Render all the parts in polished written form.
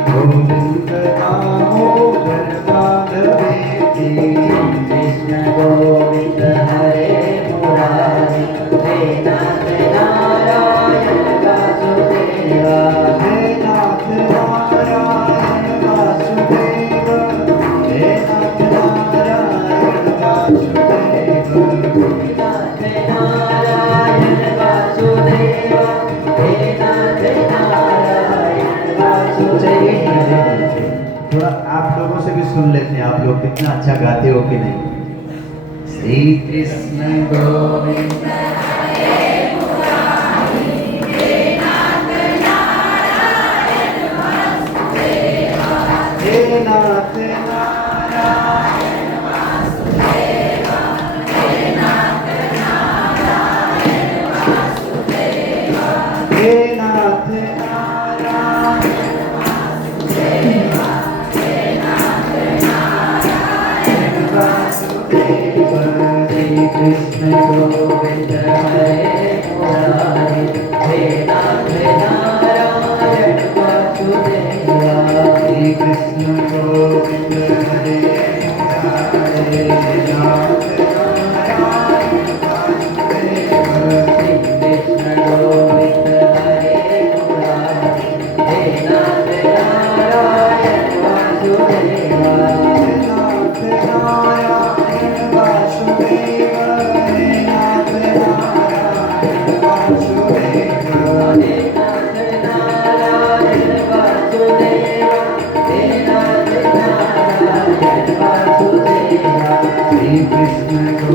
गोविंद दामोदर माधवेति कृष्ण गोविंद हरे मुरारी हे नाथ नारायण वासुदेवा हे नाथ नारायण वासुदेव हे नाथ नारायण वासुदेव नाथ नारायण वासुदेवा हे नाथ नारायण वासुदेव। थोड़ा आप लोगों से भी सुन लेते हैं, आप लोग कितना अच्छा गाते हो कि नहीं। श्री कृष्ण गोविंद हरे मुरारी हे नाथ नारायण वासुदेवा हे नाथ नारायण वासुदेवा हे नाथ नारायण वासुदेवा हे नाथ कृष्ण गोविंद हरे मुरारी हे नाथ नारायण वासुदेवा श्री कृष्ण गोविंद हरे मुरारी हे नाथ नारायण वासुदेवा श्री कृष्ण गोविंद हरे मुरारी हे नाथ नारायण वासुदेवा कृष्ण गोविंद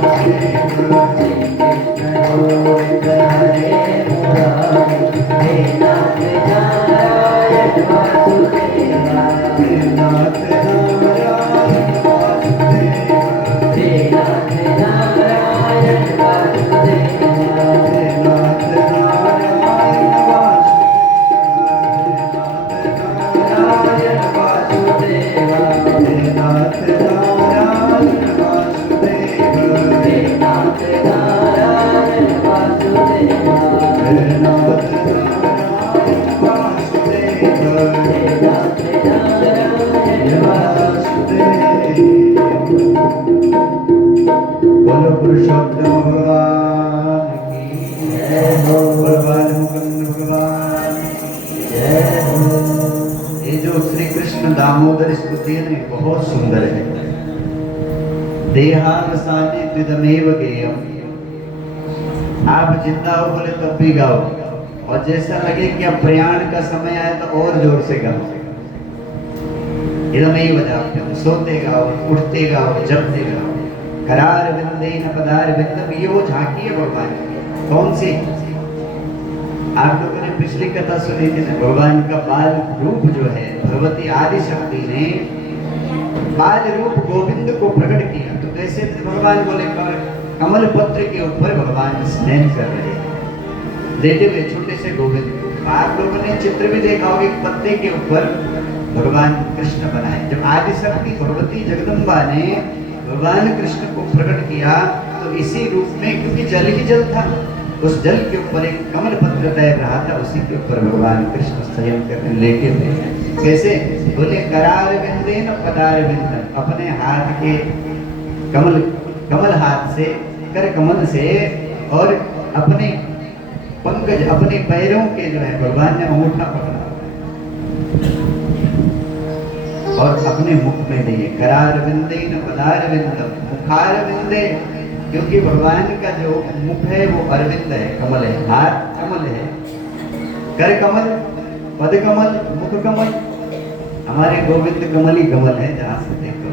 हरे मुरारी कृष्ण गोविंद हरे मुरारी हे नाथ नारायण वासुदेवा हे नाथ नारायण वासुदेवा हे नाथ नारायण वासुदेवा हे नाथ नारायण वासुदेवा हे नाथ नारायण वासुदेवा हे नाथ नारायण वासुदेवा हे नाथ नारायण वासुदेवा हे नाथ नारायण वासुदेवा। बोलो पुरुषोत्तम भगवान की जय हो, भगवान मुकुंद भगवान की जय हो। ये जो श्री कृष्ण दामोदर स्तुति है ना, बहुत सुंदर है। देहावसाने त्विदमेव गेयम, आप जिंदा हो बोले तब भी गाओ, और जैसा लगे कि अब प्रयाण का समय आए तो और जोर से गाओ। इदमेव जाप्यम, सोते गाओ, उठते गाओ, जपते गाओ। करार विंदेन पदार विंदम, ये वो झांकी है भगवान की। कौन सी? आप लोगों ने पिछली कथा सुनी थी ना, भगवान का बाल रूप जो है, भगवती आदि शक्ति ने बाल रूप गोविंद को प्रकट किया। तो कैसे भगवान बोले, कमल पत्र के ऊपर भगवान स्नान कर रहे हैं, लेटे हुए छोटे से गोविंद। आप लोगों ने चित्र भी देखा होगा, पत्ते के ऊपर भगवान कृष्ण बनाए। जब आदि शक्ति भगवती जगदम्बा ने भगवान कृष्ण को प्रकट किया तो इसी रूप में, क्योंकि जल ही जल था, उस जल के ऊपर एक कमल पत्र तैर रहा था, उसी के ऊपर भगवान कृष्ण शयन करके लेटे हुए हैं। कैसे? बोले करार विंदेन पदार विंदन, अपने हाथ के कमल हाथ से, कर कमल से, और अपने पंकज, अपने पैरों के जो है भगवान ने अंगूठा पकड़ा और अपने मुख में दिए। करार विंदेन पदार विंदम मुखार विंदे, क्योंकि भगवान का जो मुख है वो अरविंद है, कमल है, हाथ कमल है, कर कमल, पद कमल, मुख कमल। हमारे गोविंद कमल ही कमल है, जहां से देखो।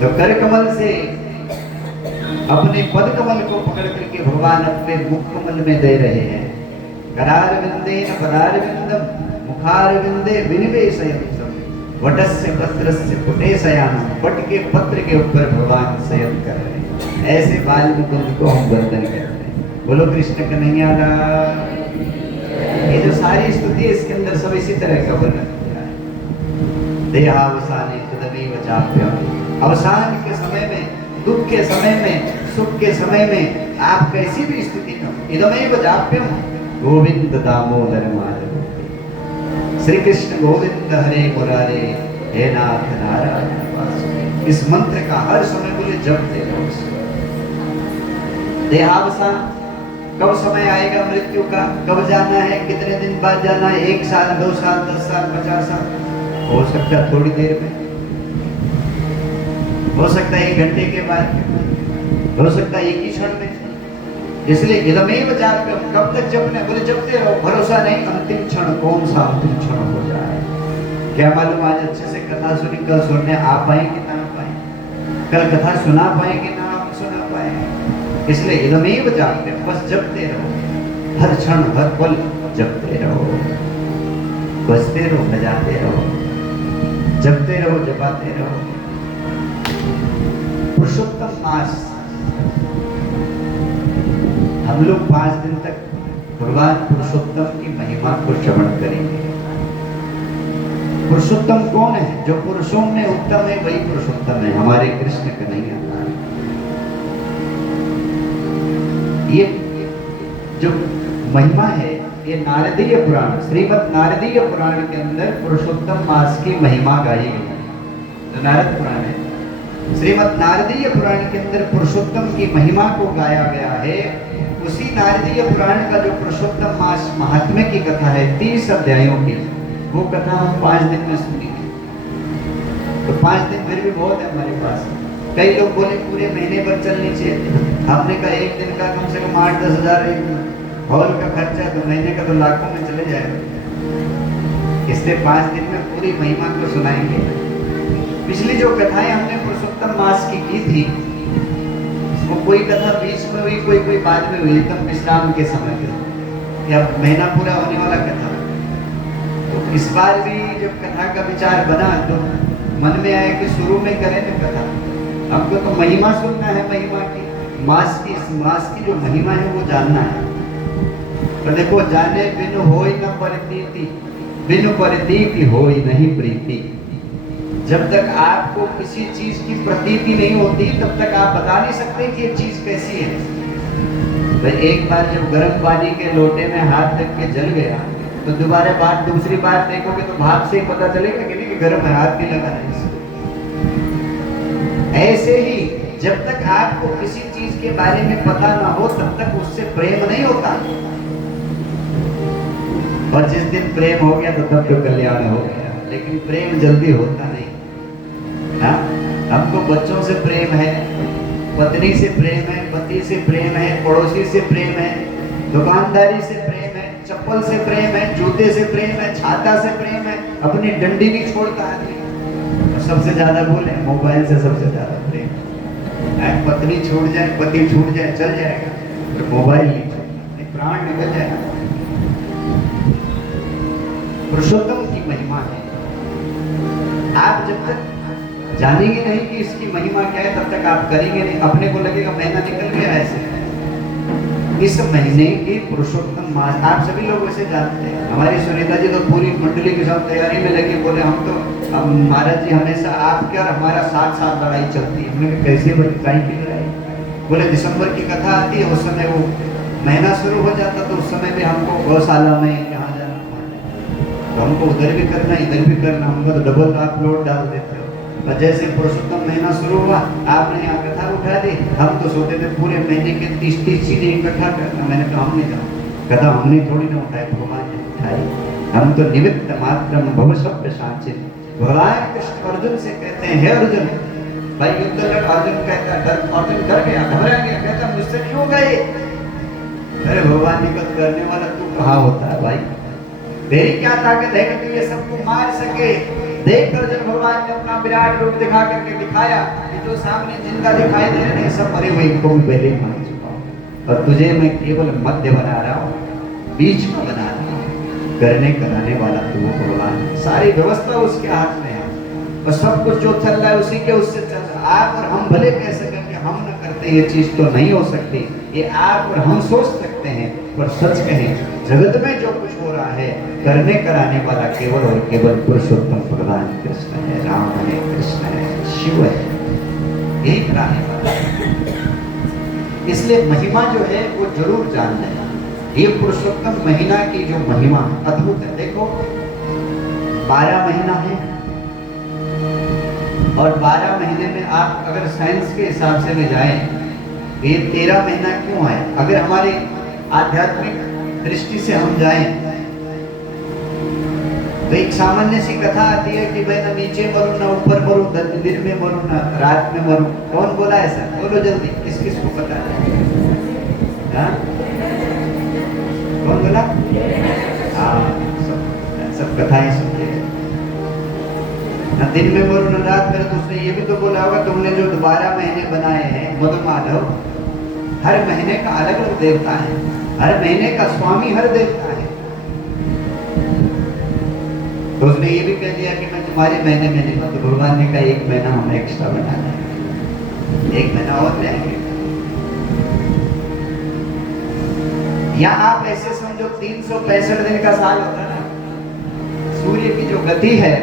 तो कर कमल से अपने पद कमल को पकड़ करके भगवान अपने मुख कमल में दे रहे हैं। करार विंदेन पदार विंदम मुखार विंदे विनिवेशयम्, वटस्य पत्रस्य पुटे शयानम्, वट के पत्र के ऊपर भगवान शयन कर रहे हैं। ऐसे बाल मुकुंद को हम वंदन करते हैं। बोलो कृष्ण कन्हैया लाल। ये जो सारी स्तुति है, इसके अंदर सब इसी तरह का वर्णन होता है। देहावसाने तदमेव जाप्यम, अवसान के समय में, दुख के समय में, सुख के समय में, आप कैसी भी स्थिति में, इदमेव जाप्यम गोविंद दामोदर माधव, श्री कृष्ण गोविंद हरे मुरारे, हे नाथ नारायण वासुदेव। इस मंत्र का हर समय बोले जपते रहो। देहावसान, कब समय आएगा मृत्यु का, कब जाना है, कितने दिन बाद जाना है, 1 साल, 2 साल, 10 साल, 50 साल, हो सकता है थोड़ी देर में, हो सकता है 1 घंटे के बाद, हो सकता है 1 ही क्षण में। इसलिए इदमेव जाप्यम, कब तक जपना, बोले जपते रहो। भरोसा नहीं अंतिम क्षण कौन सा अंतिम क्षण हो जाए, क्या मालूम। आज अच्छे से कथा सुनी, कल सुनने आ पाए कि ना आ पाए, कल कथा सुना पाए कि ना सुना पाए। इसलिए इदमेव जाप्यम, बस जपते रहो, हर क्षण हर पल जपते रहो, बजते रहो, बजाते रहो, जपते रहो, जपाते रहो। पुरुषोत्तम मास, हम लोग 5 दिन तक भगवान पुरुषोत्तम की महिमा को श्रवण करेंगे। पुरुषोत्तम कौन है? जो पुरुषों में उत्तम है वही पुरुषोत्तम है, हमारे कृष्ण कन्हैया। ये जो महिमा है, ये नारदीय पुराण, श्रीमद् नारदीय पुराण के अंदर पुरुषोत्तम मास की महिमा गाई गई है। जो नारद पुराण है, श्रीमद् नारदीय पुराण के अंदर पुरुषोत्तम की महिमा को गाया गया है। उसी नारदीय पुराण का जो पुरुषोत्तम मास महात्म्य की कथा है 30 अध्यायों की, वो कथा हम 5 दिन में सुनेंगे। तो 5 दिन फिर भी बहुत है हमारे पास। कई लोग बोले पूरे महीने भर चलनी चाहिए, हमने कहा 1 दिन का कम से कम 8-10 हजार हॉल का खर्चा, तो महीने का तो लाखों में चले जाएगा। इसलिए 5 दिन में पूरी महिमा को सुनाएंगे। पिछली जो कथाएं हमने पुरुषोत्तम मास की थी, वो कोई कथा बीच में हुई, कोई बाद में हुई, एकदम विश्राम के समय पे, या महीना पूरा होने वाला कथा। तो इस बार भी जब कथा का विचार बना तो मन में आया कि शुरू में करें ना कथा, हमको तो महिमा सुनना है, महिमा की, मास की जो महिमा है वो जानना है। तो देखो, जाने बिनु होई न परितीति, बिनु परितीति होई नहीं प्रीति। जब तक आपको किसी चीज की प्रतीति नहीं होती, तब तक आप बता नहीं सकते कि ये चीज कैसी है। तो एक बार जब गर्म पानी के लोटे में हाथ रख के जल गया, तो दोबारा दूसरी बार देखोगे तो भाप से ही पता चलेगा कि नहीं कि गर्म है, हाथ नहीं लगाना। ऐसे ही जब तक आपको किसी चीज के बारे में पता ना हो, तब तक उससे प्रेम नहीं होता। और जिस दिन प्रेम हो गया तो तब तो कल्याण हो गया। लेकिन प्रेम जल्दी होता नहीं। हाँ, हमको बच्चों से प्रेम है, पत्नी से प्रेम है, पति से प्रेम है, पड़ोसी से प्रेम है, दुकानदारी से प्रेम है, चप्पल से प्रेम है, जूते से प्रेम है, छाता से प्रेम है, अपनी डंडी नहीं छोड़ता आदमी। और सबसे ज्यादा बोले मोबाइल से सबसे ज्यादा प्रेम है। पत्नी छूट जाए, पति छूट जाए, चल जाएगा, तो मोबाइल नहीं छोड़ना, प्राण निकल जाएगा। पुरुषोत्तम की महिमा है। आप जब तक जानेंगे नहीं कि इसकी महिमा क्या है, तब तक आप करेंगे नहीं। अपने को लगेगा महीना निकल गया ऐसे। इस महीने की पुरुषोत्तम मास आप सभी लोग वैसे जानते हैं। हमारी सुनीता जी तो पूरी मंडली के साथ तैयारी में लगे, बोले हम तो महाराज जी हमेशा आपके और हमारा साथ साथ लड़ाई चलती है। हमने कहा कैसे गाय की लड़ाई? बोले दिसंबर की कथा आती है, उस समय वो महीना शुरू हो जाता, तो उस समय भी हमको गौशाला में यहाँ जाना, तो हमको उधर भी करना, इधर भी करना, हमको तो डबल आप लोड डाल देते हो। और जैसे पुरुषोत्तम महीना शुरू हुआ, आपने यहाँ कथा उठा दी, हम तो सोते थे पूरे महीने के 30 चीजें इकट्ठा करना। मैंने कहा हमने कथा हमने थोड़ी ना उठाई, भगवान ने उठाई। हम तो निमित्त मात्र भव सभ्य सांचित। भगवान कृष्ण अर्जुन से कहते हैं, हे अर्जुन, भाई युद्ध लड़। अर्जुन कहता, अर्जुन डर गया, घबरा गया, कहता मुझसे नहीं होगा ये। अरे भगवान निकट करने वाला तू कहाँ होता है भाई? तेरी क्या ताकत है कि तू ये सबको मार सके? देख अर्जुन, भगवान ने अपना विराट रूप दिखा करके दिखाया कि जो सामने जिनका दिखाई दे रहे हैं सब मरे हुए, इनको भी पहले ही मार चुका हूं, और तुझे मैं केवल मध्य बना रहा हूँ, बीच में बना रहा हूँ। करने कराने वाला तू भगवान, सारी व्यवस्था उसके हाथ में है, और सब कुछ जो चल रहा है उसी के उससे चल रहा है। आप और हम भले कह सकें कि हम न करते ये चीज तो नहीं हो सकती, ये आप और हम सोच सकते हैं, पर सच कहें जगत में जो कुछ हो रहा है, करने कराने वाला केवल और केवल पुरुषोत्तम भगवान कृष्ण है, राम है, कृष्ण है, शिव है। यही कराने वाला है। इसलिए महिमा जो है वो जरूर जान लेना। ये पुरुषोत्तम महीना की जो महिमा अद्भुत है। देखो 12 महीना है और 12 महीने में आप अगर साइंस के हिसाब से ले जाएं तो ये 13 महीना क्यों है? अगर हमारे आध्यात्मिक दृष्टि से हम जाएं तो एक सामान्य सी कथा आती है कि भाई ना नीचे मरूं ना ऊपर मरूं, दिन में मरूं ना रात में मरूं। कौन बोला ऐसा? बोलो जल्दी, किस किस को पता है? हाँ? कौन बोला? सब कथाएं सुनते हैं ना, दिन में मरूं ना रात में। तो उसने ये भी तो बोला होगा तुमने जो 12 महीने बनाए हैं मधुमाधव, हर महीने का अलग अलग देवता है, हर महीने का स्वामी हर देवता है। तो उसने ये भी कह दिया कि मैं तुम्हारे महीने में नहीं, मतलब भगवान ने कहा 1 महीना हम एक्स्ट्रा बनाना है, 1 महीना और लेंगे। या आप ऐसे समझो 365 दिन का साल होता है ना, सूर्य की जो गति है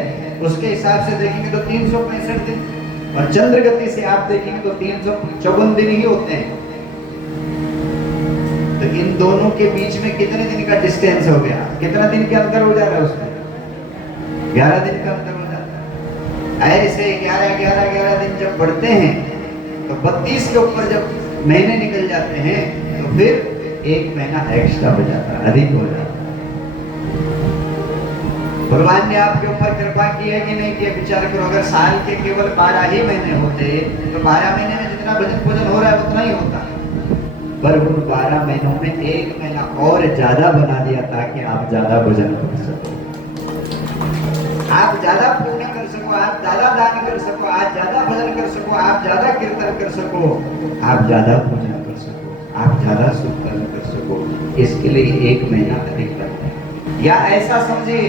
उसके हिसाब से देखेंगे तो 365 दिन, और चंद्र गति से आप देखेंगे तो 354 दिन ही होते हैं। तो इन दोनों के बीच में कितने दिन का डिस्टेंस हो गया? कितना दिन के अंतर हो जा रहा है उसमें? 11 दिन का अंतर हो जाता है। ऐसे 11 दिन जब बढ़ते हैं तो 32 के ऊपर जब महीने निकल जाते हैं तो फिर 1 महीना एक्स्ट्रा हो जाता है, अधिक हो जाता है। भगवान ने आपके ऊपर कृपा की है कि नहीं की? विचार करो, अगर साल के केवल 12 ही महीने होते तो 12 महीने में जितना भजन पूजन हो रहा है उतना ही होता, पर उन 12 महीनों में 1 महीना और ज्यादा बना दिया ताकि आप ज्यादा भजन कर सको, आप ज्यादा पुण्य कर सको, आप ज्यादा दान कर सको, आप ज्यादा भजन कर सको, आप ज्यादा कीर्तन कर सको, आप ज्यादा पूजन कर सको, आप ज्यादा सुख कर्म कर सको। इसके लिए 1 महीना अधिक लगता है। या ऐसा समझिए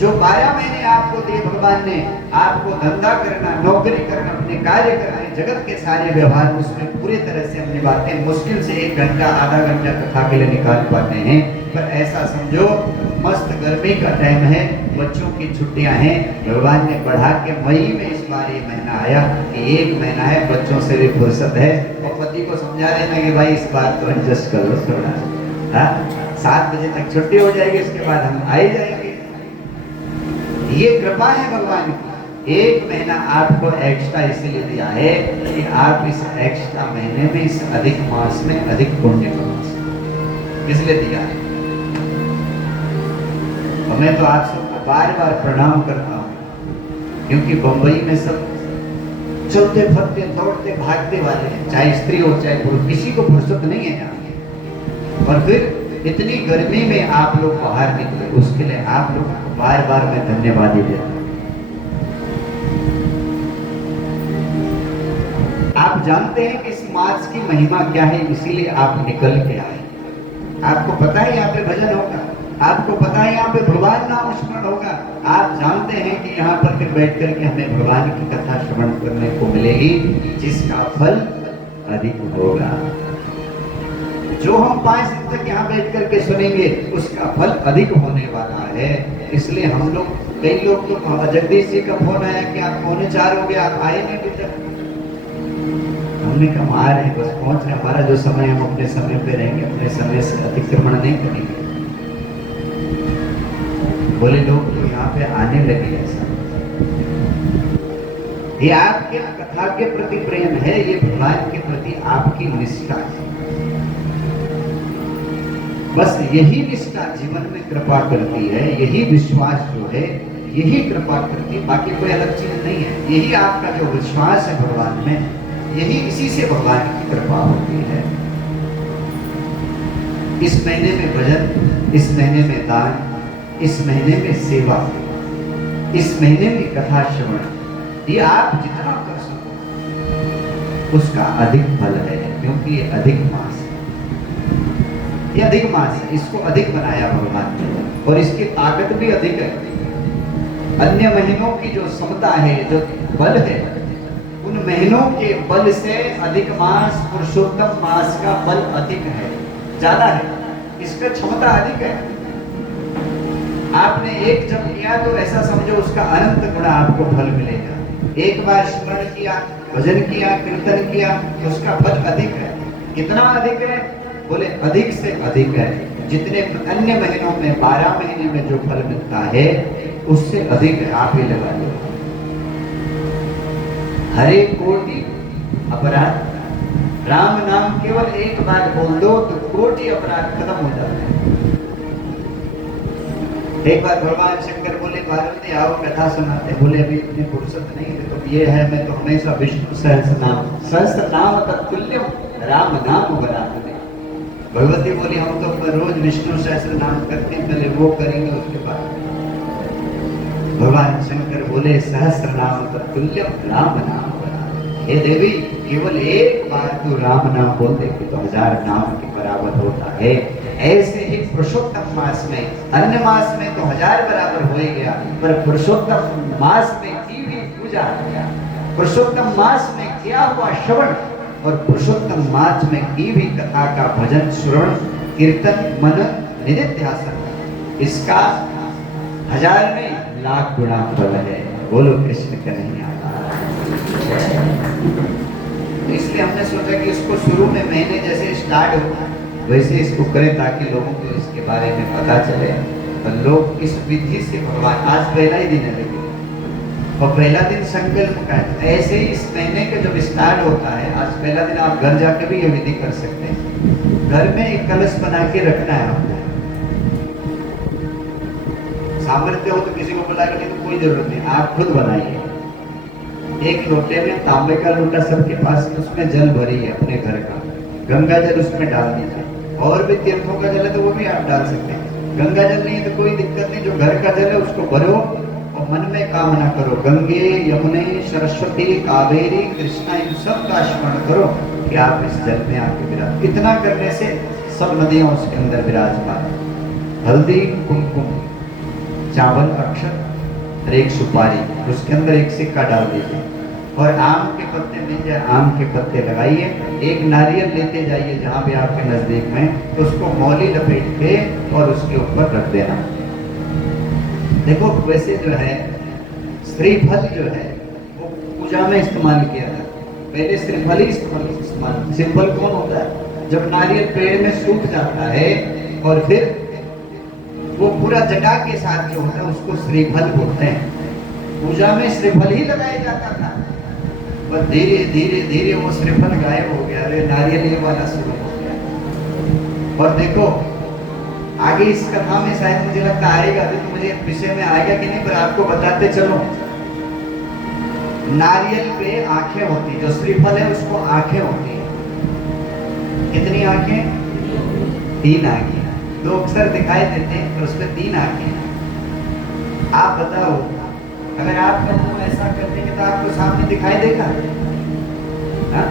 जो 12 महीने आपको दिए भगवान ने, आपको धंधा करना, नौकरी करना, अपने कार्य करना, जगत के सारे व्यवहार उसमें पूरी तरह से हम निभाते हैं। मुश्किल से 1 घंटा आधा घंटा कथा के लिए निकाल पाते हैं, पर ऐसा समझो मस्त गर्मी का टाइम है, बच्चों की छुट्टियां हैं, भगवान ने बढ़ा के मई में इस बार ये महीना आया कि 1 महीना है, बच्चों से भी फुर्सत है, और पति को समझा देना कि भाई इस बार तो एडजस्ट कर लो थोड़ा, 7 बजे तक छुट्टी हो जाएगी, इसके बाद हम आ ही जाएंगे। ये कृपा है भगवान की। 1 महीना आपको एक्स्ट्रा इसलिए दिया है कि आप इस एक्स्ट्रा महीने में, इस अधिक मास में अधिक पुण्य कमा सकें, इसलिए दिया है। और मैं तो आप सबको बार बार प्रणाम करता हूँ, क्योंकि बंबई में सब चलते फिरते दौड़ते भागते वाले हैं, चाहे स्त्री हो चाहे पुरुष, किसी को फुर्सत नहीं है यहाँ। और फिर इतनी गर्मी में आप लोग बाहर निकले, उसके लिए आप लोगों को बार बार मैं धन्यवाद ही देता हूँ। आप जानते हैं कि इस मास की महिमा क्या है, इसीलिए आप निकल के आए। आपको पता है यहाँ पे भजन होगा, आपको पता है यहाँ पे भगवान नाम स्मरण होगा, आप जानते हैं कि यहाँ पर फिर बैठ करके हमें भगवान की कथा श्रवण करने को मिलेगी, जिसका फल अधिक होगा। जो हम 5 दिन तक यहाँ बैठ करके सुनेंगे उसका फल अधिक होने वाला है। इसलिए हम लोग, कई लोग तो, जगदीश जी का फोन आया कि आप 3:45 हो गया, आप आए नहीं अभी तक। हमने कहा आ रहे हैं, बस पहुंच रहे, हमारा जो समय हम अपने समय पे रहेंगे, अपने समय से अतिक्रमण नहीं करेंगे। बोले लोग तो यहाँ पे आने लगे, ऐसा ये आपके कथा के प्रति प्रेम है, ये भगवान के प्रति आपकी निष्ठा है। बस यही निष्ठा जीवन में कृपा करती है, यही विश्वास जो है यही कृपा करती है, बाकी कोई अलग चीज नहीं है। यही आपका जो विश्वास है भगवान में, यही इसी से भगवान की कृपा होती है। इस महीने में भजन, इस महीने में दान, इस महीने में सेवा, इस महीने में कथा श्रवण, ये आप जितना कर सको उसका अधिक फल है, क्योंकि ये अधिक मास है, ये अधिक मास है, इसको अधिक बनाया भगवान ने, और इसकी ताकत भी अधिक है। अन्य महीनों की जो समता है, जो बल है, उन महीनों के बल से अधिक मास, पुरुषोत्तम मास का बल अधिक है, ज्यादा है, इसका क्षमता अधिक है। आपने एक जब किया तो ऐसा समझो उसका अनंत गुणा आपको फल मिलेगा। एक बार स्मरण किया भजन किया, कीर्तन किया तो उसका फल अधिक है। कितना अधिक है? बोले अधिक से अधिक है। जितने अन्य महीनों में 12 महीने में जो फल मिलता है उससे अधिक है। आप ही लगा लो। हरे कोटि अपराध, राम नाम केवल एक बार बोल दो तो कोटि अपराध खत्म हो जाते हैं। एक बार भगवान शंकर बोले पार्वती आओ कथा सुनाते। बोले अभी इतनी फुर्सत नहीं है, तो ये है मैं तो हमेशा विष्णु सहस्त्र नाम तत्तुल्यम राम नाम बराबर। भगवती बोली हम तो रोज विष्णु सहस्त्र नाम करते हैं, पहले वो करेंगे उसके बाद। भगवान शंकर बोले सहस्त्र नाम तत्तुल्यम राम नाम बराबर। हे देवी केवल एक बार तू राम नाम बोल दे तो 1000 नाम के बराबर होता है। ऐसे ही पुरुषोत्तम मास में, अन्य मास में तो 1000 बराबर हो ही गया, पर पुरुषोत्तम मास में की भी पूजा, पुरुषोत्तम मास में किया हुआ श्रवण और पुरुषोत्तम मास में की भी कथा का भजन, श्रवण, कीर्तन, मनन, निधिध्यासन, इसका 1000 में लाख गुना फल है। बोलो कृष्ण कन्हैया। इसलिए हमने सोचा कि इसको शुरू में महीने जैसे स्टार्ट होता है वैसे इसको करें ताकि लोगों को इसके बारे में पता चले और लोग इस विधि से भगवान, आज पहला ही दिन है लेकिन, और पहला दिन संकल्प का है। ऐसे ही इस महीने का जब स्टार्ट होता है, आज पहला दिन आप घर जाकर भी ये विधि कर सकते हैं। घर में एक कलश बना के रखना है आपको। सामर्थ्य हो तो किसी को बुला के, नहीं तो कोई जरूरत नहीं, आप खुद बनाइए। एक लोटे में, तांबे का लोटा सबके पास, उसमें जल भरिए अपने घर का, गंगा जल उसमें डाल दीजिए। और भी तीर्थों का जल है तो वो भी आप डाल सकते हैं। गंगा जल नहीं है तो कोई दिक्कत नहीं, जो घर का जल है उसको भरो और मन में कामना करो, गंगे यमुने सरस्वती कावेरी कृष्णा, इन सब का स्मरण करो कि आप इस जल में आके विराज। इतना करने से सब नदियां उसके अंदर विराजमान। हल्दी, कुमकुम, चावल, अक्षत और एक सुपारी, उसके अंदर एक सिक्का डाल दीजिए और आम के पत्ते मिल जाए, आम के पत्ते लगाइए। एक नारियल लेते जाइए जहाँ भी आपके नजदीक में, तो उसको मौली लपेट के और उसके ऊपर रख देना। देखो वैसे जो है श्रीफल जो है वो पूजा में इस्तेमाल किया था, पहले श्रीफल ही इस्तेमाल। श्रीफल कौन होता है? जब नारियल पेड़ में सूख जाता है और फिर वो पूरा जटा के साथ जो होता है उसको श्रीफल बोलते हैं। पूजा में श्रीफल ही लगाया जाता था, पर धीरे धीरे धीरे वो श्रीफल गायब हो गया, अरे नारियल ये वाला शुरू हो गया। और देखो आगे इस कथा में शायद मुझे लगता आएगा, अभी तो मुझे विषय में आएगा कि नहीं, पर आपको बताते चलो। नारियल पे आंखें होती, जो श्रीफल है उसको आंखें होती है। कितनी आंखें? 3 आंखें। 2 अक्षर दिखाई देते हैं पर उसमें 3 आंखें। आप बताओ अगर आपका मुंह ऐसा कर देंगे तो आपको सामने दिखाई देगा? हा?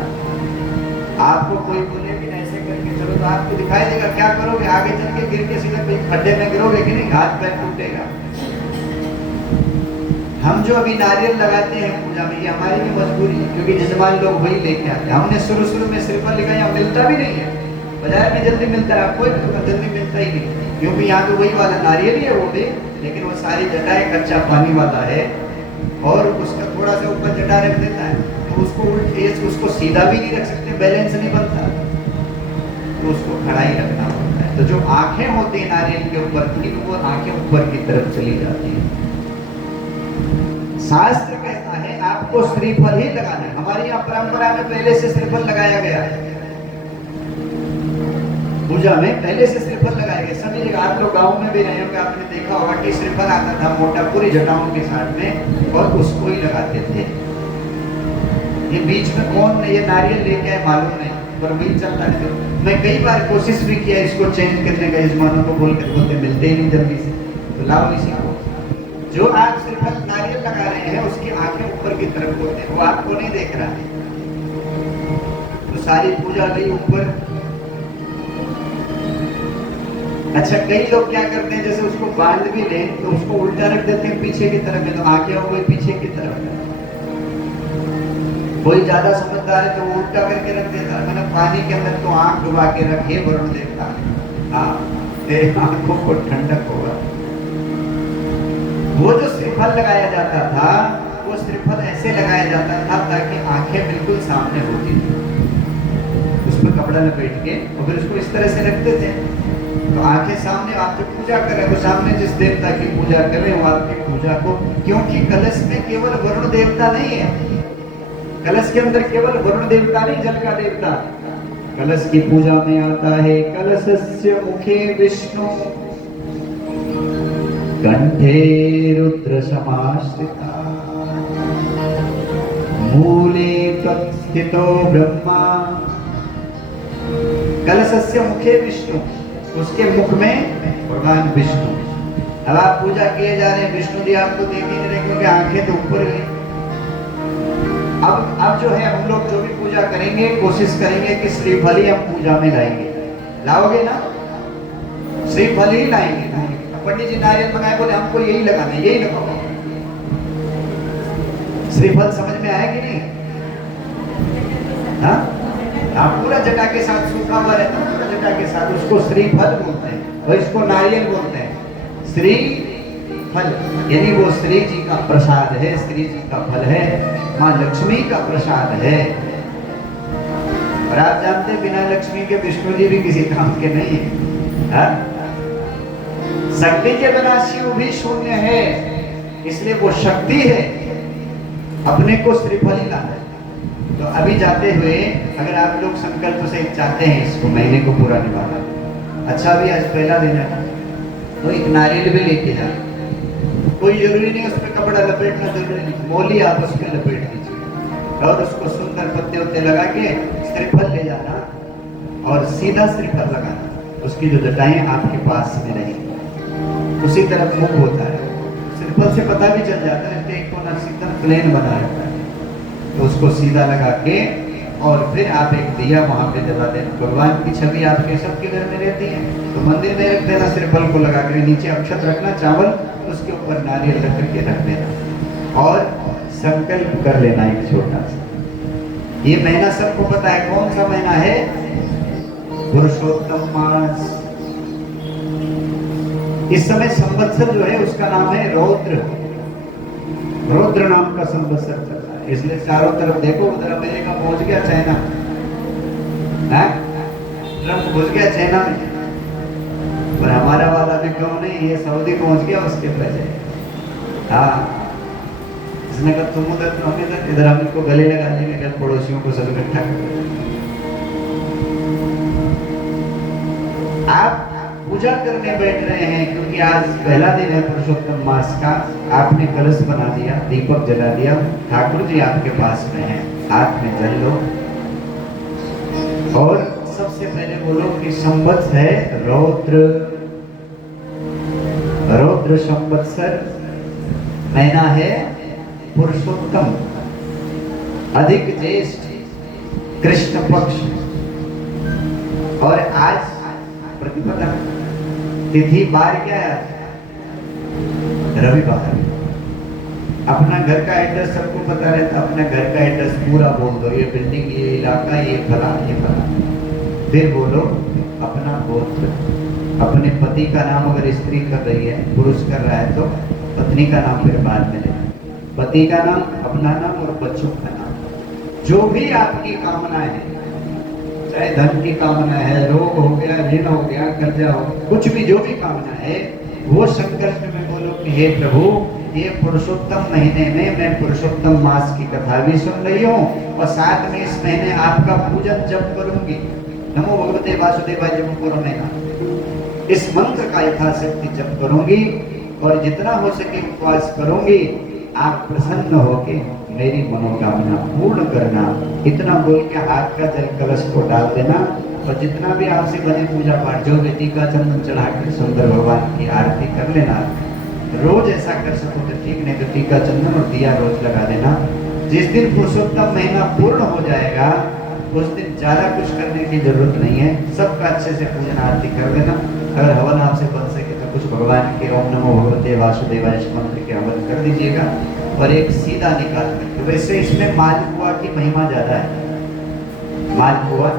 आपको कोई बोले कि ऐसे करके चलो तो आपको दिखाई देगा? क्या करोगे? आगे चल के गिर के सीधा खड्डे में गिरोगे कि नहीं? हाथ पैर टूटेगा। हम जो अभी नारियल लगाते हैं पूजा में, ये हमारी भी मजबूरी है, क्योंकि जजमान लोग वही लेके आते हैं। हमने शुरू में श्रीफल लिखा, यहाँ मिलता भी नहीं है, बाजार में जल्दी मिलता है, कोई जल्दी मिलता ही नहीं, क्योंकि यहाँ तो वही वाला नारियल ही है वो भी, लेकिन वो सारी जटाएं कच्चा पानी वाला है और उसका थोड़ा सा ऊपर जटा रख देता है, तो उसको उल्टे, उसको सीधा भी नहीं रख सकते, बैलेंस नहीं बनता, तो उसको खड़ा ही रखना पड़ता है। तो जो आंखें होती है नारियल के ऊपर की, वो आंखें ऊपर की तरफ चली जाती है। शास्त्र कहता है आपको श्रीफल ही लगाना है। हमारी यहाँ परंपरा में पहले से श्रीफल लगाया गया है, पूजा में पहले से श्रीफल लगाया गया। सभी जगह आप लोग गाँव में भी रहे होंगे, आपने देखा होगा कि श्रीफल आता था मोटा पूरी जटाओं के साथ में और उसको ही लगाते थे। ये बीच में कौन ये नारियल लेके आए मालूम नहीं, पर वही चलता है। मैं कई बार कोशिश भी किया इसको चेंज करने का, यजमानों को बोलते मिलते ही नहीं जल्दी से, तो लाओ इसी को। जो आप श्रीफल नारियल लगा रहे हैं उसकी आंखें ऊपर की तरफ होते हैं, वो आपको नहीं देख रहा है, तो सारी पूजा गई ऊपर। अच्छा कई लोग क्या करते हैं, जैसे उसको बांध भी लें तो उसको उल्टा रख देते हैं पीछे की तरफ में, तो आंखें हो गई पीछे की तरफ। कोई ज्यादा समझदार है तो वो उल्टा करके रख देता है, मतलब पानी के अंदर तो आंख डुबा के रखे, वरुण देवता हाँ तेरे आंखों को ठंडक होगा। वो जो श्रीफल लगाया जाता था, वो श्रीफल श्रीफल ऐसे लगाया जाता था ताकि आंखें बिल्कुल सामने होती थी, उस पर कपड़ा लपेट के और फिर उसको इस तरह से रखते थे तो आंखें सामने, आप जो पूजा कर रहे हो सामने जिस देवता की पूजा कर रहे हो आपकी पूजा को, क्योंकि कलश में केवल वरुण देवता नहीं है, कलश के अंदर केवल वरुण देवता नहीं, जल का देवता। कलश की पूजा में आता है कलशस्य मुखे विष्णु कंठे रुद्र समाश्रिता मूले तत्स्थितो ब्रह्मा। कलशस्य मुखे विष्णु, उसके मुख में भगवान विष्णु। अब आप पूजा किए जा रहे हैं, विष्णु जी आपको देख ही नहीं रहे क्योंकि आंखें तो ऊपर गई। अब जो है हम लोग जो भी पूजा करेंगे कोशिश करेंगे कि श्रीफल ही हम पूजा में लाएंगे। लाओगे ना? श्रीफल ही लाएंगे। पंडित जी नारियल मंगाए, बोले हमको यही लगाना है, यही लगाओ। श्रीफल समझ में आया कि नहीं? हाँ, आप पूरा जटा के साथ सूखा हुआ रहता है, पूरा जटा के साथ, उसको श्रीफल बोलते हैं और इसको नारियल बोलते हैं। श्रीफल यानी वो श्री जी का प्रसाद है, श्री जी का फल है, माँ लक्ष्मी का प्रसाद है। और आप जानते हैं बिना लक्ष्मी के विष्णु जी भी किसी काम के नहीं है। शक्ति के बिना शिव भी शून्य है, इसलिए वो शक्ति है, अपने को श्रीफल ही लाना है। तो अभी जाते हुए अगर आप लोग संकल्प से चाहते हैं इसको महीने को पूरा निभाना, अच्छा भी आज पहला दिन है तो एक नारियल भी लेके जाए, कोई जरूरी नहीं उस पर कपड़ा लपेटना जरूरी नहीं, मोली आप उस पर लपेट दीजिए और उसको सुंदर पत्ते उत्ते लगा के श्रीफल ले जाना और सीधा श्रीफल लगाना, उसकी जो जटाएं आपके पास में रहेंगी उसी तरफ मुख होता है। श्रीफल से पता भी चल जाता है कि एक कोना सीधा प्लेन बना रहता है, तो उसको सीधा लगा के और फिर आप एक दिया वहां पे जला देना। भगवान की छवि आपके सबके घर में रहती है तो मंदिर में रख देना, श्रीफल को लगा कर नीचे अक्षत रखना, चावल उसके ऊपर नारियल रख करके रख देना और संकल्प कर लेना एक छोटा सा। ये महीना सबको पता है कौन सा महीना है? पुरुषोत्तम मास। इस समय संवत्सर जो है उसका नाम है रौद्र, रौद्र नाम का संवत्सर चल रहा है। इसलिए चारों तरफ देखो, उधर अमेरिका पहुंच गया, चाइना ट्रंप घुस गया चाइना में, पर हमारा वाला भी क्यों नहीं, ये सऊदी पहुंच गया उसके पहले। हाँ, इसने कहा तुम उधर तो हम इधर, इधर हम इनको गले लगा लेंगे, कल पड़ोसियों को सब इकट्ठा कर। आप पूजा करने बैठ रहे हैं क्योंकि आज पहला दिन है पुरुषोत्तम मास का, आपने कलश बना दिया, दीपक जला दिया, ठाकुर जी आपके पास में हैं, हाथ में जल लो और सबसे पहले बोलो कि संवत्स है रौद्र, रौद्र संवत्सर, महीना है पुरुषोत्तम, अधिक ज्येष्ठ, कृष्ण पक्ष और आज प्रतिपदा तिथि बार क्या है? रविवार। अपना घर का एड्रेस सबको पता रहता, अपने घर का एड्रेस पूरा बोल दो, ये बिल्डिंग, ये इलाका, ये फला, ये फला। फिर बोलो अपना गोत्र, अपने पति का नाम, अगर स्त्री कर रही है, पुरुष कर रहा है तो पत्नी का नाम फिर बाद में लेना, पति का नाम, अपना नाम और बच्चों का नाम। जो भी आपकी कामना है, चाहे धन की कामना है, रोग हो गया, ऋण हो गया, कर्जा हो, कुछ भी जो भी कामना है वो संकल्प में बोलो कि हे प्रभु, ये पुरुषोत्तम महीने में मैं पुरुषोत्तम मास की कथा भी सुन रही हूँ और साथ में इस महीने आपका पूजन जप करूंगी, नमो भगवते वासुदेवाय जप करो महीना, इस मंत्र का यथाशक्ति जप करूंगी और जितना हो सके उपवास करूंगी, आप प्रसन्न होके मेरी मनोकामना पूर्ण करना। इतना बोल के हाथ का जल कलश को डाल देना और जितना भी आपसे बने पूजा पाठ, जो भी टीका चंदन चढ़ा कर सुंदर भगवान की आरती कर लेना। रोज ऐसा कर सको तो ठीक, नहीं तो टीका चंदन और दिया रोज लगा देना। जिस दिन पुरुषोत्तम महीना पूर्ण हो जाएगा उस दिन ज्यादा कुछ करने की जरूरत नहीं है, सबका अच्छे से पूजन आरती कर देना। अगर हवन आपसे बन सके तो कुछ भगवान के ओम नमो भगवते वासुदेवाय मंत्र के हवन कर दीजिएगा और एक सीधा निकाल करके। वैसे इसमें मालपुआ की महिमा ज्यादा है। मालपुआ,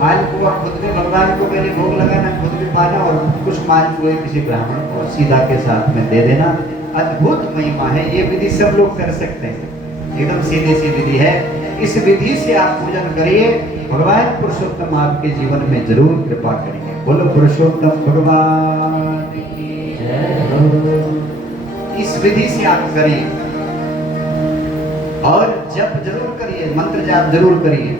मालपुआ खुद में भगवान को पहले भोग लगाना, खुद भी पाना और कुछ मालपुए किसी ब्राह्मण को सीधा के साथ में दे देना। अद्भुत महिमा है। ये विधि सब लोग कर सकते हैं, एकदम सीधी सी विधि है। इस विधि से आप पूजन करिए, भगवान पुरुषोत्तम आपके जीवन में जरूर कृपा करेंगे। बोलो पुरुषोत्तम भगवान की जय हो। इस विधि से आप करिए और जप जरूर करिए, मंत्र जाप जरूर करिए।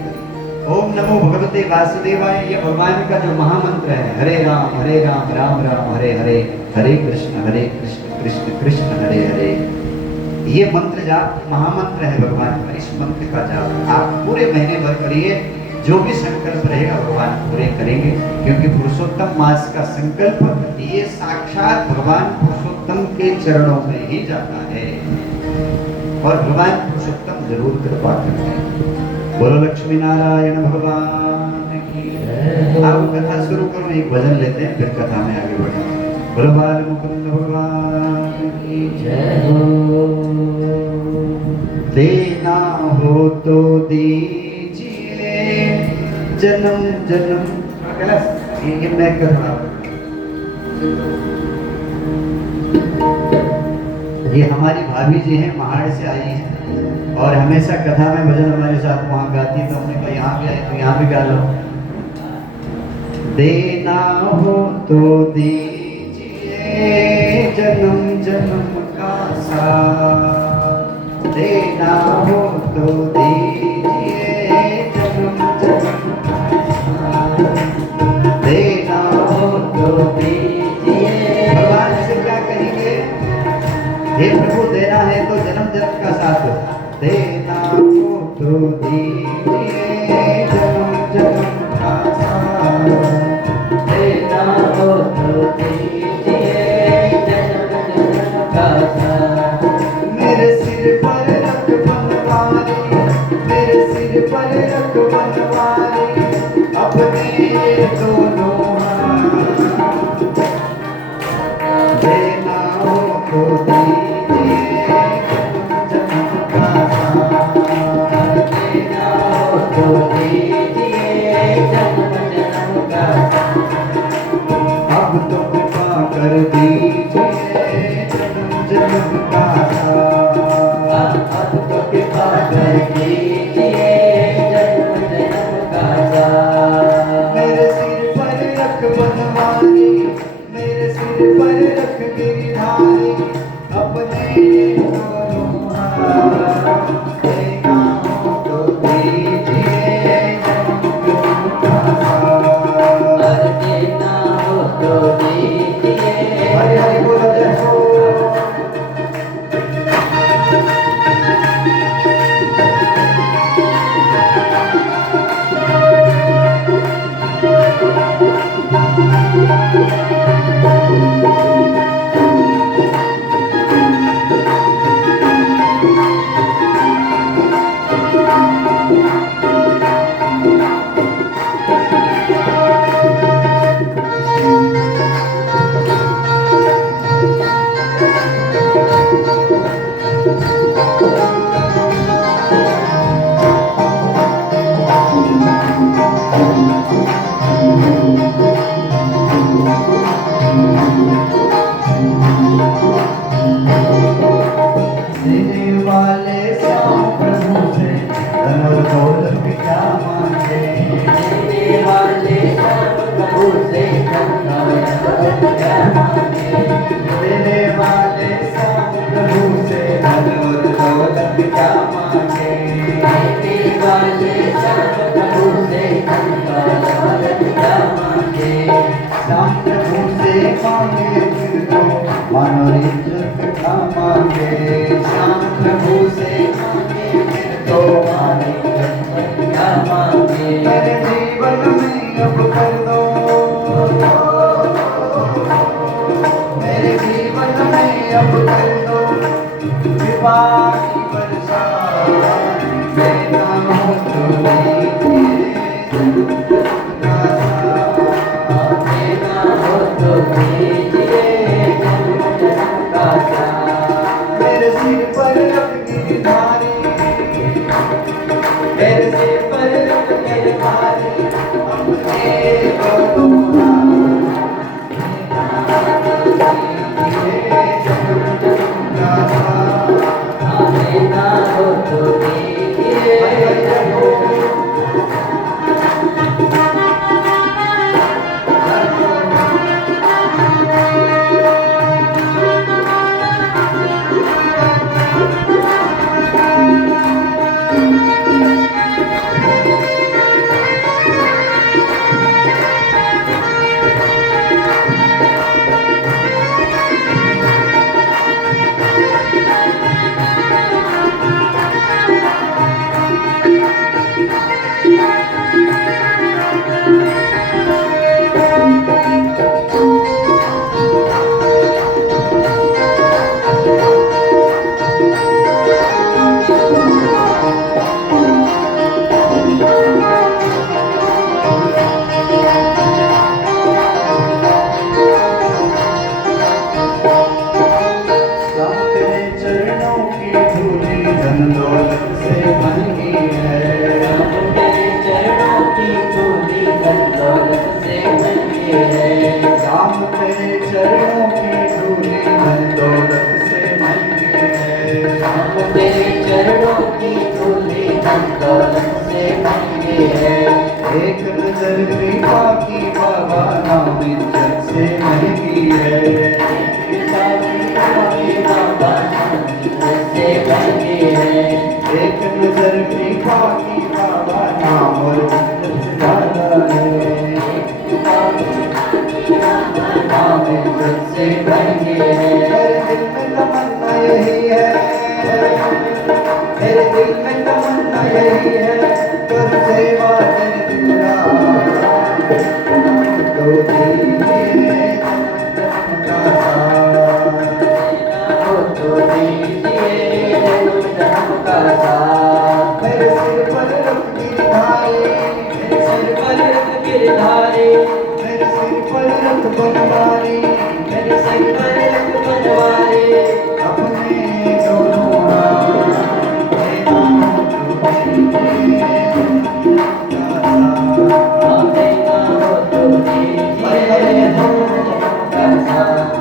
ओम नमो भगवते वासुदेवाय, ये भगवान का जो महामंत्र है। हरे राम राम राम हरे हरे, हरे कृष्ण कृष्ण कृष्ण हरे हरे। ये मंत्र जाप महामंत्र है भगवान का। इस मंत्र का जाप आप पूरे महीने भर करिए, जो भी संकल्प रहेगा भगवान पूरे करेंगे। क्योंकि पुरुषोत्तम मास का संकल्प ये साक्षात भगवान पुरुषोत्तम के चरणों में ही जाता है और भगवान पुरुषोत्तम जरूर कृपा करते हैं। बोलो लक्ष्मी नारायण भगवान की जय। आप कथा शुरू करो, एक भजन लेते हैं, फिर कथा में आगे बढ़ेंगे। बोलो बाल मुकुंद भगवान की जय हो। देना हो तो दीजिए जन्म जन्म। ये मैं कर रहा हूँ। ये हमारी भाभी जी हैं, महाड़ से आई हैं और हमेशा कथा में भजन हमारे साथ वहाँ गाती है। तो हमने कहा यहाँ भी आए तो यहाँ भी गा लो। देना हो तो दीजिए जन्म जन्म का साथ, देना हो तो दीजिए जन्म जन्म का साथ, देना हो तो दीजिए। भगवान से क्या कहेंगे? हे प्रभु देना है तो जन्म जन्म का साथ, देना हो तो दीजिए जन्म जन्म का साथ, देना हो तो दीजिए जन्म जन्म का साथ। मेरे सिर पर रख बनवारी, मेरे सिर पर रख बनवारी, अपने ये दोनों हाथ, देना हो तो दीजिए जन्म जन्म का साथ, देना हो तो दीजिए जन्म जन्म का साथ। अब तो कृपा कर दीजिए जन्म जन्म का साथ, अब तो कृपा कर दीजिए जन्म जन्म का साथ। मेरे सिर पर रख बनवारी, मेरे सिर पर रख गिरधारी, अपने दोनों हाथ, देना हो तो दीजिए जन्म जन्म का साथ, देना हो तो दीजिए। हरे हरे बोलो जय हो। दौलत से महंगी है। एक नजर कृपा की बाबा नाम इज्जत से महंगी है। बाबा इज्जत से महंगी है। एक नजर कृपा की बाबा नाम और इज्जत से ज्यादा है। नाम इज्जत से महंगी है। मेरे दिल में तमन्ना यही है, मेरे दिल में तमन्ना यही है, कर सेवा तेरे दिल रात। तो दीजिए जन्म का साथ, तो दीजिए जन्म का साथ। मेरे सिर पर रख गिरधारी, मेरे सिर पर रख गिरधारी, मेरे सिर पर रख बनवारी, मेरे सिर पर रख बनवारी। अपने दोनों हाथ देना हो तो दीजिए जन्म का साथ। आप देना हो तो दीजिए जन्म का साथ।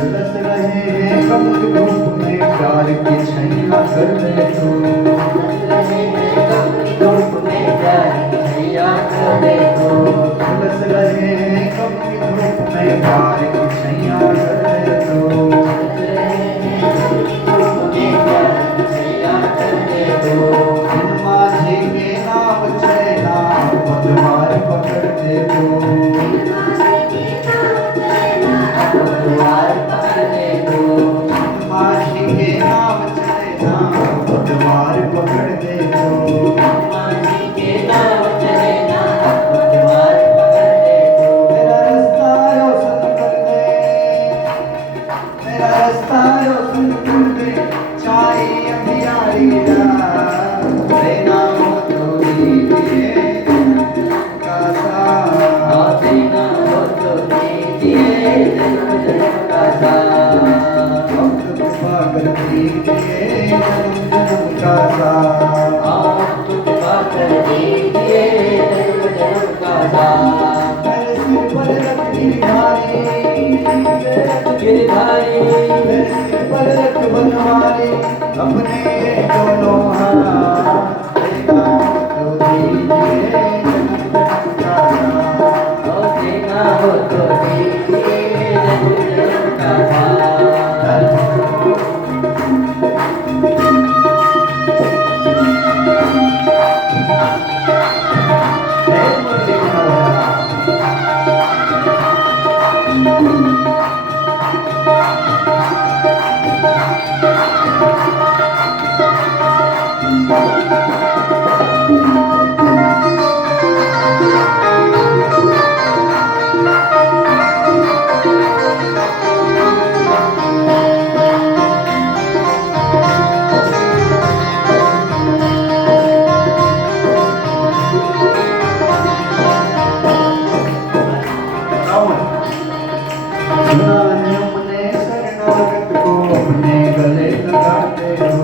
झुलस रहे हैं कमल धूप में प्यार की छैया कर दे तू। धूप में प्यार की छैया कर दे तू। झुलस रहे हैं कमल धूप में प्यार की छैया कर दे तू। धूप में प्यार की छैया कर दे तू। इन माझी के नाम छैना पतवार पकड़ दे तू। पतवार पकड़ दे तू। माझी के नाम छैना पतवार पकड़ दे तू। मांझी के नाव चले ना पतवार पकड़ दे तू। मेरा रास्ता रोशन कर दे, मेरा रास्ता रोशन कर दे, चाहे अंधियारी रात। देना हो तो दीजिए जन्म का साथ। आप देना हो तो दीजिए जन्म का साथ। वक्त कृपा कर दीजिए जन्म का साथ। आप कृपा कर दीजिए जन्म का साथ। मेरे सिर पर रख गिरधारी, गिरधारी, मेरे सिर पर रख बनवारी, अपने दोनों हाथ देना हो तो दीजिए जन्म का साथ। आप देना हो तो दीजिए जन्म का साथ। अपने शरणागत को अपने गले लगाते हो।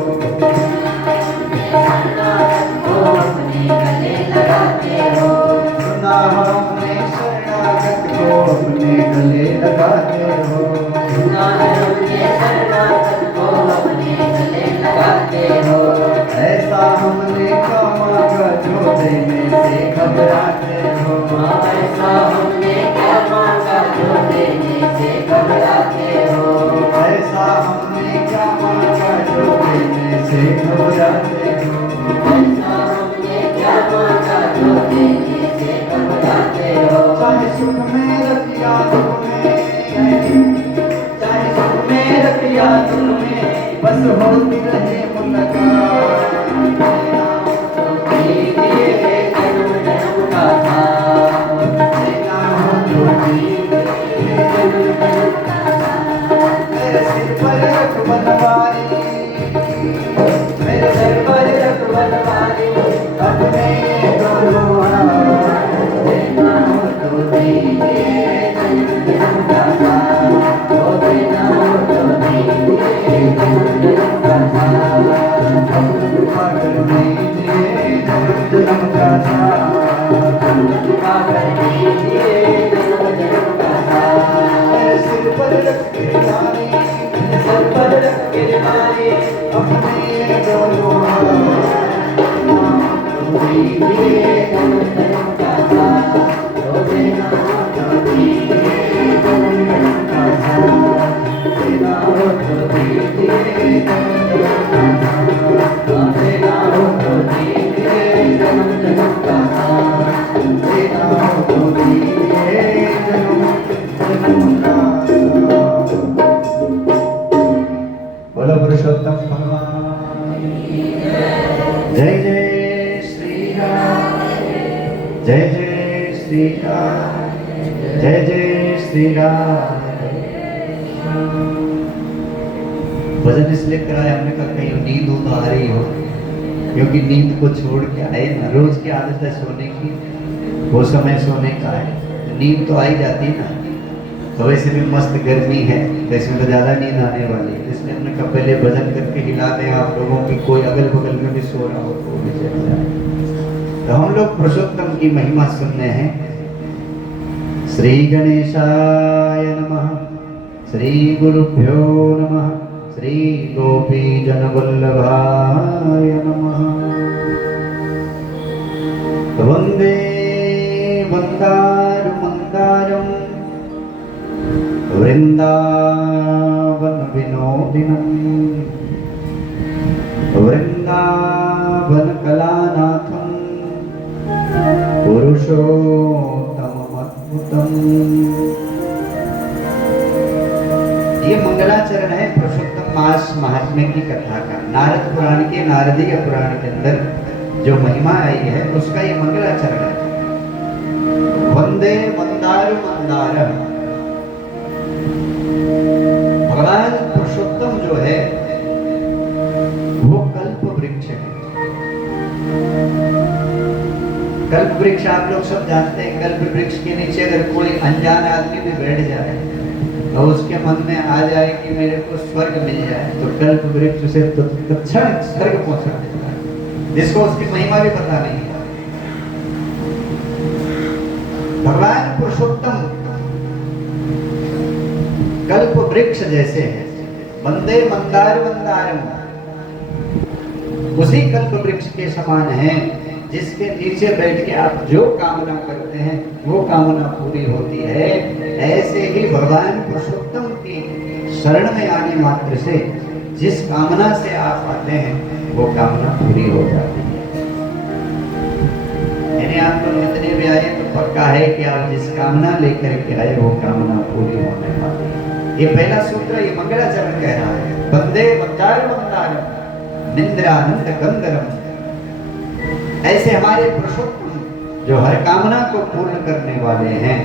अपने गले लगाते हो। सुना हमने शरणागत को अपने गले लगाते हो। अपने शरणागत को अपने गले लगाते हो। ऐसा हमने क्या मांगा जो देने से घबराते हो। ऐसा हमने क्या मांगा जो देने से घबराते हो। ऐसा हमने क्या मांगा जो देने से घबराते हो। ऐसा हमने क्या मांगा जो देने से घबराते हो। चाहे सुख में रखिया तुमने, चाहे सुख में रखिया तुमने, बस होती रहे मुलाकात। देना हो तो दीजिए जन्म का साथ। देना हो तो राम, जय जय श्री राम। भजन इसलिए कराया, हमने कहा कहीं नींद हो तो आ रही हो, क्योंकि नींद को छोड़ के आए ना, रोज की आदत है सोने की, वो समय सोने का है, नींद तो आ ही जाती ना। तो वैसे भी मस्त गर्मी है तो इसमें तो ज़्यादा नींद आने वाली है, इसलिए हमने कहा पहले भजन करके हिला दें आप लोगों की, कोई अगल बगल में भी सो रहा हो तो वो भी चल जाए। तो हम लोग पुरुषोत्तम की महिमा सुनने हैं। श्री गणेशाय नमः, श्री गुरुभ्यो नमः, श्री गोपी जन वल्लभाय नमः। वंदे वंदारु मंदारम वृंदावन विनोदिनम, वृंदावन कलानाथम, पुरुषोत्तम अद्भुतम। ये मंगलाचरण है पुरुषोत्तम मास महात्म्य की कथा का। नारद पुराण के, नारदीय पुराण के अंदर जो महिमा आई है उसका ये मंगलाचरण है। वंदे वंदारु मंदारम, भगवान पुरुषोत्तम जो है वो कल्प वृक्ष है। कल्प वृक्ष आप लोग सब जानते हैं। कल्प वृक्ष के नीचे अगर कोई अनजान आदमी भी बैठ जाए और उसके मन में आ जाए कि मेरे को स्वर्ग मिल जाए, तो कल्प वृक्ष से तो तत्क्षण स्वर्ग पहुंचा देता है, जिसको उसकी महिमा भी पता नहीं है। भगवान पुरुषोत्तम कल्प वृक्ष जैसे है। वंदे मंदार मंदारम, उसी कल्प वृक्ष के समान है, जिसके नीचे बैठ के आप जो कामना करते हैं वो कामना पूरी होती है। ऐसे ही भगवान पुरुषोत्तम की शरण में आने मात्र से जिस कामना से आप आते हैं वो कामना पूरी हो जाती है। यानी आप लोग जितने भी आए तो पक्का है कि आप जिस कामना लेकर के आए वो कामना पूरी होने वाली है। ये पहला सूत्र ये मंगलाचरण कह रहा है। वंदे वंदार मंदारम निंद्रानंद गंधर्व, ऐसे हमारे पुरुषोत्तम जो हर कामना को पूर्ण करने वाले हैं।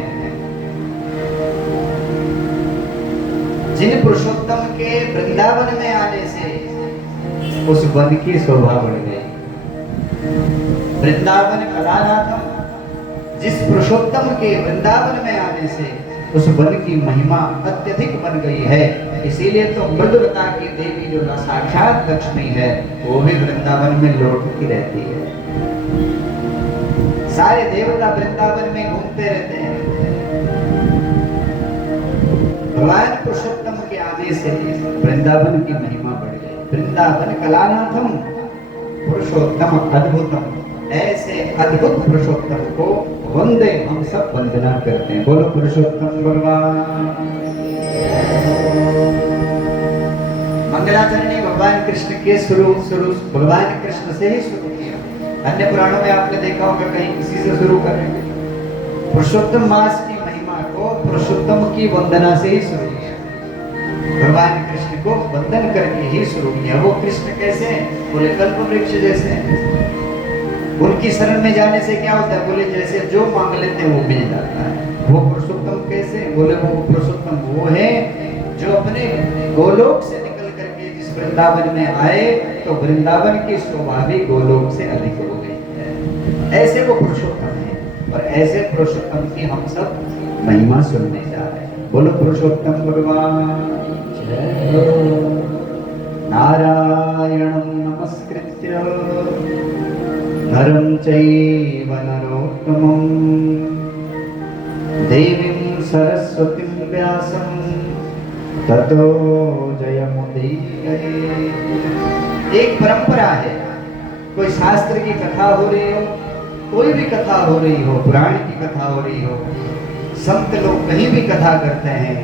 जिन पुरुषोत्तम के वृंदावन में आने से उस वन की शोभा बढ़ गई। वृंदावन कलानाथम, जिस पुरुषोत्तम के वृंदावन में आने से उस वन की महिमा अत्यधिक बन गई है। इसीलिए तो मृदुलता की देवी जो साक्षात लक्ष्मी है वो भी वृंदावन में लौटती रहती है। सारे देवता वृंदावन में घूमते रहते हैं। भगवान पुरुषोत्तम के आने से वृंदावन की महिमा बढ़ गई। वृंदावन कलानाथम पुरुषोत्तम अद्भुतम, ऐसे अद्भुत पुरुषोत्तम को वंदे हम सब वंदना करते हैं। बोलो पुरुषोत्तम भगवान। मंगलाचरण ने भगवान कृष्ण के शुरू भगवान कृष्ण से ही शुरू किया। अन्य पुराणों में आपने देखा होगा कहीं किसी से शुरू करेंगे। पुरुषोत्तम मास की महिमा को पुरुषोत्तम की वंदना से ही शुरू किया। भगवान कृष्ण को वंदन करके ही शुरू किया। वो कृष्ण कैसे? बोले कल्प वृक्ष जैसे। उनकी शरण में जाने से क्या होता है? बोले जैसे जो मांग लेते हैं वो मिल जाता है। वो पुरुषोत्तम कैसे? बोले वो पुरुषोत्तम वो है जो अपने गोलोक से निकल करके जिस वृंदावन में आए तो वृंदावन की शोभा भी गोलोक से अधिक हो गई। ऐसे वो पुरुषोत्तम है और ऐसे पुरुषोत्तम की हम सब महिमा सुनने जा रहे हैं। बोलो पुरुषोत्तम भगवान। नारायणं नमस्कृत्य नरं चैव नरोत्तमं देवीं सरस्वतीं व्यासं ततो जयमुदीरये। एक परंपरा है, कोई शास्त्र की कथा हो रही हो, कोई भी कथा हो रही हो, पुराण की कथा हो रही हो, संत लोग कहीं भी कथा करते हैं,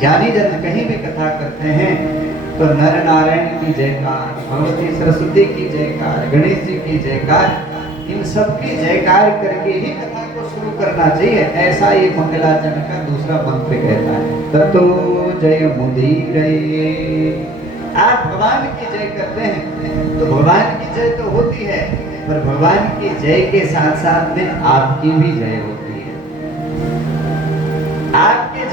ज्ञानी जन कहीं भी कथा करते हैं तो नर नारायण की जयकार, भगवती सरस्वती की जयकार, गणेश जी की जयकार, इन सब की जयकार करके ही कथा को शुरू करना चाहिए। ऐसा ये मंगलाचरण का दूसरा मंत्र कहता है, ततो जय मुदीरये। आप भगवान की जय करते हैं तो भगवान की जय तो होती है, पर भगवान की जय के साथ साथ में आपकी भी जय होती है।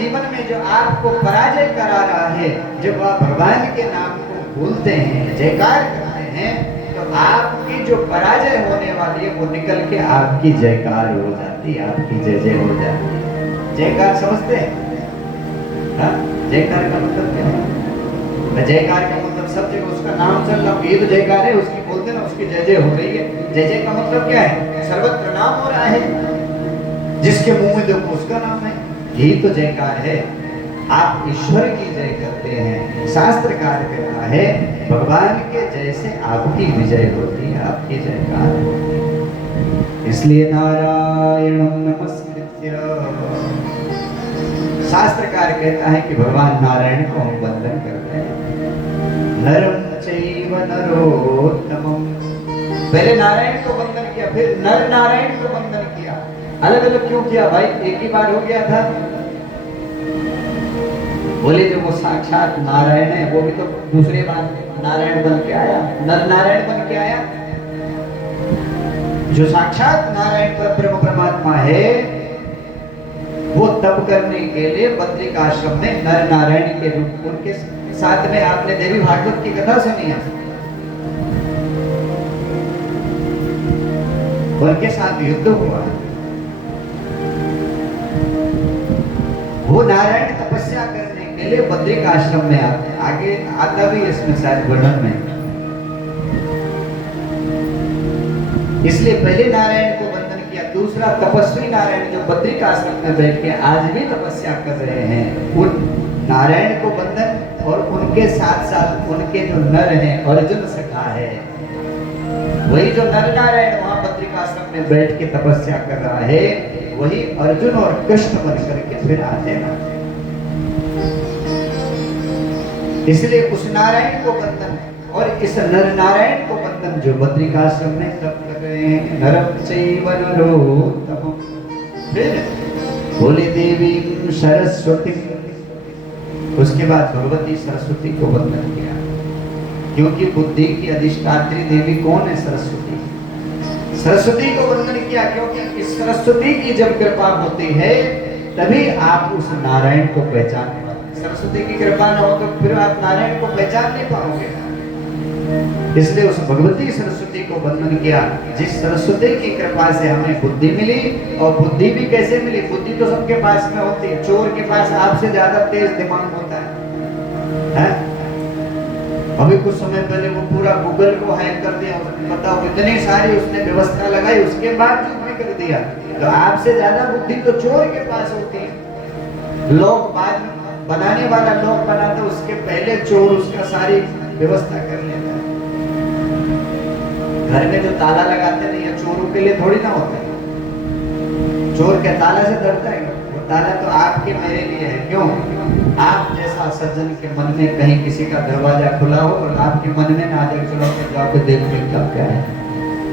जीवन में जो आपको पराजय करा रहा है, जब आप भगवान के नाम को भूलते हैं, जयकार करते हैं, तो आपकी जो पराजय होने वाली है वो निकल के आपकी जयकार हो जाती है, आपकी जय जय हो जाती है। जयकार समझते हैं? हाँ? जयकार का मतलब क्या है? जयकार का मतलब सब जगह उसका नाम चल रहा, ये तो जयकार है, उसकी बोलते ना, उसकी जय जय हो रही है। जय जय का मतलब क्या है? सर्वत्र नाम हो रहा है, जिसके मुंह में देखो उसका नाम है, यही तो जयकार है। आप ईश्वर की जय करते हैं, शास्त्रकार कहता है भगवान के जय से आपकी विजय होती है, आपकी जयकार होती है। इसलिए नारायणं नमस्कृत्य, शास्त्रकार कहता है कि भगवान नारायण को हम वंदन करते हैं। नरं चैव नरोत्तमं, पहले नारायण को वंदन किया, फिर नर नारायण को वंदन किया। अलग अलग क्यों किया भाई? एक ही बार हो गया था? बोले जो वो साक्षात नारायण है, वो भी तो दूसरे बार नारायण बन के आया, नर नारायण बन के आया। जो साक्षात नारायण परब्रह्म परमात्मा है, वो तप करने के लिए बद्रिक आश्रम में नर नारायण के रूप, उनके साथ में आपने देवी भागवत की कथा सुनी है, उनके साथ युद्ध हुआ। वो नारायण तपस्या करने के लिए बद्रिक आश्रम में आते हैं, आगे आता भी इसमें शायद वर्णन में। इसलिए पहले नारायण को वंदन किया, दूसरा तपस्वी नारायण जो बद्रिक आश्रम में बैठ के आज भी तपस्या कर रहे हैं, उन नारायण को वंदन, और उनके साथ साथ उनके जो नर हैं, अर्जुन सखा है, वही जो नर नारायण वहां बद्रिक आश्रम में बैठ के तपस्या कर रहा है, वही अर्जुन और कृष्ण बन करके फिर आते हैं। इसलिए उस नारायण को वंदन और इस नर नारायण को वंदन जो बद्रिक आश्रम में तप कर रहे हैं। नरं चैव नरोत्तमं, फिर बोले देवी सरस्वती, उसके बाद भगवती सरस्वती को वंदन किया, क्योंकि बुद्धि की अधिष्ठात्री देवी कौन है? सरस्वती। सरस्वती को वंदन किया, क्योंकि इस सरस्वती की जब कृपा होती है तभी आप उस नारायण को पहचान पाओगे। सरस्वती की कृपा न हो तो फिर आप नारायण को पहचान नहीं पाओगे। इसलिए उस भगवती सरस्वती को वंदन किया, जिस सरस्वती की कृपा से हमें बुद्धि मिली। और बुद्धि भी कैसे मिली? बुद्धि तो सबके पास में होती है, चोर के पास आपसे ज्यादा तेज दिमाग होता है? अभी कुछ समय पहले वो पूरा गूगल को हैक कर दिया, बताओ इतनी सारी उसने व्यवस्था लगाई, उसके बाद भी कर दिया। तो आपसे ज्यादा बुद्धि तो चोर के पास होती है। लोग बाद बनाने वाला लोग बनाता, उसके पहले चोर उसका सारी व्यवस्था कर लेता है। घर में जो ताला लगाते नहीं है, चोरों के लिए थोड़ी ना होता है। चोर क्या ताला से डरता है? वो ताला तो आपके मेरे लिए है। क्यों? आप जैसा सज्जन के मन में कहीं किसी का दरवाजा खुला हो और आपके मन में ना जाए, चलो के जाके देख लो क्या है,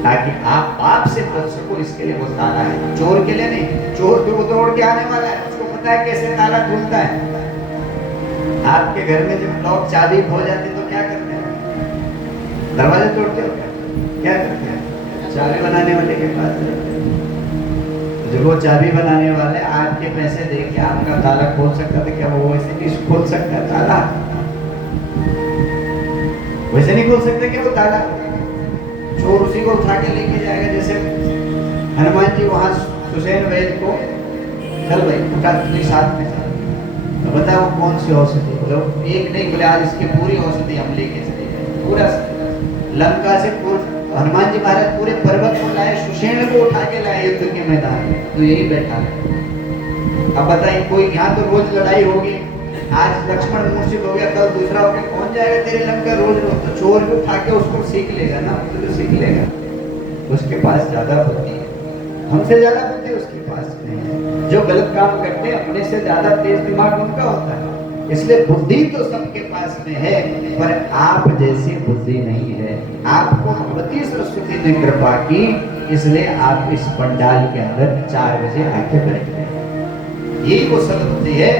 ताकि आप पाप से बच सको, इसके लिए वो ताला है। चोर के लिए नहीं। चोर तो वो तोड़ के आने वाला है, उसको पता है कैसे ताला खुलता है। आपके घर में जब लॉक चाबी खो जाती तो क्या करते हैं? दरवाजा तोड़ते हो क्या करते हैं? चाबी बनाने वाले के पास जाते हैं। जो वो चाबी बनाने वाले आपके पैसे दे के आपका ताला खोल सकता था, क्या वो वैसे नहीं खोल सकता ताला? वैसे नहीं खोल सकते क्या वो ताला? चोर उसी को उठा के लेके जाएगा। जैसे हनुमान जी वहां सुसैन वैद को, चल भाई उठा तुझे साथ में, तो बताओ कौन सी औषधि? बोलो एक नहीं, बोले आज इसकी पूरी औषधि हम लेके चले। पूरा लंका से हनुमान जी महाराज पूरे पर्वत को लाए, सुषेण को उठा के लाए युद्ध के मैदान में, तो यही बैठा है। अब बताइए, कोई यहाँ तो रोज लड़ाई होगी, आज लक्ष्मण मूर्छित हो गया, कल दूसरा हो गया, कौन जाएगा तेरे लंका रोज रोज? तो चोर भी उठा के उसको सीख लेगा ना, तो सीख लेगा। उसके पास ज्यादा बुद्धि है, हमसे ज्यादा बुद्धि उसके पास नहीं है। जो गलत काम करते हैं अपने से ज्यादा तेज दिमाग उनका होता है। इसलिए बुद्धि तो सबके पास में है, पर आप जैसी बुद्धि नहीं है। आपको भगवती सरस्वती ने कृपा की, इसलिए आप इस पंडाल के अंदर 4 बजे आके बैठ गए। यही वो सद्बुद्धि है।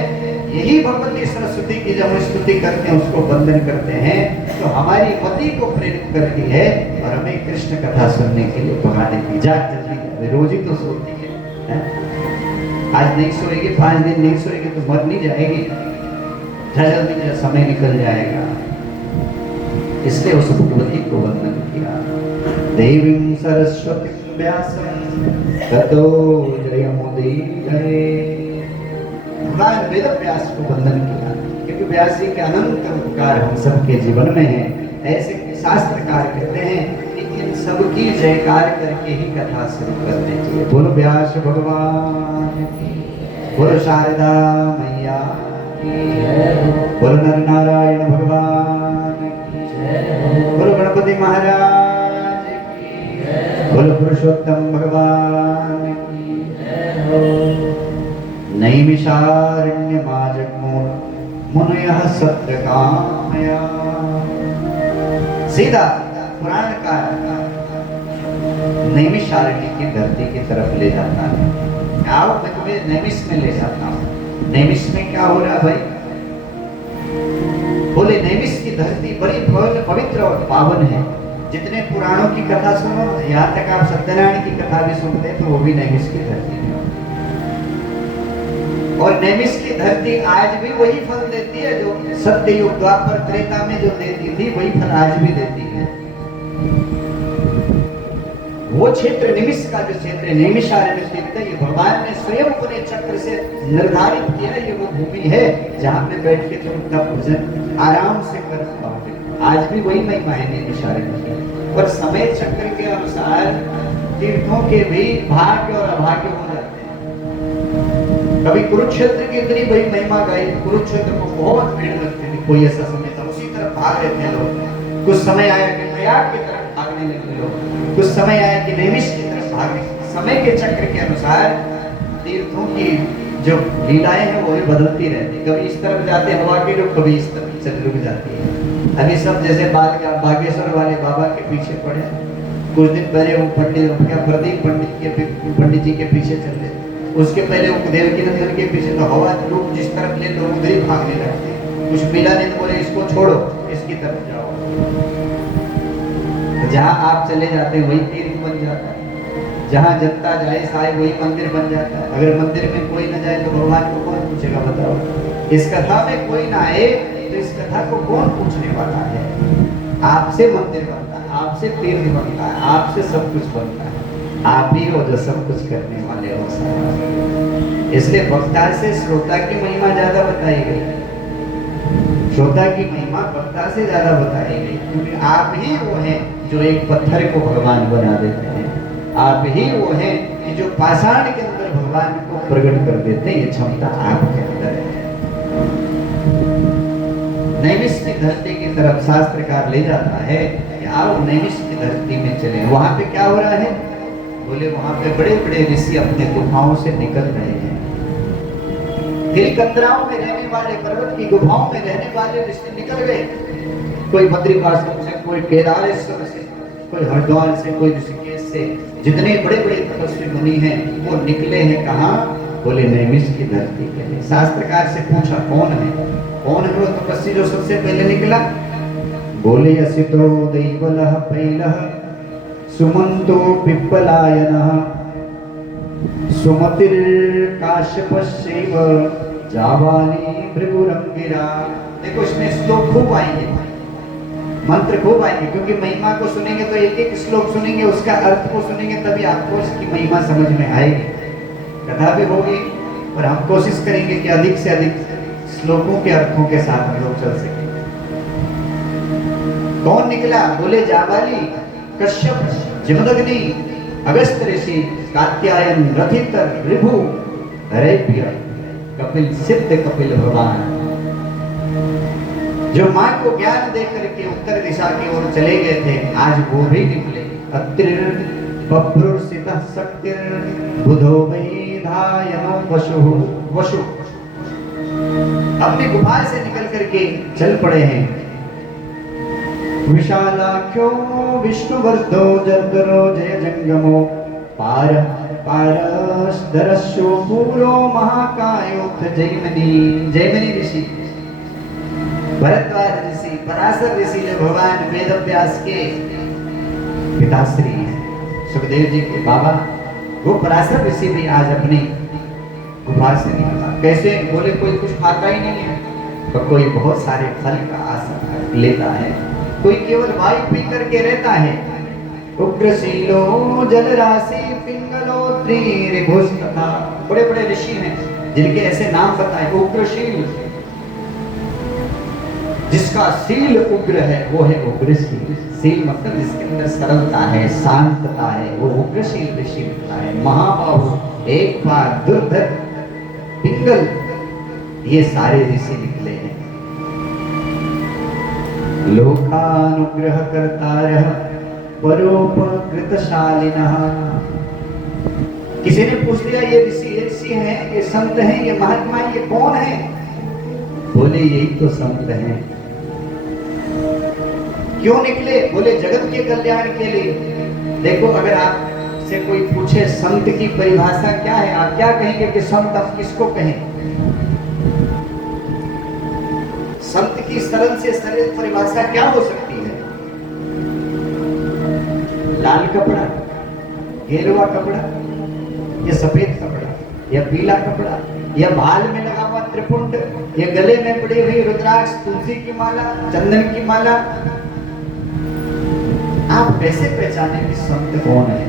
यही भगवती सरस्वती की जब हम स्तुति करते हैं, उसको वंदन करते हैं, तो हमारी मति को प्रेरित करती है और हमें कृष्ण कथा सुनने के लिए भगा देती है। जा जल्दी, रोज ही तो सोती है। आज नहीं सोएगी, 5 दिन नहीं सोएगी तो मर नहीं जाएगी, जल्दी समय निकल जाएगा। इसलिए उस भगवती को वंदन किया। देवीं सरस्वती व्यासं ततो जयमुदीरये। भगवान वेद व्यास को वंदन किया, क्योंकि व्यास जी के अनंत उपकार हम सबके जीवन में है। ऐसे शास्त्रकार कहते हैं कि इन सबकी जयकार करके ही कथा शुरू करनी चाहिए। बोलो व्यास भगवान की, बोलो शारदा मैया की, बोलो नर नारायण भगवान की, बोलो गणपति महाराज की, बोलो पुरुषोत्तम भगवान की। नैमिषारण्यमाजग्मुः मुनयः सत्रकामया। सीधा पुराण का नैमिषारण्य की धरती की तरफ ले जाता है। आओ मैं तुम्हें नैमिष में ले जाता हूँ। नैमिष में क्या हो रहा भाई? बोले नैमिष की धरती बड़ी पवित्र और पावन है। जितने पुराणों की कथा सुनो, यहाँ तक आप सत्यनारायण की कथा भी सुनते हैं तो वो भी नैमिष की धरती है। और नैमिष की धरती आज भी वही फल देती है जो सत्ययुग द्वापर त्रेता में जो देती थी, वही फल आज भी देती है। वो क्षेत्र निमिष का जो क्षेत्र नैमिषारण्य क्षेत्र, ये भगवान ने स्वयं अपने चक्र से निर्धारित किया। ये वो भूमि है जहाँ पे बैठ के तुम तप भजन आराम से कर पाओगे। आज भी वही महिमा है नैमिषारण्य की। और समय चक्र के अनुसार तीर्थों के भी भाग्य और अभाग्य हो जाते हैं। कभी कुरुक्षेत्र की इतनी बड़ी महिमा गाई, कुरुक्षेत्र को बहुत भीड़ लगती थी, कोई ऐसा समय था उसी तरफ भाग रहे थे लोग। कुछ समय आया कि प्रयाग की तरफ भागने लगे लोग, कुछ समय आया कि नैमिष की तरफ भागने। समय के चक्र के अनुसार तीर्थों की जो लीलाएं हैं वो भी बदलती रहती। कभी इस तरफ जाते हवा के लोग, कभी इस तरफ चल रुक जाती है। अभी सब जैसे बागेश्वर वाले बाबा के पीछे पड़े, कुछ दिन पहले वो प्रदीप पंडित जी के पीछे चल रहे, उसके पहले वो देवकी नंदन के पीछे। तो हवा लोग जिस तरफ ले तो उधर ही भागने लगते हैं। कुछ मिला नहीं तो बोले इसको छोड़ो, इसकी तरफ जाओ। तो जहाँ आप चले जाते हैं वही तीर्थ बन जाता है। जहाँ जनता जाए साए वही मंदिर बन जाता है। अगर मंदिर में कोई न जाए तो भगवान को कौन पूछेगा? बताओ। इस कथा में कोई ना आए तो इस कथा को कौन पूछने वाला है? आपसे मंदिर बनता है, आपसे तीर्थ बनता है, आपसे सब कुछ बनता है। आप ही हो जो सब कुछ करने वाले हो। इसलिए वक्ता से श्रोता की महिमा ज्यादा बताई गई। श्रोता की महिमा वक्ता से ज्यादा बताई गई, क्योंकि आप ही वो हैं जो एक पत्थर को भगवान बना देते हैं। आप ही वो हैं कि जो पाषाण के अंदर भगवान को प्रकट कर देते हैं। ये क्षमता आपके अंदर है। नैमिष की धरती की तरफ शास्त्रकार ले जाता है कि आओ नैमिष की धरती में चले। वहां पे क्या हो रहा है? बोले वहां पे बड़े बड़े ऋषि अपने गुफाओं से निकल रहे हैं। हिल कंदराओं में रहने वाले, पर्वत की गुफाओं में रहने वाले ऋषि निकल गए। कोई बद्रिकाश्रम से, कोई केदारेश्वर से, कोई हरिद्वार से, कोई ऋषिकेश से। जितने बड़े बड़े तपस्वी मुनि हैं वो निकले हैं कहाँ? बोले नैमिष की धरती के लिए। शास्त्रकार से पूछा कौन है? कौन है वो तपस्वी जो सबसे पहले निकला? बोले असितो दैवलः पैलः सुमंतो पिप्पलायनः सुमतिर्काश्यपश्चैव जाबाली भृगुरंगिरा। देखो इसमें श्लोक खूब आएंगे, मंत्र खूब आएंगे, क्योंकि महिमा को सुनेंगे तो एक एक श्लोक सुनेंगे, उसका अर्थ को सुनेंगे, तभी आपको इसकी महिमा समझ में आएगी। कथा भी होगी और हम कोशिश करेंगे कि अधिक से अधिक श्लोकों के अर्थों के साथ हम लोग चल सकें। कौन निकला? बोले जाबाली, कश्यप, जमदग्नि, अगस्त्य ऋषि, कात्यायन, रथितर, ऋभु, हरेभ्य, कपिल, सिद्ध कपिल भगवान, जो मां को ज्ञान दे करके उत्तर दिशा की ओर चले गए थे, आज वो भी निकले। अत्रिर बभ्रुर्सितः शक्तिर् बुधो वैधायनो वसु अपनी गुफा से निकल करके चल पड़े हैं। विशालाख्यो विष्णुवर्धो जर्दरो जय जंगमो पार पारस्दरस्यो पूरो महाकायोथ जैमिनी ऋषि, भरद्वाज ऋषि, पराशर ऋषि जो भगवान वेद व्यास के पिताश्री हैं, सुखदेव जी के बाबा, वो पराशर ऋषि भी आज अपनी गुफा से निकला। कैसे? बोले कोई कुछ खाता ही नहीं है, तो कोई बहुत सारे फल का आसन लेता है, कोई केवल वायु पी करके रहता है। उग्रशीलो जलराशि पिंगलो त्रिभुज तथा, बड़े बड़े ऋषि हैं जिनके ऐसे नाम बताए। उग्रशील, जिसका शील उग्र है वो है उग्रशील। शील मतलब जिसके अंदर सरलता है, शांतता है, वो उग्रशील ऋषि होता है। महाबाहु, एक बार दुर्धर, पिंगल, ये सारे ऋषि निकले हैं। लोकानुग्रह कर्तारः परोपकृतशालिनः। किसी ने पूछ लिया ये ऋषि हैं, ये संत हैं, ये महात्मा हैं, ये कौन है? बोले यही तो संत हैं। क्यों निकले? बोले जगत के कल्याण के लिए। देखो, अगर आपसे कोई पूछे संत की परिभाषा क्या है, आप क्या कहेंगे कि संत आप किसको कहें? संत की सरल से सरल परिभाषा क्या हो सकती है? लाल कपड़ा, गेरुआ कपड़ा, या सफेद कपड़ा, या पीला कपड़ा, या बाल में लगा हुआ त्रिपुंड, या गले में पड़ी हुई रुद्राक्ष, तुलसी की माला, चंदन की माला। आप कैसे पहचाने कि संत कौन है?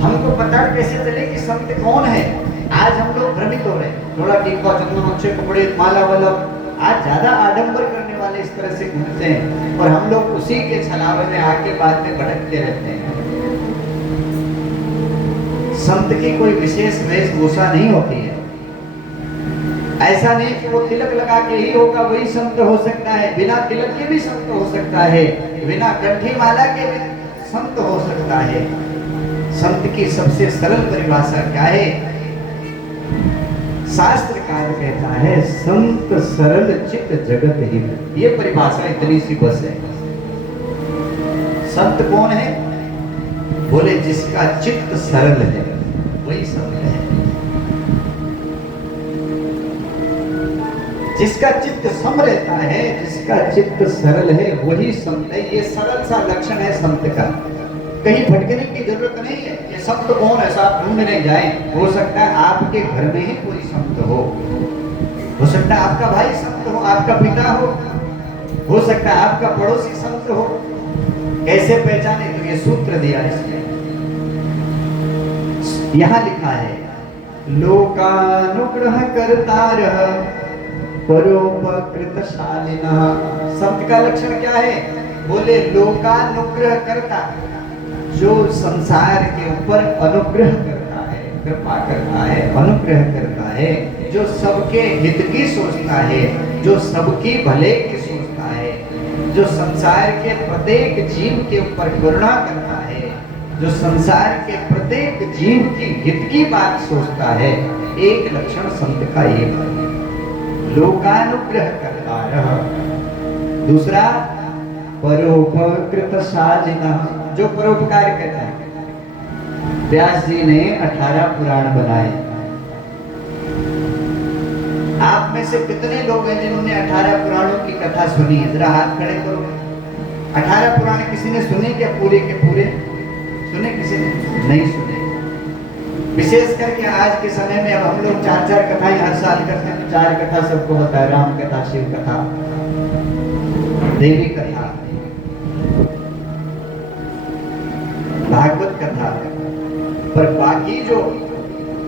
हमको पता कैसे चले कि संत कौन है? आज हम लोग भ्रमित हो रहे हैं। थोड़ा टीका, चंदन, अच्छे कपड़े, माला वाला, आज ज्यादा आडंबर करने वाले इस तरह से घूमते हैं, और हम लोग उसी के छलावे में आके बाद में भटकते रहते हैं। संत की कोई विशेष वेशभूषा नहीं होती है। ऐसा नहीं कि वो तिलक लगा के ही होगा वही संत हो सकता है, बिना तिलक के भी संत हो सकता है, बिना कंठी माला के भी संत हो सकता है। संत की सबसे सरल परिभाषा क्या है? शास्त्रकार कहता है संत सरल चित्त जगत हित। ये परिभाषा इतनी सी बस है। संत कौन है? बोले जिसका चित्त सरल है वही संत है। जिसका चित्त सम रहता है, जिसका चित्त सरल है वही संत है। ये सरल सा लक्षण है संत का। कहीं भटकने की जरूरत नहीं है। ये संत कौन है साहब ढूंढने जाए? हो सकता है आपके घर में ही कोई संत हो सकता है आपका भाई संत हो, आपका पिता हो सकता है आपका पड़ोसी संत हो। कैसे पहचाने? तो ये सूत्र दिया इसमें, यहां लिखा है लोकानुग्रह कर्तारः परोपकृतशालिनः। संत का लक्षण क्या है? बोले लोकानुग्रह करता, जो संसार के ऊपर अनुग्रह करता है, कृपा करता है, अनुग्रह करता है, जो सबके हित की सोचता है, जो सबकी भले की सोचता है, जो संसार के प्रत्येक जीव के ऊपर करुणा करता है, जो संसार के प्रत्येक जीव की हित की बात सोचता है। एक लक्षण संत का ये है, लोकानुग्रह करता रह। दूसरा परोपकृतशालिनः, जो परोपकार करता है। व्यास जी ने 18 पुराण बनाए। आप में से कितने लोग हैं जिन्होंने 18 पुराणों की कथा सुनी है? जरा हाथ खड़े करो। 18 पुराण किसी ने सुने क्या? पूरे के पूरे सुने? किसी ने नहीं सुने। विशेष करके आज के समय में अब हम लोग 4-4 कथाएं हर साल करते हैं। 4 कथा सबको होता है, राम कथा, शिव कथा, देवी कथा, भागवत कथा। पर बाकी जो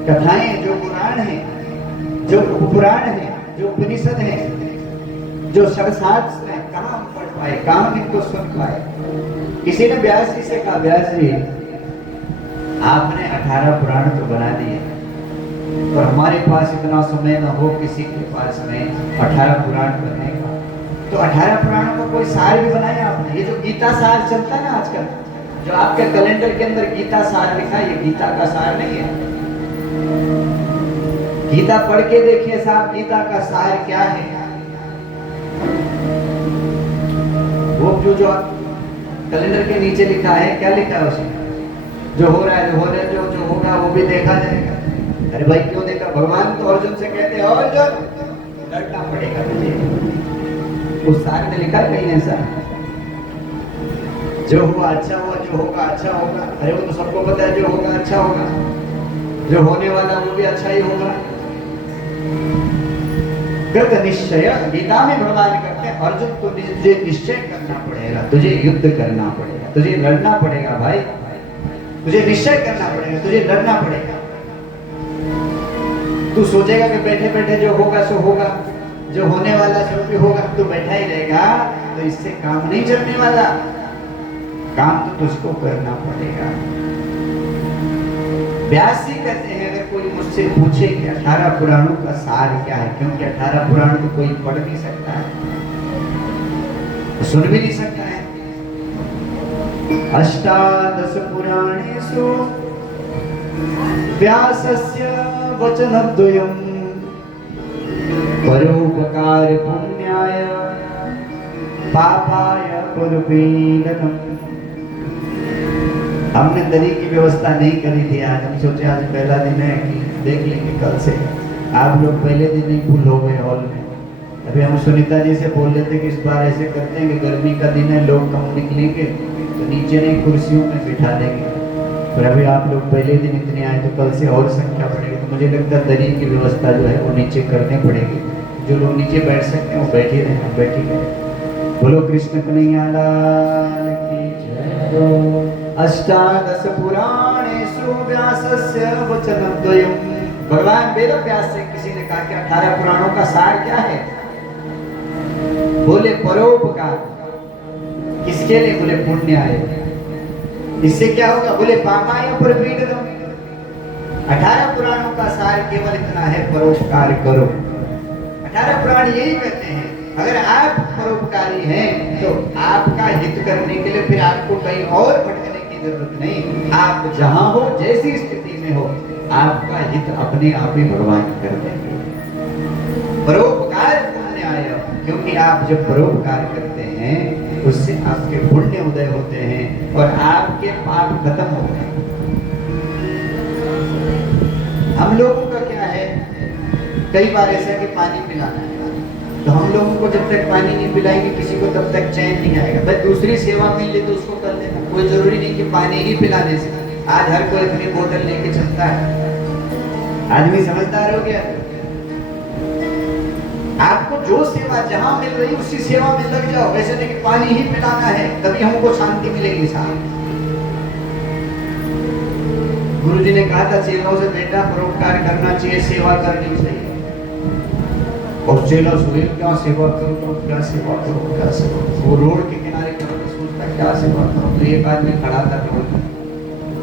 कथाएं, जो पुराण हैं, जो उपपुराण हैं, जो उपनिषद हैं, जो शास्त्र हैं, कहाँ हम पढ़ पाए, कहाँ हम इनको सुन पाए? किसी ने व्यास जी से कहा, व्यास जी आपने 18 पुराण तो बना दिए, पर हमारे पास इतना समय न हो, किसी के पास में 18 पुराण बनने का, तो 18 पुराणों का कोई सार भी बनाया आपने? ये जो गीता सार चलता है ना आजकल, जो आपके कैलेंडर के अंदर गीता सार लिखा है, ये गीता का सार नहीं है। गीता पढ़ के देखिए साहब, गीता का सार क्या है? वो जो कैलेंडर के नीचे लिखा है, क्या लिखा है उसमें? जो हो रहा है, जो होगा वो भी देखा जाएगा। अरे भाई क्यों देखा? भगवान तो अर्जुन से कहते हैं अर्जुन लड़ना पड़ेगा तुझे। उस सार में लिखा है कहीं ऐसा? जो हुआ अच्छा हुआ, जो होगा अच्छा होगा। अरे वो तो सबको पता है जो होगा अच्छा होगा, जो होने वाला वो भी अच्छा ही होगा। कृत निश्चय, गीता में भगवान कहते हैं अर्जुन को तुझे निश्चय करना पड़ेगा, तुझे युद्ध करना पड़ेगा, तुझे लड़ना पड़ेगा भाई, तुझे निश्चय करना पड़ेगा, तुझे लड़ना पड़ेगा। तू सोचेगा कि बैठे बैठे जो होगा सो होगा, जो होने वाला जो भी होगा तू बैठा ही रहेगा, तो इससे काम नहीं चलने वाला। काम तो तुझको करना पड़ेगा। व्यास जी कहते हैं अगर कोई मुझसे पूछे कि 18 पुराणों का सार क्या है, क्योंकि 18 पुराण तो कोई पढ़ नहीं सकता है, सुन भी नहीं सकता है। अष्टादश पुराणेषु व्यासस्य वचनद्वयम् परोपकार पुण्याय पापाय पुरपीडनम्। हमने दरी की व्यवस्था नहीं करी थी आज, हम सोचे आज पहला दिन है कि देख लेंगे कल से। आप लोग पहले दिन ही फुल हो गए हॉल में। अभी हम सुनीता जी से बोल रहे थे कि इस बार ऐसे करते हैं कि गर्मी का दिन है, लोग कम निकलेंगे तो नीचे नहीं कुर्सियों में बिठा देंगे। पर अभी आप लोग पहले दिन इतने आए तो कल से और संख्या बढ़ेगी, तो मुझे लगता है दरी की व्यवस्था जो है वो नीचे करनी पड़ेगी। जो लोग नीचे बैठ सकते हैं वो बैठ ही रहे, बैठ ही रहे। बोलो कृष्ण कन्हैया लाल की जय। अष्टादश पुराणेषु व्यासस्य वचनद्वयम्। भगवान वेद व्यास से किसी ने कहा कि 18 पुराणों का सार क्या है? बोले परोपकार। किसके लिए? बोले पुण्य आए। इससे क्या होगा? बोले पापाय पुरपीडनम्। 18 पुराणों का सार केवल इतना है, परोपकार करो। 18 पुराण यही कहते हैं अगर आप परोपकारी हैं तो आपका हित करने के लिए फिर आपको कहीं और भटकने की जरूरत नहीं। आप जहां हो, जैसी स्थिति में हो, आपका हित अपने आप ही भगवान कर देंगे। परोपकार पुण्य आया, क्योंकि आप जब परोपकार करते हैं उससे आपके पुण्य उदय होते हैं और आपके पाप खत्म होते हैं। हम लोगों का क्या है, कई बार ऐसा कि पानी पिलाना है तो हम लोगों को जब तक पानी नहीं पिलाएंगे किसी को तब तक चैन नहीं आएगा। भाई दूसरी सेवा मिल ले तो उसको कर लेना, कोई जरूरी नहीं कि पानी ही पिलाने से। आज हर कोई अपनी बोतल लेके चलता है, आदमी समझदार हो गया। आपको जो सेवा जहां मिल रही उसी सेवा में लग जाओ। ऐसे नहीं कि पानी ही पिलाना है तभी हमको शांति मिलेगी। साहब गुरुजी ने कहा था चेलों से, बेटा परोपकार करना चाहिए, सेवा करनी चाहिए। और चेला सोए क्या सेवा करो, क्या सेवा करो, क्या सेवा करो। वो रोड के किनारे खड़ा था, सोचता क्या सेवा करो। तो एक आदमी खड़ा था रोड,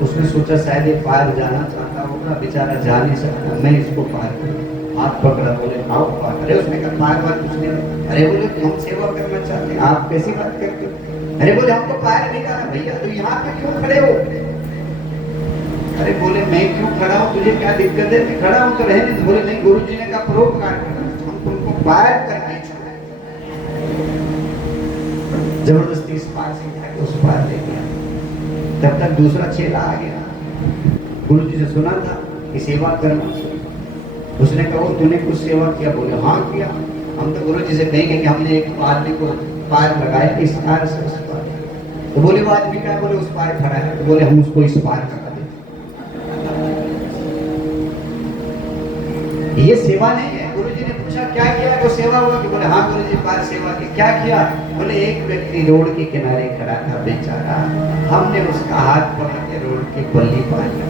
उसने सोचा शायद ये पार जाना चाहता होगा, बेचारा जा नहीं सकता, मैं इसको पार करूं। हाथ पकड़ा, बोले आओ पार। अरे उसने कहा पार बार कुछ नहीं। अरे बोले हम सेवा करना चाहते हैं, आप कैसी बात करते हो? अरे बोले हमको पार नहीं करना। भैया तो यहाँ पे क्यों खड़े हो? अरे बोले मैं क्यों खड़ा हूँ, तुझे क्या दिक्कत है? मैं खड़ा हूँ तो रहने दो। बोले नहीं, गुरुजी ने कहा परोपकार करना, हम तुमको पार करके छोड़े। जबरदस्ती इस पार से उठा के उस पार ले गया। तब तक दूसरा चेला आ गया, गुरुजी से सुना था कि सेवा करना। उसने कहा तूने कुछ सेवा किया? बोले हाँ किया। हम तो गुरुजी से कहेंगे कि हमने एक आदमी को पार लगाया इस पार से उस पार। तो बोले वो आदमी क्या? बोले उस पार खड़ा है। तो बोले हम उसको इस पार करा दें। ये सेवा नहीं है। गुरुजी ने पूछा क्या किया? तो सेवा हुआ कि बोले हाँ गुरुजी पार सेवा की। क्या किया? बोले एक व्यक्ति रोड के किनारे खड़ा था बेचारा, हमने उसका हाथ पकड़ के रोड के पल्ली पार किया।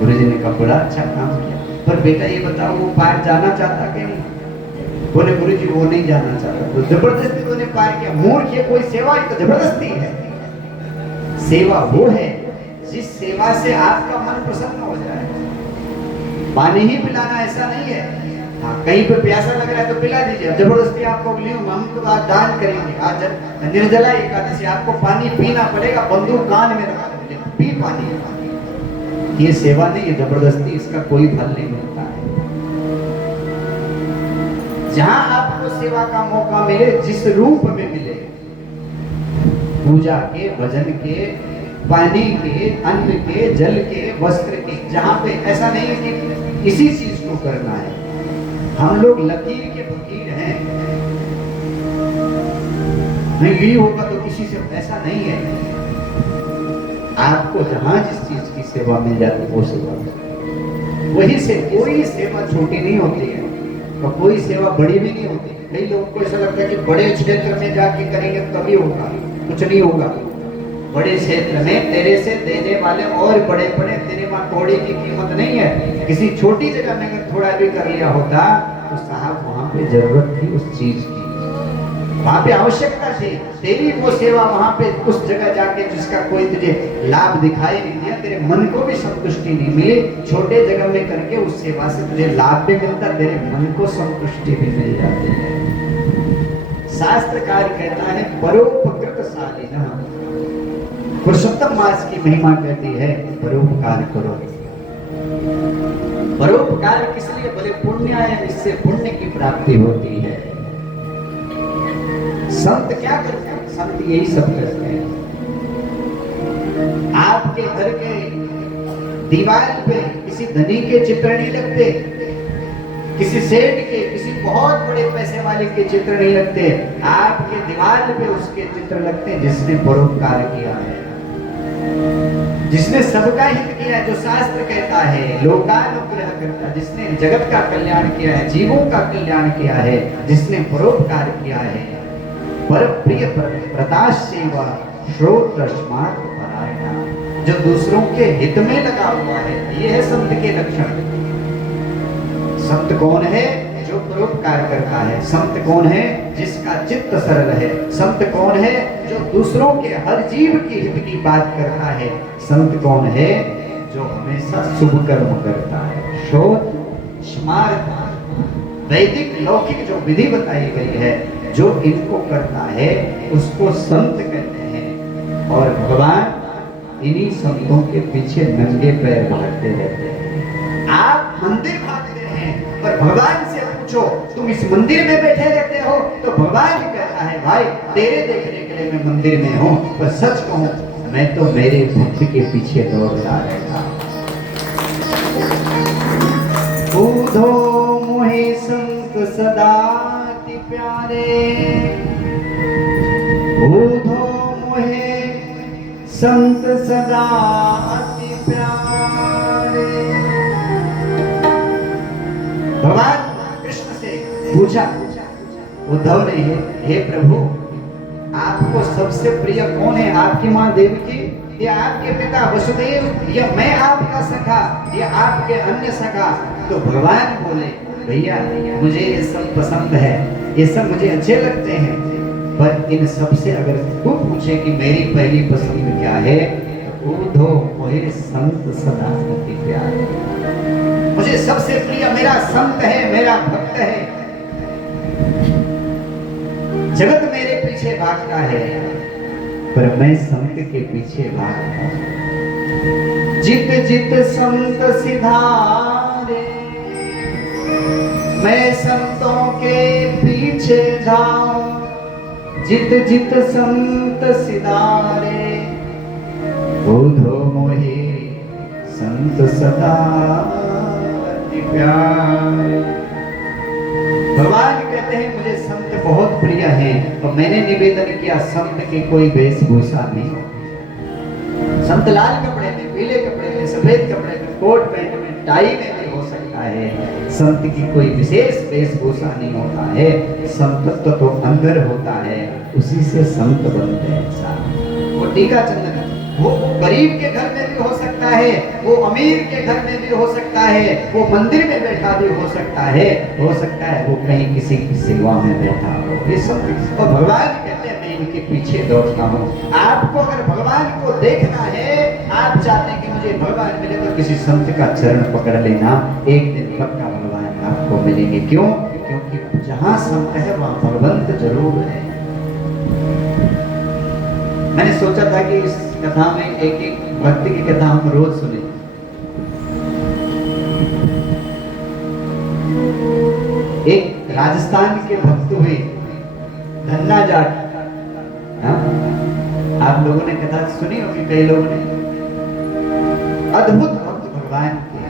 गुरुजी ने कहा बड़ा अच्छा काम किया, पर बेटा ये बताओ वो पार जाना चाहता कि नहीं? बोले गुरुजी वो नहीं जाना चाहता। तो जबरदस्ती उन्होंने पार किया। मूर्ख है, कोई सेवा तो जबरदस्ती है। सेवा वो है जिस सेवा से आपका मन प्रसन्न हो जाए। पानी ही पिलाना ऐसा नहीं है। हाँ, कहीं पे प्यासा लग रहा है तो पिला दीजिए। जबरदस्ती आपको हम तो आज दान करेंगे, आज निर्जला एकादशी, आपको पानी पीना पड़ेगा, बंदूक कान में रखा दीजिए, पी पानी। ये सेवा नहीं है, जबरदस्ती, इसका कोई फल नहीं मिलता है। जहां आपको सेवा का मौका मिले, जिस रूप में मिले, पूजा के, भजन के, पानी के, अन्न के, जल के, वस्त्र के, जहां पे ऐसा नहीं है कि किसी चीज को करना है। हम लोग लकीर के फकीर हैं, नहीं ये होगा तो किसी से, ऐसा नहीं है। आपको जहां जिस चीज की सेवा मिल जाती है वो सेवा, वही से कोई सेवा छोटी नहीं होती है। तो कोई सेवा बड़ी भी नहीं होती। कई लोगों को ऐसा लगता है कि बड़े क्षेत्र में जाके करेंगे तभी होगा, कुछ नहीं होगा। बड़े क्षेत्र में तेरे से देने वाले और बड़े बड़े, तेरे वहां कौड़ी की कीमत नहीं है। किसी छोटी जगह में अगर थोड़ा भी कर लिया होता तो साहब वहां पे जरूरत थी उस चीज की, वहां पे आवश्यकता थी। तेरी वो सेवा वहां पे उस जगह जाके जिसका कोई तुझे लाभ दिखाई नहीं दिया, तेरे मन को भी संतुष्टि नहीं मिली, छोटे जगह में करके उस सेवा से तुझे लाभ भी मिलता, तेरे मन को संतुष्टि भी मिल जाती है। शास्त्रकार कहता है परोपकृत शालिनः, पुरुषोत्तम मास की महिमा कहती है परोपकार करो। परोपकार किस लिए? बोले पुण्य है, इससे पुण्य की प्राप्ति होती है। संत क्या करते हैं? संत यही सब करते हैं। आपके घर के दीवार पे किसी धनी के चित्र नहीं लगते, किसी सेठ के, किसी बहुत बड़े पैसे वाले के चित्र नहीं लगते, आपके दीवार पे उसके चित्र लगते हैं जिसने परोपकार किया है, जिसने सबका हित किया है, जो शास्त्र कहता है लोकानुग्रह करता, जिसने जगत का कल्याण किया है, जीवों का कल्याण किया है, जिसने परोपकार किया है। पर प्रिय प्रताश सेवा श्रोत्रस्मात् परायणः, जो दूसरों के हित में लगा हुआ है, ये है संत के लक्षण। संत कौन है? जो परोपकार करता है। संत कौन है? जिसका चित्त सरल है। संत कौन है? जो दूसरों के हर जीव की हित की बात करता है। संत कौन है? जो हमेशा शुभ कर्म करता है। शोध स्मार्त वैदिक लौकिक जो विधि बताई गई है, जो इनको करता है उसको संत कहते हैं। और भगवान इन्हीं संतों के पीछे नंगे पैर भागते रहते हैं। आप मंदिर भागते हैं पर भगवान से पूछो तुम इस मंदिर में बैठे रहते हो, तो भगवान कहता है भाई तेरे देखने के लिए मैं मंदिर में हूं, पर सच कहूं मैं तो मेरे भक्त के पीछे दौड़ता रहता। बूढ़ो मोहे संत सदा अति प्यारे, बूढ़ो मोहे संत सदा अति प्यारे। भगवान कृष्ण से पूछा उद्धव ने, हे प्रभु आपको सबसे प्रिय कौन है? आपकी माँ देवकी या आपके पिता वसुदेव या मैं आपका सखा या आपके अन्य सखा? तो भगवान बोले भैया मुझे ये सब पसंद है, ये सब मुझे अच्छे लगते हैं, पर इन सब से अगर तू पूछे कि मेरी पहली पसंद क्या है, तो उद्धव मोहे संत सदा अति प्यारे। मुझे सबसे प्रिय मेरा संत है, मेरा भक्त है। जगत मेरे पीछे भागता है पर मैं संत के पीछे भागता हूं। जित जित संत सिधारे, मैं संतों के पीछे जाऊं। जित जित संत सिधारे, उद्धव मोहे संत सदा अति प्यारे। भगवान कहते हैं मुझे संत बहुत प्रिय है, और मैंने निवेदन किया संत के कोई वेशभूषा नहीं। संत लाल कपड़े में, पीले कपड़े में, सफेद कपड़े में, कोट पैंट में, टाई में भी हो सकता है। संत की कोई विशेष वेशभूषा नहीं होता है। संतत्व तो अंदर होता है, उसी से संत बनते हैं इंसान। वो टीका चंदन वो गरीब के घर में भी हो सकता है, वो अमीर के घर में भी हो सकता है, वो मंदिर में बैठा भी हो सकता है वो कहीं किसी की सेवा में बैठा हो। ये सब और भगवान कहते हैं मैं इनके पीछे दौड़ता हूँ। आपको अगर भगवान को देखना है, आप चाहते हैं कि मुझे भगवान मिले, तो किसी संत का चरण पकड़ लेना, एक दिन पक्का भगवान आपको मिलेंगे। क्यों? क्योंकि जहाँ संत है वहाँ भगवंत जरूर है। मैंने सोचा था कि इस कथा में एक एक भक्ति की कथा हम रोज सुने। एक राजस्थान के भक्त हुए धन्ना जाट, आप लोगों ने कथा सुनी होगी, कई लोगों ने। अद्भुत भक्त भगवान के,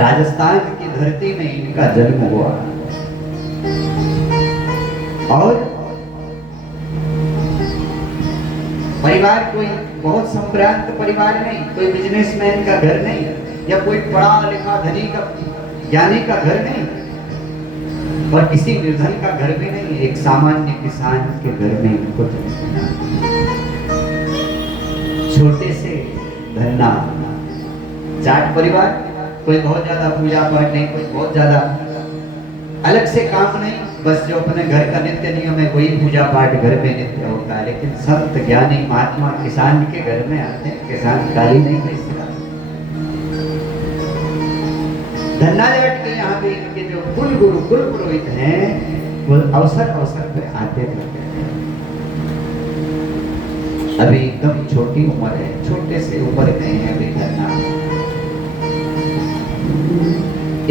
राजस्थान की धरती में इनका जन्म हुआ और परिवार कोई बहुत संभ्रांत परिवार नहीं, कोई बिजनेसमैन का घर नहीं, या कोई पढ़ा लिखा धनी का ज्ञानी का घर नहीं और किसी निर्धन का घर भी नहीं, एक सामान्य किसान के घर में इनको जन्म। छोटे से धन्ना जाट परिवार, कोई बहुत ज्यादा पूजा पाठ नहीं, कोई बहुत ज्यादा अलग से काम नहीं, बस जो अपने घर का नित्य नियम है वही पूजा पाठ घर में नित्य होता है। लेकिन संत ज्ञानी महात्मा किसान के घर में आते हैं, किसान गाली नहीं बेचता। धन्ना जाट के यहाँ भी इनके जो कुल गुरु कुल पुरोहित हैं वो अवसर अवसर पे आते रहते हैं। अभी एकदम छोटी उम्र है, छोटे से उम्र में है अभी धन्ना।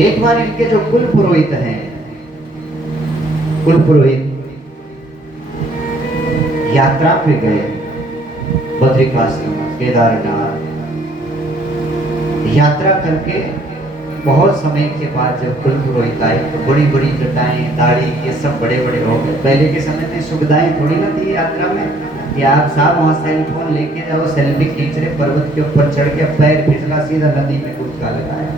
एक बार इनके जो कुल पुरोहित हैं, कुल पुरोहित यात्रा पे गए, बद्रिकाश्रम केदारनाथ यात्रा करके बहुत समय के बाद जब कुल पुरोहित आए तो बड़ी बड़ी जटाएं दाढ़ी ये सब बड़े बड़े हो गए। पहले के समय में सुविधाएं थोड़ी ना थी यात्रा में कि आप साहब वहाँ सेलफोन लेके जाओ, सेल्फी खींच रहे, पर्वत के ऊपर चढ़ के पैर फिसला सीधा नदी में कूदका लगाया।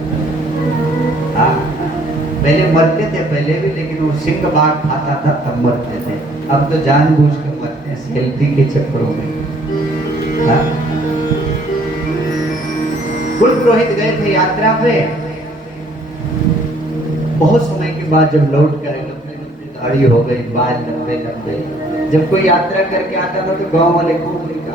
पहले मरते थे पहले भी, लेकिन वो सिंह बाघ खाता था तब मरते थे। अब तो जानबूझ के मरते हैं सेल्फी के चक्करों में। कुल पुरोहित गए थे यात्रा पे, बहुत समय के बाद जब लौट कर दाढ़ी हो गई, बाल लंबे लंबे, जब कोई यात्रा करके आता था तो गांव वाले को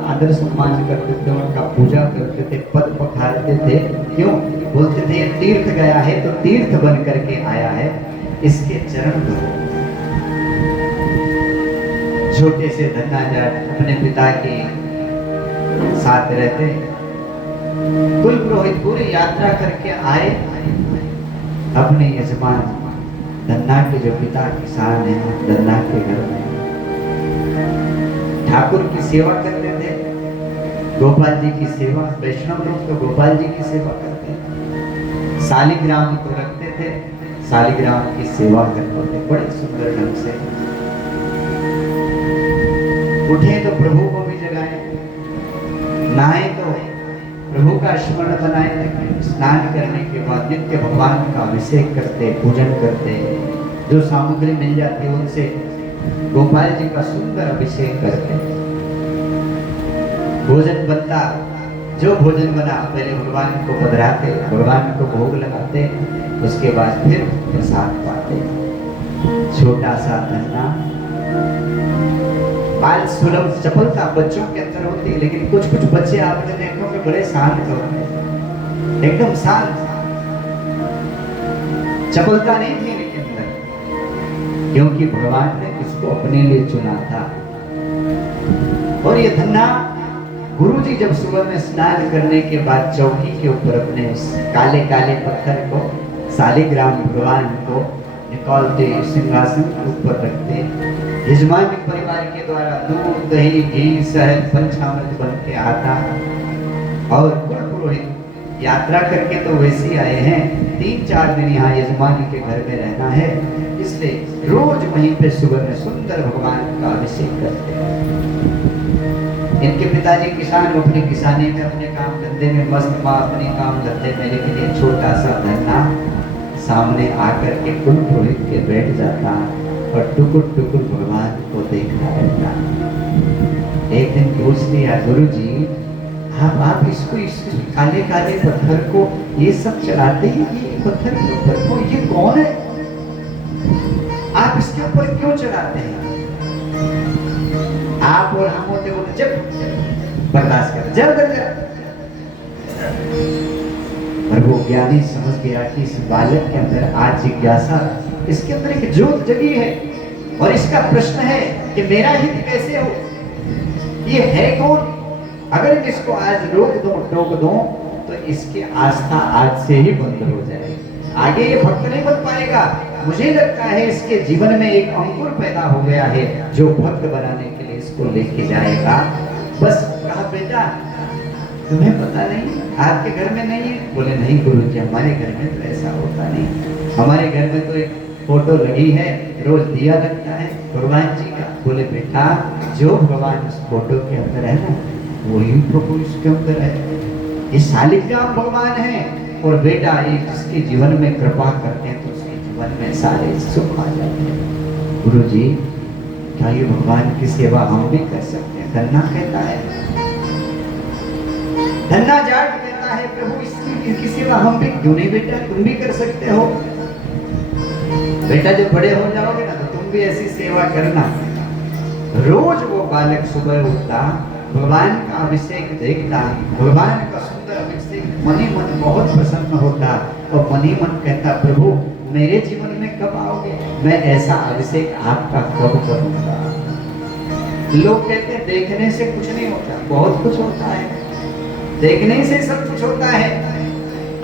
आदर सम्मान करते थे, उनका पूजा करते थे, पद पखारते थे। क्यों? बोलते थे ये तीर्थ गया है तो तीर्थ बन करके आया है, इसके चरण धो। छोटे से धन्ना जाट अपने पिता के साथ रहते, कुल पुरोहित पूरी यात्रा करके आए, अपने यजमान धन्ना के जो पिता किसान है धन्ना के घर में ठाकुर की सेवा करते थे, गोपाल जी की सेवा। वैष्णव लोग तो गोपाल जी की सेवा करते हैं। शालिग्राम को रखते थे, शालिग्राम की सेवा करते थे बड़े सुंदर ढंग से। उठे तो प्रभु को भी जगाए, नहाए तो प्रभु का स्मरण बनाए, स्नान करने के बाद नित्य भगवान का अभिषेक करते, पूजन करते, जो सामग्री मिल जाती है उनसे गोपाल जी का सुंदर अभिषेक करते। भोजन बनता, जो भोजन बना पहले भगवान को पधराते, भगवान को भोग लगाते, उसके बाद फिर प्रसाद पाते। छोटा सा धन्ना, बाल सुलभ चपलता बच्चों के अंदर होती है, लेकिन कुछ कुछ बच्चे आपने देखोगे बड़े शांत होते हैं, एकदम शांत, चपलता नहीं थी इनके अंदर, क्योंकि भगवान ने इसको अपने लिए चुना था। और ये धन्ना गुरु जी जब सुबह में स्नान करने के बाद चौकी के ऊपर अपने उस काले काले पत्थर को, शालिग्राम भगवान को निकालते, सिंहासन के ऊपर रखते, यजमानी परिवार के द्वारा दूध दही घी शहद पंचामृत बन के आता। और कुल पुरोहित यात्रा करके तो वैसे ही आए हैं, 3-4 दिन यहाँ यजमानी के घर में रहना है, इसलिए रोज वहीं पे सुबह में सुंदर भगवान का अभिषेक करते हैं। इनके पिताजी किसान, अपनी किसानी में अपने काम धंधे में मस्त, माँ अपने काम धंधे में, लेकिन ये छोटा सा धन्ना सामने आकर के कुल पुरोहित के बैठ जाता और टुकुर टुकुर भगवान को देखता रहता। एक दिन पूछ लिया, गुरु जी आप इसको इस काले काले पत्थर को ये सब चढ़ाते हैं, ये पत्थर के ऊपर को ये कौन है, आप इसके ऊपर क्यों चढ़ाते हैं? आप और हम होते बोले जब बर्दाश्त कर जब और वो ज्ञानी समझ गया कि इस बालक के अंदर आज जिज्ञासा, इसके अंदर एक ज्योत जगी है और इसका प्रश्न है कि मेरा हित कैसे हो, ये है कौन? अगर इसको आज रोक दो, टोक दो, तो इसकी आस्था आज से ही बंद हो जाएगी, आगे ये भक्त नहीं बन पाएगा। मुझे लगता है इसके जीवन में एक अंकुर पैदा हो गया है जो भक्त बनाने के लिए इसको लेके जाएगा। बस कहा, बेटा तुम्हें पता नहीं आपके घर में नहीं है? बोले नहीं गुरुजी, हमारे घर में तो ऐसा होता नहीं, हमारे घर में तो एक फोटो लगी है, रोज दिया लगता है भगवान जी का। बोले बेटा जो भगवान उस फोटो के अंदर है ना, वही प्रभु इसके अंदर है, ये शालिग्राम भगवान है। और बेटा ये जिसके जीवन में कृपा करते हैं तो उसके जीवन में सारे सुख आ जाते हैं। गुरु जी क्या ये भगवान की सेवा हम भी कर सकते हैं? धन्ना कहता है, धन्ना जाट कहता है प्रभु इसकी सेवा हम भी क्यों नहीं बेटा, तुम भी कर सकते हो। बेटा जब बड़े हो जाओगे ना तो तुम भी ऐसी सेवा करना। रोज वो बालक सुबह उठता, भगवान का अभिषेक देखता, भगवान का सुंदर अभिषेक मन ही मन बहुत प्रसन्न होता और मन ही मन कहता प्रभु मेरे जीवन में कब आओगे, मैं ऐसा अभिषेक आपका कब करूंगा। लोग कहते हैं देखने से कुछ नहीं होता, बहुत कुछ होता है, देखने से सब कुछ होता है।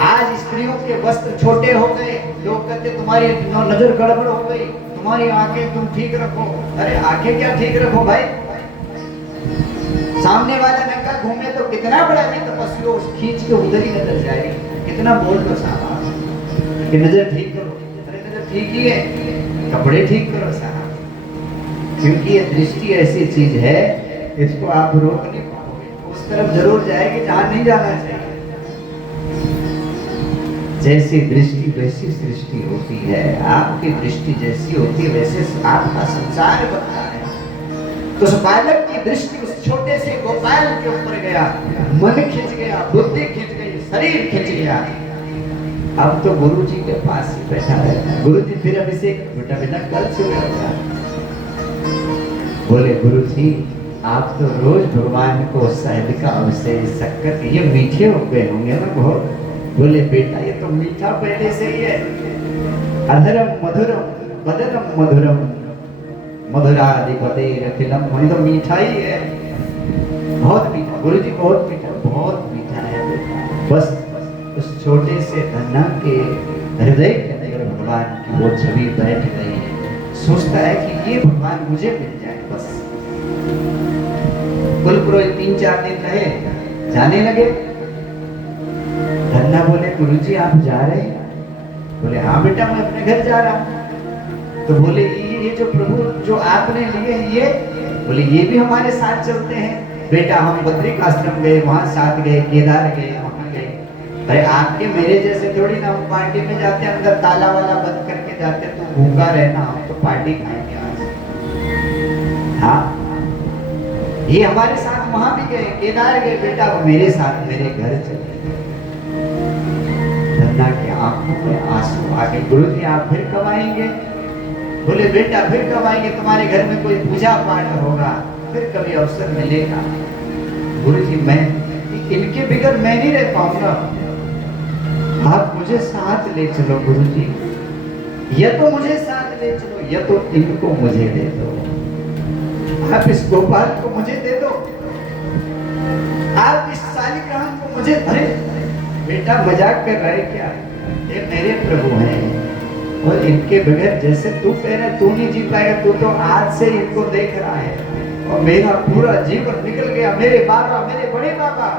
आज स्त्रियों के वस्त्र छोटे हो गए, लोग कहते तुम्हारी नजर गड़बड़ हो गई, तुम्हारी आंखें तुम ठीक रखो। अरे आंखें क्या ठीक रखो भाई, सामने वाला नंगा घूमे तो कितना बड़ा भी तपस्वी हो खींच के उधर ही नजर जाएगी। कितना बोल दो साहब कि नजर ठीक करो, अरे नजर ठीक ही है, कपड़े ठीक करो साहब, क्योंकि ये दृष्टि ऐसी चीज है इसको आप रोक नहीं पाओगे, उस तरफ जरूर जाएगी जहां नहीं जाना चाहिए। जैसी दृष्टि वैसी सृष्टि होती है, आपकी दृष्टि जैसी होती है वैसे आपका संसार बनता है। तो उस बालक की दृष्टि उस छोटे से गोपाल के ऊपर गया, मन खिंच गया, बुद्धि खिंच गई, शरीर खिंच गया। अब तो गुरु जी के पास ही बैठा है। गुरु जी फिर अभिषेक बेटा बेटा कल सुबह होगा। बोले गुरु जी आप तो रोज भगवान को शहद का अभिषेक शक्कर ये मीठे हो गए होंगे ना बहुत। बोले बेटा ये तो मीठा पहले से ही है, अधरम मधुरम बदरम मधुरम मधुराधिपते रखिलम, वही तो मीठा ही है, बहुत मीठा। गुरु जी बहुत मीठा है बेटा। बस उस छोटे से धन्ना के हृदय के अंदर भगवान की वो छवि बैठ गई है। सोचता है कि ये भगवान मुझे मिल जाए बस। कुल पुरोहित 3-4 दिन रहे, जाने लगे। धन्ना बोले गुरुजी आप जा रहे हैं? बोले हाँ बेटा मैं अपने घर जा रहा हूँ। तो बोले ये जो प्रभु जो आपने लिए ये, बोले ये भी हमारे साथ चलते हैं। बेटा हम बद्रिक आश्रम गए, वहां साथ गए, केदार गए, वहां गए। अरे आपके मेरे जैसे थोड़ी ना हम पार्टी में जाते हैं, अंदर ताला वाला बंद करके जाते, तो भूखा रहना, हम तो पार्टी खाएंगे आज। हाँ ये हमारे साथ वहां भी गए, केदार गए, बेटा वो मेरे साथ मेरे घर चले। धन्ना की आंखों में आंसू आ गए। गुरु जी आप फिर कब आएंगे? बोले बेटा फिर कब आएंगे, तुम्हारे घर में कोई पूजा पाठ होगा, फिर कभी अवसर मिलेगा। गुरु जी मैं इनके बिगड़ मैं नहीं रह पाऊंगा, आप मुझे साथ ले चलो गुरु जी, या तो मुझे साथ ले चलो या तो इनको मुझे दे दो, आप इस गोपाल को मुझे दे दो, आप इस शालिग्राम को मुझे। अरे बेटा मजाक कर रहे क्या, ये मेरे प्रभु हैं और इनके बगैर जैसे तू कह रहा है तू नहीं जी पाएगा, तू तो आज से इनको देख रहा है और मेरा पूरा जीवन निकल गया, मेरे बाबा मेरे बड़े बाबा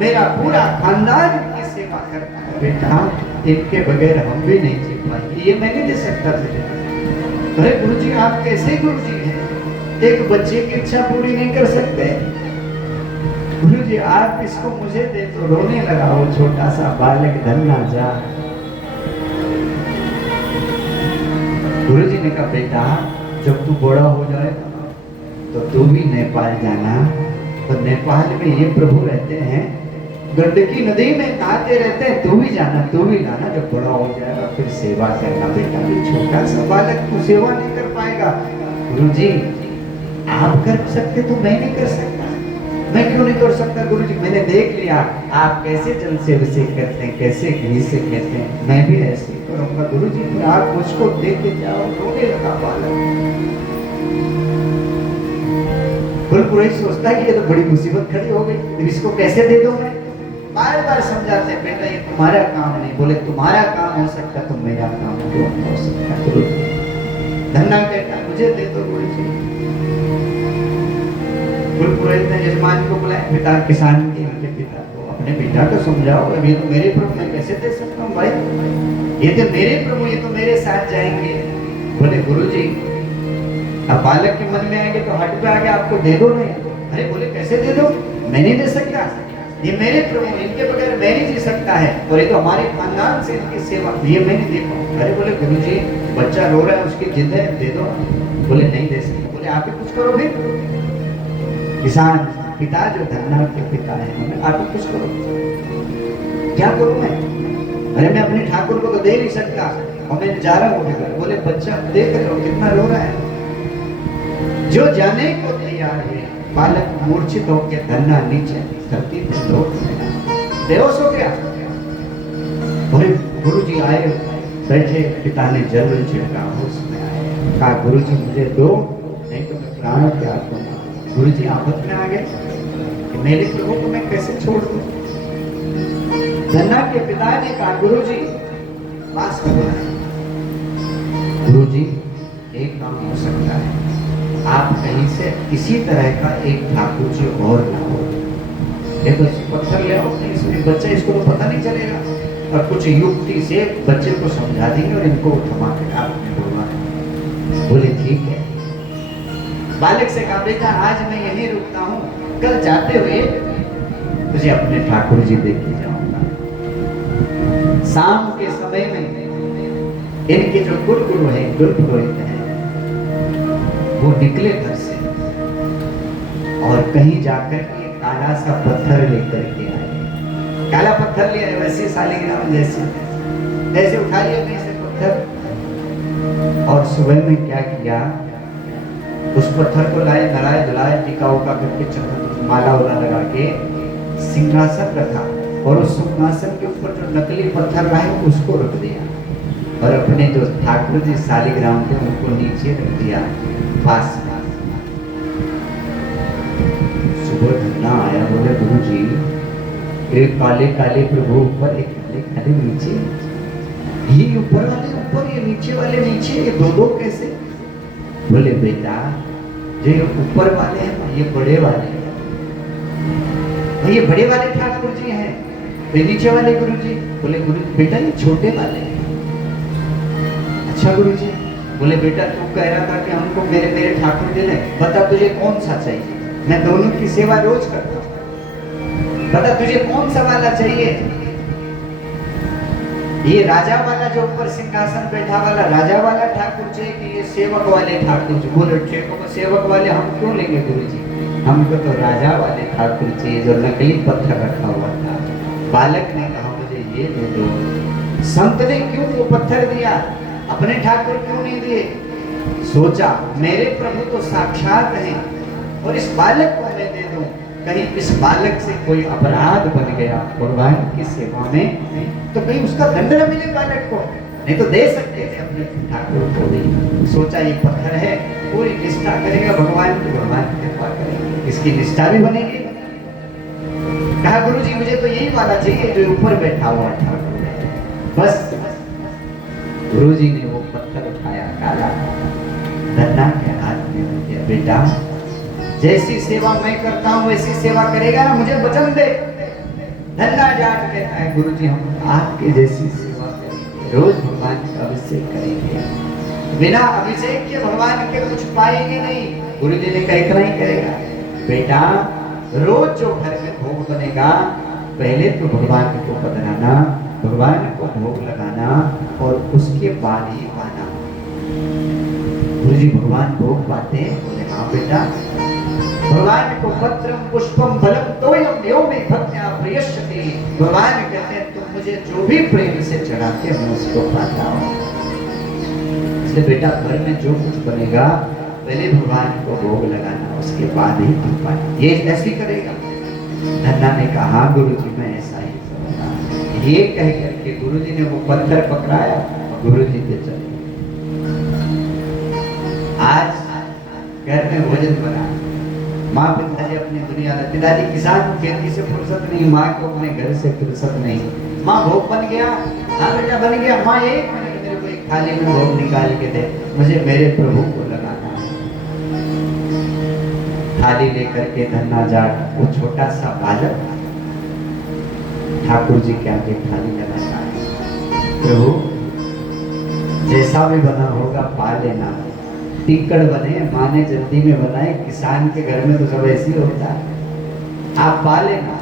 मेरा पूरा खानदान की सेवा करता है। बेटा इनके बगैर हम भी नहीं जी पाएंगे, ये मैं नहीं दे सकता तुझे। अरे गुरु जी आप कैसे गुरु जी हैं, एक बच्चे की इच्छा पूरी नहीं कर सकते? गुरु जी आप इसको मुझे दे। तो रोने लगा वो छोटा सा बालक धन्ना जा। गुरु जी ने कहा बेटा जब तू बड़ा हो जाए तो तू भी नेपाल जाना, तो नेपाल में ये प्रभु रहते हैं, गंडकी नदी में नहाते रहते हैं, तू भी जाना तू भी लाना, जब बड़ा हो जाएगा फिर सेवा करना। बेटा भी छोटा सा बालक तू सेवा नहीं कर पाएगा। गुरु जी आप कर सकते तो मैं नहीं कर सकता, मैं क्यों नहीं कर सकता? गुरु जी मैंने देख लिया आप कैसे जल से अभिषेक करते हैं, कैसे घी से कहते हैं, मैं भी ऐसे ही करूंगा। गुरु जी फिर आप मुझको दे के जाओ। रोने लगा बालक। कुल पुरोहित सोचता है कि ये तो बड़ी मुसीबत खड़ी हो गई, तो इसको कैसे दे दूं मैं? बार बार समझाते हैं बेटा ये तुम्हारा काम नहीं। बोले तुम्हारा काम हो सकता तो मेरा काम क्यों नहीं हो सकता? गुरु जी धन्ना कहता मुझे दे दो गुरु जी। कुल पुरोहित ने यजमान को बुलाया, पिता किसान के उनके पिता को, अपने बेटा को समझाओ, अभी तो मेरे प्रभु मैं कैसे दे सकता हूँ भाई, ये तो मेरे प्रभु, ये तो मेरे साथ जाएंगे। बोले गुरु जी अब बालक के मन में आएंगे तो हट पे आगे आपको दे दो नहीं। अरे बोले कैसे दे दो, मैं नहीं दे सकता, ये मेरे प्रभु, इनके बगैर मैं नहीं जी सकता है, और ये तो हमारे खानदान से इनकी सेवा, ये मैं नहीं दे पाऊँ। अरे बोले गुरु जी बच्चा रो रहा है, उसकी जिद है, दे दो। बोले नहीं दे सकते। बोले आप ही कुछ करो फिर। किसान पिता जो धन्ना के पिता है, आप ही कुछ करो। क्या करूं मैं? अरे मैं अपने ठाकुर को तो दे नहीं सकता, और मैं जा रहा हूँ। बोले बच्चा देख रहे हो कितना रो रहा है। जो जाने को तैयार है, बालक मूर्छित होकर धन्ना नीचे धरती पर लौट गया, बेहोश हो गया। बोले गुरु जी आए, बैठे, पिता ने जल छिड़का, होश में आए, कहा गुरु जी मुझे दो, नहीं तो मैं प्राण त्याग दूंगा। गुरु जी आफत में आ गए कि मेरे प्रभु को मैं कैसे छोड़ दूं। धन्ना के पिता ने कहा गुरु जी पास बुलाए। गुरु जी एक काम हो सकता है, आप कहीं से इसी तरह का एक ठाकुर जी और लाओ, एक पत्थर ले आओ, इसमें बच्चा, इसको तो पता नहीं चलेगा, और कुछ युक्ति से बच्चे को समझा देंगे और इनको थमा के आपने बोलवा। बोले ठीक है। बालक से कहा बेटा आज मैं यहीं रुकता हूँ, कल जाते हुए तुझे अपने ठाकुर जी देख के जाऊंगा। शाम के समय में इनके जो गुरु है, गुरु पुरोहित है, वो निकले घर से और कहीं जाकर के काला सा पत्थर लेकर के आए। काला पत्थर ले आए, वैसे सालिग्राम जैसे उठा लिया कहीं से पत्थर, और सुबह में क्या किया, उस पत्थर को लाए, नलाए धुलाए, टीका उका करके चंदन माला वाला लगा के सिंहासन रखा, और उस सिंहासन के ऊपर जो नकली पत्थर लाए उसको रख दिया, और अपने जो ठाकुर जी सालिग्राम थे उनको नीचे रख दिया पास में। सुबह धन्ना आया, बोले गुरु जी एक काले काले प्रभु ऊपर, एक काले काले नीचे, ये ऊपर वाले ऊपर, ये नीचे वाले नीचे, ये दो दो कैसे? बोले बेटा जो ऊपर वाले हैं ये बड़े वाले हैं, ये बड़े वाले ठाकुर जी हैं, ये नीचे वाले गुरु जी। बोले गुरु बेटा ये छोटे वाले हैं। अच्छा गुरु जी। बोले बेटा तू कह रहा था कि हमको मेरे मेरे ठाकुर जी ने, बता तुझे कौन सा चाहिए, मैं दोनों की सेवा रोज करता हूँ, बता तुझे कौन सा वाला चाहिए? ये राजा वाला जो ऊपर सिंहासन बैठा वाला राजा वाला ठाकुर जी कि ये सेवक वाले ठाकुर जी? बोले ठीक है, सेवक वाले हम क्यों लेंगे गुरु जी, हमको तो राजा वाले ठाकुर चाहिए जो नकली पत्थर रखा हुआ था। बालक ने कहा मुझे ये दे दो। संत ने क्यों वो पत्थर दिया, अपने ठाकुर क्यों नहीं दिए? सोचा मेरे प्रभु तो साक्षात हैं, और इस बालक को मैं दे दूं, कहीं इस बालक से कोई अपराध बन गया भगवान की सेवा में, तो कहीं उसका दंड न मिले बालक को, नहीं तो दे सकते थे अपने ठाकुर को भी। सोचा ये पत्थर है, पूरी निष्ठा करेगा भगवान की, भगवान की कृपा करेंगे, इसकी निष्ठा भी बनेगी। कहा गुरु जी मुझे तो यही वाला चाहिए जो ऊपर बैठा हुआ ठाकुर है, बस। गुरु जी ने वो पत्थर उठाया काला, धन्ना के हाथ में दिया, बेटा जैसी सेवा मैं करता हूँ वैसी सेवा करेगा ना, मुझे वचन दे। धन्ना जाट कहता है गुरु जी हम आपके जैसी सेवा करेंगे, रोज भगवान का अभिषेक करेंगे, बिना अभिषेक के भगवान के कुछ पाएंगे नहीं। गुरु जी ने कहा इतना ही करेगा बेटा, रोज जो घर में भोग बनेगा पहले तो भगवान को बदलाना, भगवान को भोग लगाना, और उसके बाद ही पाना। गुरु जी भगवान भोग पाते हैं? बोले हाँ बेटा, भगवान को पत्रम पुष्पम फलम तोयम यो में भक्त्या प्रियश्यते। भगवान कहते हैं तुम मुझे जो भी प्रेम से चढ़ाते हो मैं उसको पाता हूँ। इसलिए बेटा घर में जो कुछ बनेगा पहले भगवान को भोग लगाना, उसके बाद ही तुम पाना। ये ऐसे करेगा? धन्ना ने कहा हाँ गुरु जी मैं ऐसा ही करूँगा। ये कह करके गुरु जी ने वो पत्थर पकड़ाया, गुरु जी के चले। आज घर में भोजन बना, माँ पिताजी अपनी दुनिया में, पिताजी किसान को खेती से फुर्सत नहीं, माँ को अपने घर से फुर्सत नहीं। माँ भोग बन गया, हाँ बेटा बन गया, माँ एक मिनट मेरे को एक थाली में भोग निकाल के दे, मुझे मेरे प्रभु को लगाना है। थाली लेकर के धन्ना जाट वो छोटा सा बालक ठाकुर जी के आगे थाली लगाता है, प्रभु जैसा भी बना होगा पा लेना, टिक्कड़ बने माने जल्दी में बनाए, किसान के घर में तो सब ऐसे ही होता है, आप पा लेना।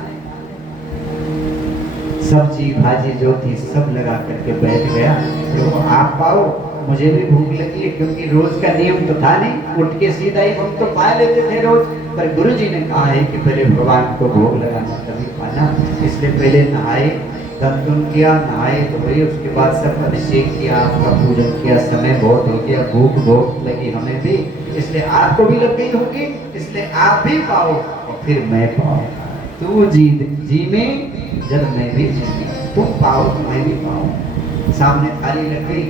सब्जी भाजी जो थी सब लगा करके बैठ गया। प्रभु आप पाओ, मुझे भी भूख लगी है, क्योंकि रोज का नियम तो था नहीं उठ के सीधा ही हम तो पा लेते थे रोज, पर गुरु जी ने कहा है कि पहले भगवान को भोग लगाना तभी पाना, इसलिए पहले नहाए, दंतुन किया, नहाए धोए, उसके बाद सब अभिषेक किया, आपका पूजन किया। समय बहुत हो गया, भूख बहुत लगी हमें भी, इसलिए आपको भी लग गई होगी, इसलिए आप भी पाओ और फिर मैं पाऊं। तू जी में जब मैं भी जी, तुम पाओ तो मैं भी पाऊं। सामने थाली लग गई,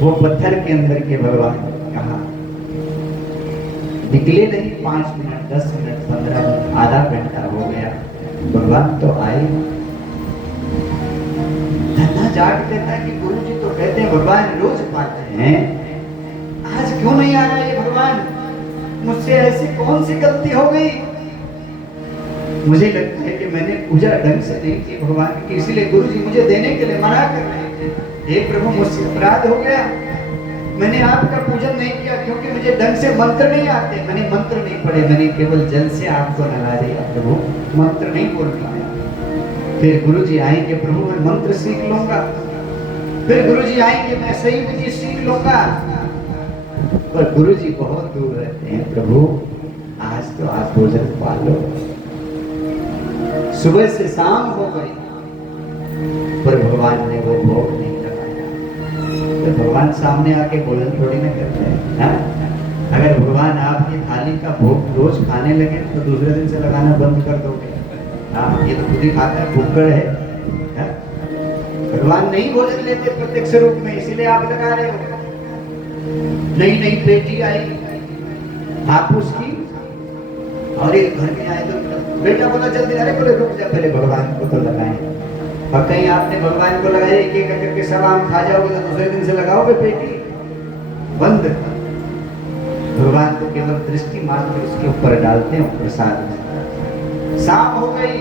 वो पत्थर के अंदर के भगवान कहा निकले नहीं, 5 मिनट 10 मिनट 15 मिनट आधा घंटा हो गया, भगवान तो आए। धन्ना जाट कहता है कि गुरु जी तो कहते हैं भगवान रोज पाते हैं, आज क्यों नहीं आ रहा ये भगवान, मुझसे ऐसी कौन सी गलती हो गई। मुझे लगता है कि मैंने पूजा ढंग से नहीं की भगवान की, इसीलिए गुरु जी मुझे देने के लिए मना कर रहे थे। हे प्रभु मुझसे अपराध हो गया, मैंने आपका पूजन नहीं किया क्योंकि मुझे ढंग से मंत्र नहीं आते, मैंने मंत्र नहीं पढ़े, मैंने केवल जल से आपको नला दिया प्रभु, मंत्र नहीं बोल पाया। फिर गुरु जी आएंगे, प्रभु मैं मंत्र सीख लूंगा, फिर गुरु जी आएंगे, मैं सही विधि सीख लूंगा, पर गुरु जी बहुत दूर रहते हैं। प्रभु आज तो आप भोजन पालो। सुबह से शाम हो गई पर भगवान ने वो भोग नहीं लगाया। तो भगवान सामने आके भोजन थोड़ी ना करते हैं, हाँ? अगर भगवान आपकी थाली का भोग रोज खाने लगे तो दूसरे दिन से लगाना बंद कर दोगे। हाँ, ये तो खुद ही खाता है, भूखड़ है, हाँ? भगवान नहीं भोजन लेते प्रत्यक्ष रूप में, इसीलिए आप लगा रहे हो। नई नई बेटी आई आप उसकी, और ये घर में आए तो बेटा बोला जल्दी, अरे बोले रुक जा पहले भगवान को तो लगाएं। और कहीं आपने भगवान को लगाया एक एक करके सलाम खा जाओगे तो दूसरे दिन से लगाओगे बेटी, बंद। भगवान को केवल दृष्टि मात्र उसके ऊपर डालते हैं प्रसाद में। शाम हो गई,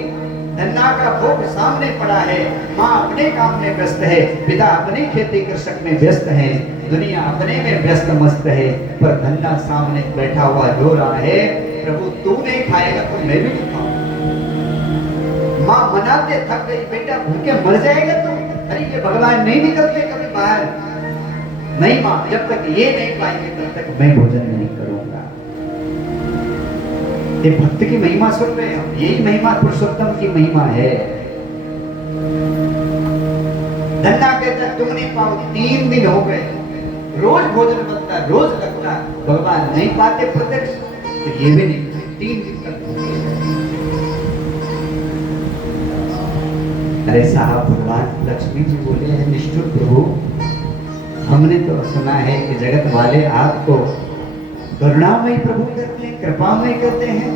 धन्ना का भोग सामने पड़ा है, माँ अपने काम में व्यस्त है, पिता अपनी खेती कृषक में व्यस्त है, दुनिया अपने में व्यस्त मस्त है, पर धन्ना सामने बैठा हुआ रो रहा है, प्रभु तू नहीं खाएगा तो मैं भी नहीं खाऊंगा। माँ मनाते थक गई, बेटा भूखे मर जाएगा तू, अरे ये भगवान नहीं निकलते कभी बाहर, नहीं माँ जब तक ये नहीं पाएंगे तब तक मैं भोजन नहीं करूंगा। ये भक्त की महिमा सुन रहे हैं, यही महिमा पुरुषोत्तम की महिमा है। धन्ना कहता तुम नहीं पाओ, 3 दिन हो गए, रोज भोजन बनता, रोज लगता, भगवान नहीं पाते प्रत्यक्ष, तो ये भी नहीं, 3 दिन तक। अरे साहब भगवान लक्ष्मी जी बोले हैं निष्ठुर प्रभु, हमने तो सुना है कि जगत वाले आपको करुणामयी प्रभु कहते हैं, कृपामयी कहते हैं,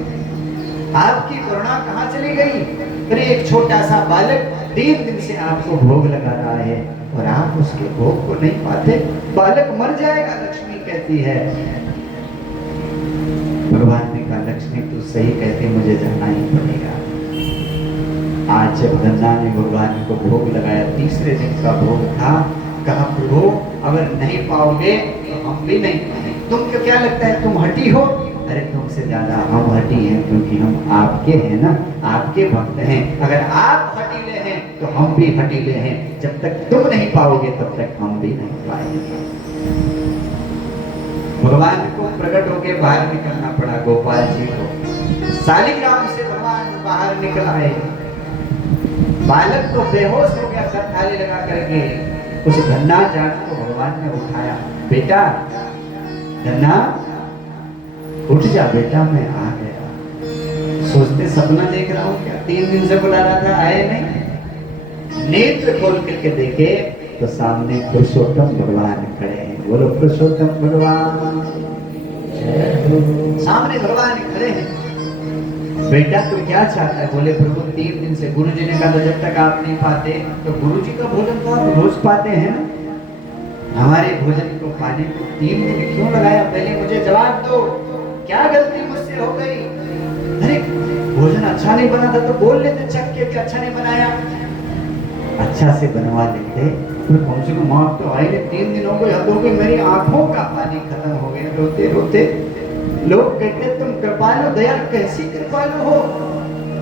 आपकी करुणा कहाँ चली गई। अरे एक छोटा सा बालक 3 दिन से आपको भोग लगा रहा है और आप उसके भोग को नहीं पाते, बालक मर जाएगा, लक्ष्मी कहती है। भगवान ने कहा लक्ष्मी तू सही कहती, मुझे जाना ही पड़ेगा। आज जब धन्ना ने भगवान को भोग लगाया, तीसरे दिन का भोग था, कहा प्रभु अगर नहीं पाओगे तो हम भी नहीं पाएंगे। तुमको क्या लगता है तुम हटी हो, अरे तुमसे ज्यादा हम हटी हैं, क्योंकि हम आपके हैं ना, आपके भक्त हैं। अगर आप हटीले हैं तो हम भी हटीले हैं, जब तक तुम नहीं पाओगे तब तक हम भी नहीं पाएंगे। भगवान को प्रकट होकर बाहर निकलना पड़ा, गोपाल जी को शालिग्राम से भगवान बाहर निकल आए। बालक तो बेहोश हो गया, सर थाली लगा करके, उस धन्ना जाट को भगवान ने उठाया, बेटा धन्ना उठ जा बेटा, मैं आ गया। सोचते सपना देख रहा हूँ क्या, 3 दिन से बुला रहा था, आए नहीं। नेत्र खोल करके देखे तो सामने पुरुषोत्तम भगवान खड़े हैं। बोलो पुरुषोत्तम भगवान, सामने भगवान खड़े हैं। बेटा तू क्या चाहता है? बोले प्रभु 3 दिन से गुरु जी ने कहा जब तक आप नहीं पाते, तो गुरु जी का भोजन तो आप रोज पाते हैं ना, हमारे भोजन को पाने को 3 दिन क्यों लगाया? पहले मुझे जवाब दो, क्या गलती मुझसे हो गई? अरे भोजन अच्छा नहीं बना था तो बोल लेते चख के अच्छा नहीं बनाया, अच्छा से बनवा लेते, तो कम से कम आप तो आए 3 दिन हो गए, हद हो गई, मेरी आंखों का पानी खत्म हो गया रोते रोते। लोग कहते तुम कृपालु, दयालु, कैसी कृपालु हो?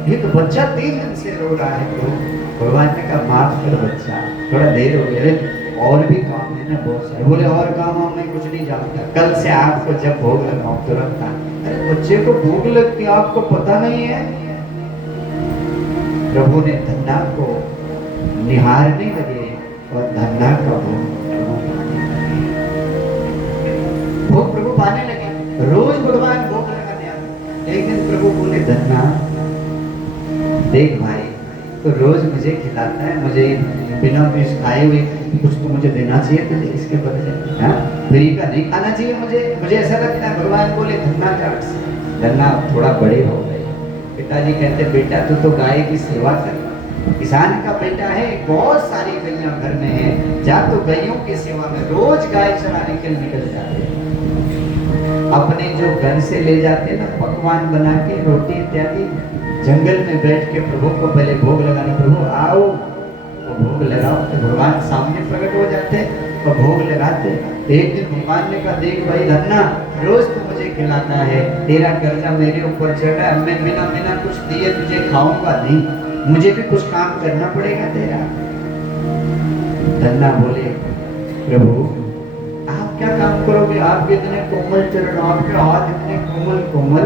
ये तो बच्चा 3 दिन से रो रहा है प्रभु। भगवान ने कहा माफ कर बच्चा, थोड़ा देर हो गया, और भी काम है ना बहुत सारे। बोले और काम मैं कुछ नहीं जानता, कल से आपको जब भोग लगाऊं तुरंत आ। अरे बच्चे को भोग लगती आपको पता नहीं है। प्रभु ने धन्ना को निहारने लगे और धन्ना का भोग प्रभु पाने लगे। रोज भगवान भोग लगाने आते। एक दिन प्रभु बोले धन्ना देख भाई, तो रोज मुझे खिलाता है, मुझे बिना कुछ खाए हुए कुछ तो मुझे देना चाहिए तुझे इसके बदले, हाँ फ्री का नहीं खाना चाहिए मुझे ऐसा लगता है। भगवान बोले धन्ना जाट से, धन्ना थोड़ा बड़े हो गए। पिताजी कहते बेटा तू तो गाय की सेवा कर, किसान का बेटा है, बहुत सारी गैया घर में है, जा तो गायों की सेवा में रोज गाय चराने के लिए निकल जाते। अपने जो घर से ले जाते ना पकवान बना के रोटी इत्यादि, जंगल में बैठ के प्रभु को पहले भोग लगाना, प्रभु आओ तो भोग लगाओ, तो भगवान सामने प्रकट हो जाते और भोग लगाते। एक दिन भगवान ने कहा देख भाई धन्ना, रोज तू मुझे खिलाता है, तेरा कर्जा मेरे ऊपर चढ़ रहा है, मैं बिना कुछ दिए तुझे खाऊंगा नहीं, मुझे भी कुछ काम करना पड़ेगा तेरा। धन्ना बोले प्रभु आप क्या काम करोगे, आपके इतने कोमल चरण, आपके हाथ इतने कोमल।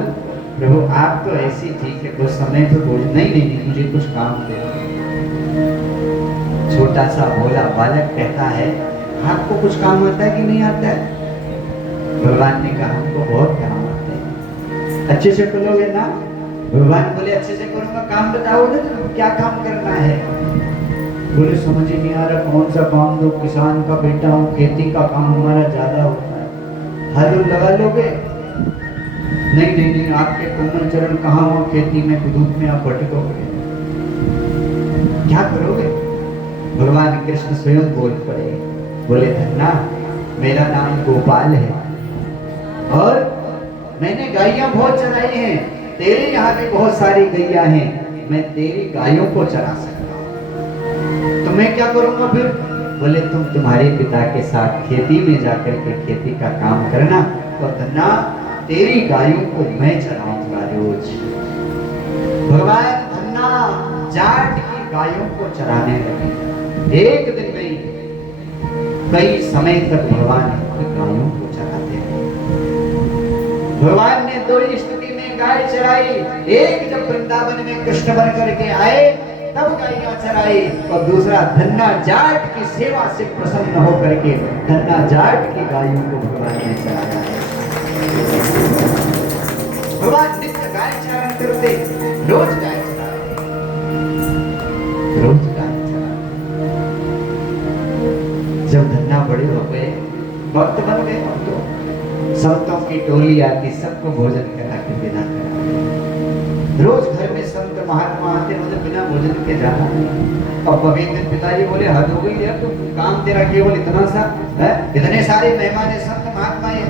प्रभु आप तो ऐसी ठीक है, कुछ समय तो बोझ नहीं, मुझे कुछ काम दो। छोटा सा भोला बालक कहता है आपको कुछ काम आता है कि नहीं आता है? भगवान ने कहा हमको बहुत काम आता है। अच्छे से करोगे ना? भगवान बोले अच्छे से करूंगा, काम बताओ ना तो क्या काम करना है? बोले समझ ही नहीं आ रहा कौन सा काम दो, किसान का बेटा हूँ, खेती का काम हमारा ज्यादा होता है, हल लगा लोगे? नहीं, आपके कोमल चरण कहाँ हो, खेती में धूप में आप भटकोगे, क्या करोगे? भगवान कृष्ण स्वयं बोल पड़े, बोले धन्ना मेरा नाम गोपाल है और मैंने गायें बहुत चराई हैं, तेरे यहाँ भी बहुत सारी गैया हैं, मैं तेरी गायों को चरा सकता हूँ, तो मैं क्या करूंगा फिर? बोले तुम तुम्हारे पिता के साथ खेती में जाकर के खेती का काम करना और धन्ना तेरी गायों को मैं चराऊंगा रोज। भगवान धन्ना जाट की गायों को चराने लगे। एक दिन में कई समय तक भगवान गायों को चराते हैं। भगवान ने 2 स्थिति में गाय चराई, एक जब वृंदावन में कृष्ण बन करके आए तब गायें चराई, और दूसरा धन्ना जाट की सेवा से प्रसन्न होकर के धन्ना जाट की गायों को भगवान ने चराया है। भगवान नित्य गाय चारण करते, रोज गाय चराते, रोज गाय चराते। जब धन्ना बड़े हो गए, भक्त बन गए, अब तो संतों की टोली आती, सबको भोजन करा के बिना करा। रोज घर में संत महात्मा आते, मुझे बिना भोजन के जाना नहीं। अब कभी दिन पिताजी बोले हद हो गई यार, तो काम तेरा केवल इतना सा है, इतने सारे मेहमान है, संत महात्मा है,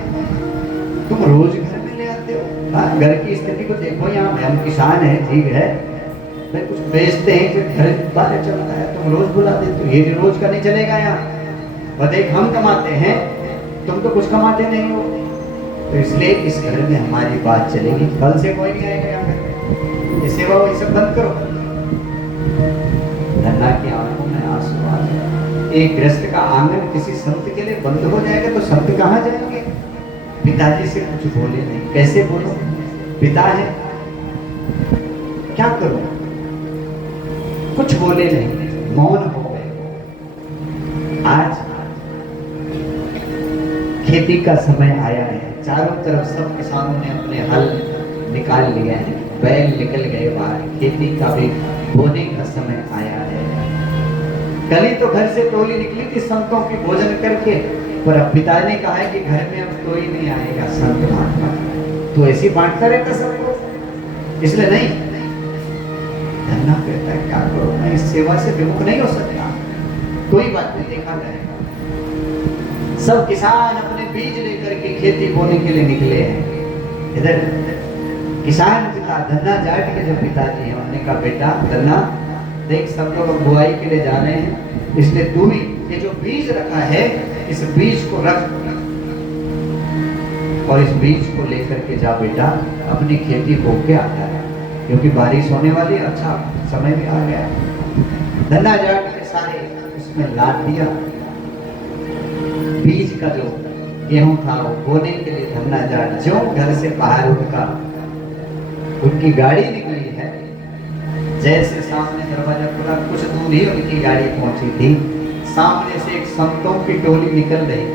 तुम रोज घर में ले आते हो? हाँ, घर की स्थिति को देखो, यहाँ हम किसान है, ठीक है, मैं कुछ बेचते हैं, फिर घर बाहर चलता है, तुम रोज बुला देते हो, ये रोज का नहीं चलेगा यहाँ। और देख हम कमाते हैं, तुम तो कुछ कमाते नहीं हो, तो इसलिए इस घर में हमारी बात चलेगी, कल से कोई नहीं आएगा यहाँ पे, ये सेवा वो सब बंद करो। धन्ना की आंखों में आंसू आ गए। एक गृहस्थ का आंगन किसी संत के लिए बंद हो जाएगा तो संत कहाँ जाएंगे? पिताजी से कुछ बोले नहीं, कैसे बोलो, पिता है, क्या करूं? कुछ बोले नहीं, मौन हो गए। आज खेती का समय आया है, चारों तरफ सब किसानों ने अपने हल निकाल लिए हैं, बैल निकल गए बाहर, खेती का भी बोने का समय आया है। कल ही तो घर से टोली निकली थी संतों की भोजन करके, पर अब पिता ने कहा है कि घर में अब कोई नहीं आएगा संत महात्मा, तो ऐसी बांटता रहता सबको, इसलिए नहीं। धन्ना कहता है क्या करो, मैं इस सेवा से विमुख नहीं हो सकता, कोई बात नहीं, देखा जाएगा। सब किसान अपने बीज लेकर के खेती बोने के लिए निकले हैं। इधर किसान पिता धन्ना जाट के जो पिताजी हैं, उन्होंने कहा बेटा धन्ना देख सब लोग बुआई के लिए जा रहे हैं, इसलिए तू भी ये जो बीज रखा है इस बीज को रख और इस बीज को लेकर के जा बेटा, अपनी खेती बो के आता है। क्योंकि बारिश होने वाली है, अच्छा समय भी आ गया। धन्ना जाट ने सारे उसमें लाद दिया, बीज का जो गेहूं था वो बोने के लिए धन्ना जाट जो घर से बाहर उनकी गाड़ी निकली है, जैसे सामने दरवाजा खुला, कुछ दूर ही उनकी गाड़ी पहुंची थी, सामने से एक संतों की टोली निकल रही,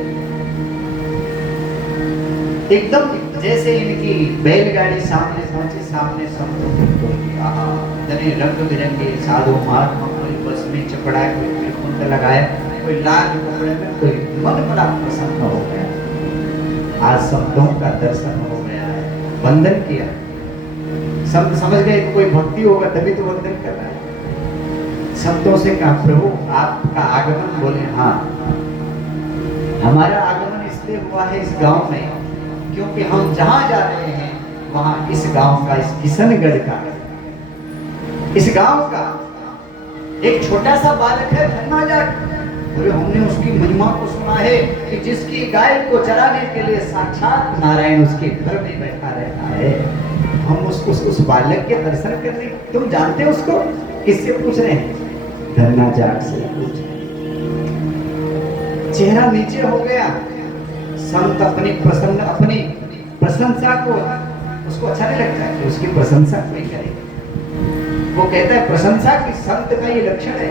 एकदम जैसे इनकी बैलगाड़ी सामने पहुंची, सामने संतों की टोली, आहा, इतने रंग बिरंगे साधु महात्मा, कोई बस में चपड़ाए, कोई त्रिकुंड लगाए, कोई लाल कपड़े में, कोई मन बड़ा प्रसन्न हो गया। आज संतों का दर्शन हो गया है, वंदन किया। संत समझ गए कोई भक्ति होगा तभी तो वंदन कर रहा है। संतों से कहा प्रभु आपका आगमन, बोले हाँ हमारा आगमन इसलिए हुआ है इस गांव में, क्योंकि हम जहां जा रहे हैं वहां इस गांव का, इस किशनगढ़ का, इस गांव का एक छोटा सा बालक है धन्ना जाट, बोले हमने उसकी महिमा को सुना है कि जिसकी गाय को चराने के लिए साक्षात नारायण उसके घर में बैठा रहता है, हम उसको उस बालक के दर्शन करने, तुम जानते हो उसको? किससे पूछ रहे हैं? धन्ना जाट से पूछ। चेहरा नीचे हो गया। संत अपनी प्रशंसा को, उसको अच्छा नहीं लगता है कि उसकी प्रशंसा कोई करे। वो कहता है प्रशंसा की संत का ये लक्षण है।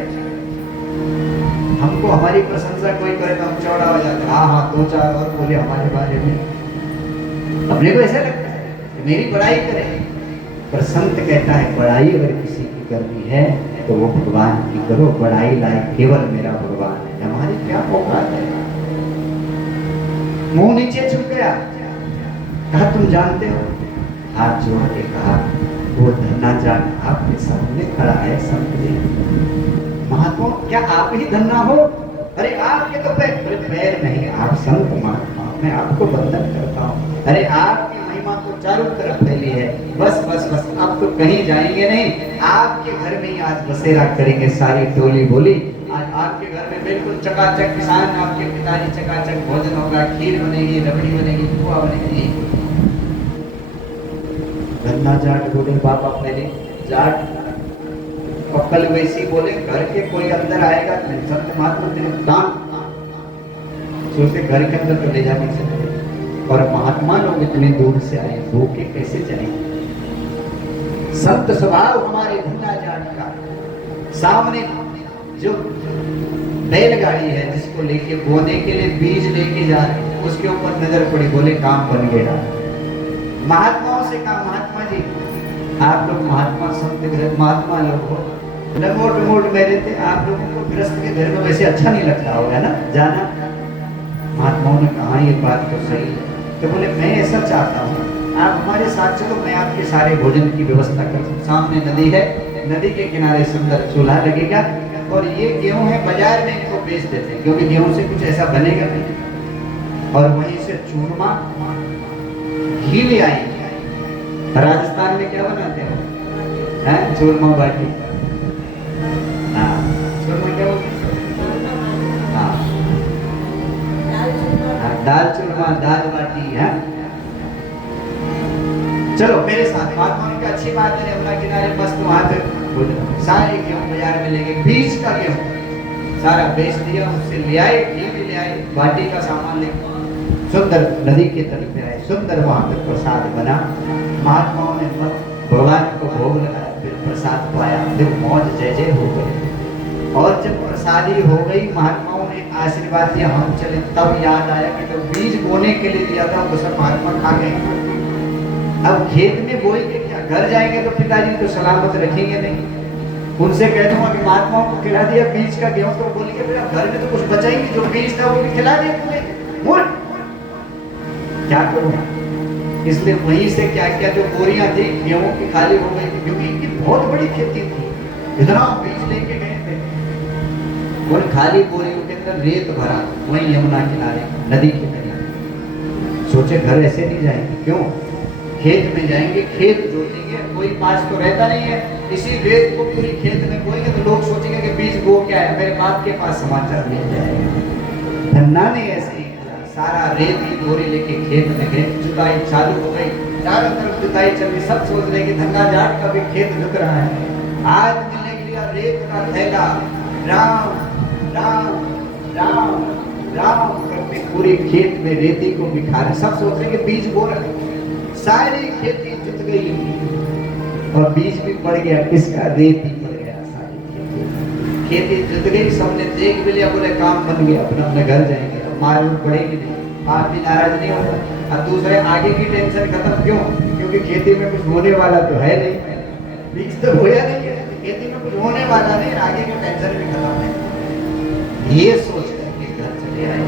हमको हमारी प्रशंसा कोई करे तो हम चौड़ा हो जाते हैं, हाँ हाँ दो चार और बोले हमारे बारे में, अपने को ऐसा लगता है कि मेरी बड़ाई करे। पर संत कहता है बड़ाई अगर किसी की करनी है तो वो भगवान की करो, बड़ाई लायक केवल मेरा भगवान है, हमारी क्या औकात है। मुंह नीचे झुक गया, कहा तुम जानते हो? हाथ जोड़ के कहा वो धन्ना जाट आपके सामने खड़ा है संत जी। महात्मा क्या आप ही धन्ना हो? अरे आपके तो पैर नहीं, आप संत महात्मा, मैं आपको वंदन करता हूँ। अरे आपकी महिमा तो चारों तरफ फैली है, बस बस बस अब तो कहीं जाएंगे नहीं, आपके घर में ही आज बसेरा करेंगे। सारी टोली बोली आज आपके घर में बिल्कुल चकाचक, किसान आपके पिताजी चकाचक भोजन होगा, खीर बनेगी, रबड़ी बनेगी, पुआ बनेगी। धन्ना जाट बोले बाबा पहले जाट पक्कल वैसी बोले घर के कोई अंदर आएगा तो संत महात्मा तेरे दान सोचते घर के अंदर तो ले जा नहीं सकते, और महात्मा लोग इतने दूर से आए, भूखे कैसे जाएंगे। संत स्वभाव हमारे धन्ना जाट का। सामने जो बैलगाड़ी है जिसको लेके बोने के लिए बीज लेके जा रहे हैं, उसके ऊपर नजर पड़ी, बोले काम बन गया। महात्माओं से कहा महात्मा जी आप लोग महात्मा संत महात्मा लोग हो, लंगोट मोट मेरे थे, आप लोगों को गृहस्थ के घर में वैसे अच्छा नहीं लगता होगा ना जाना। महात्माओं ने कहा ये बात तो सही है। तो बोले मैं ऐसा चाहता हूँ आप हमारे साथ चलो, मैं आपके सारे भोजन की व्यवस्था करूँ। सामने नदी है, नदी के किनारे सुंदर चूल्हा लगेगा, और ये गेहूं है बाजार में इनको बेच देते हैं, क्योंकि गेहूं से कुछ ऐसा बनेगा नहीं। और वहीं से चूरमा घी ले आएंगे। राजस्थान में क्या बनाते हो? चूरमा बाटी। हाँ चूरमा क्या बोलते हैं? हाँ दाल चूरमा, दाल बाटी है। चलो मेरे साथ। महात्मा ने कहा अच्छी बात है, यमुना किनारे मस्त वहां पे सारे गेहूं बाजार में लेके, बीज का गेहूं सारा बेच दिया, उससे ले आए, घी भी ले आए, बाटी का सामान लेके सुंदर नदी के तट पे आए। सुंदर वहां पर प्रसाद बना, महात्माओं ने भगवान को भोग लगाया, फिर प्रसाद को आया, फिर मौज जय जय हो गई। और जब प्रसादी हो गई, महात्माओं ने आशीर्वाद दिया हम चले, तब याद आया कि तो बीज बोने के लिए दिया था वो सब महात्मा खा गए। अब खेत में बोएंगे क्या? घर जाएंगे तो पिताजी तो सलामत रखेंगे नहीं। उनसे कह दूंगा कि महात्माओं को खिला दिया बीज का गेहूं, तो बोलेंगे फिर घर में तो कुछ बचा ही नहीं, जो बीज था वो भी खिला दिया तुम्हें, क्या करूं? इसलिए वहीं से क्या क्या जो बोरियां थी गेहूं की खाली हो गई थी, क्योंकि इनकी बहुत बड़ी खेती थी, इतना बीज लेके गए थे। और खाली बोरियों के अंदर रेत भरा, वहीं यमुना किनारे नदी के किनारे। सोचे घर ऐसे नहीं जाएंगे, क्यों? खेत में जाएंगे, खेत जोतेंगे, कोई पास तो रहता नहीं है, इसी रेत को पूरी खेत में बोएंगे तो लोग सोचेंगे कि बीज बो क्या है, मेरे बाप के पास समाचार ले जाएगा। धन्ना ने ऐसे ही सारा रेत की बोरी लेके खेत में गए, जुताई चालू हो गई, चारों तरफ जुताई चल रही, सब सोच रहे कि धन्ना जाट का भी खेत झुक रहा है। आज मिलने के लिए रेत का थैला, राम राम राम राम करके पूरे खेत में रेती को बिखा रहे। सब सोच रहे कि बीज बो रहे, सारी खेती जुत गई और बीज भी पड़ गया। किसका? रेती पड़ गया। सारी खेती जुत गई। सबने देख भी लिया, बोले काम बन गया, अपना अपने घर जाएंगे, मार पड़ेगी नहीं, आप भी नाराज नहीं होगा। और दूसरे आगे की टेंशन खत्म। क्यों? क्योंकि खेती में कुछ होने वाला तो है नहीं, बीज तो बोया नहीं है, खेती में कुछ होने वाला नहीं, आगे की टेंशन भी खत्म है। ये सोच करके घर चले आए।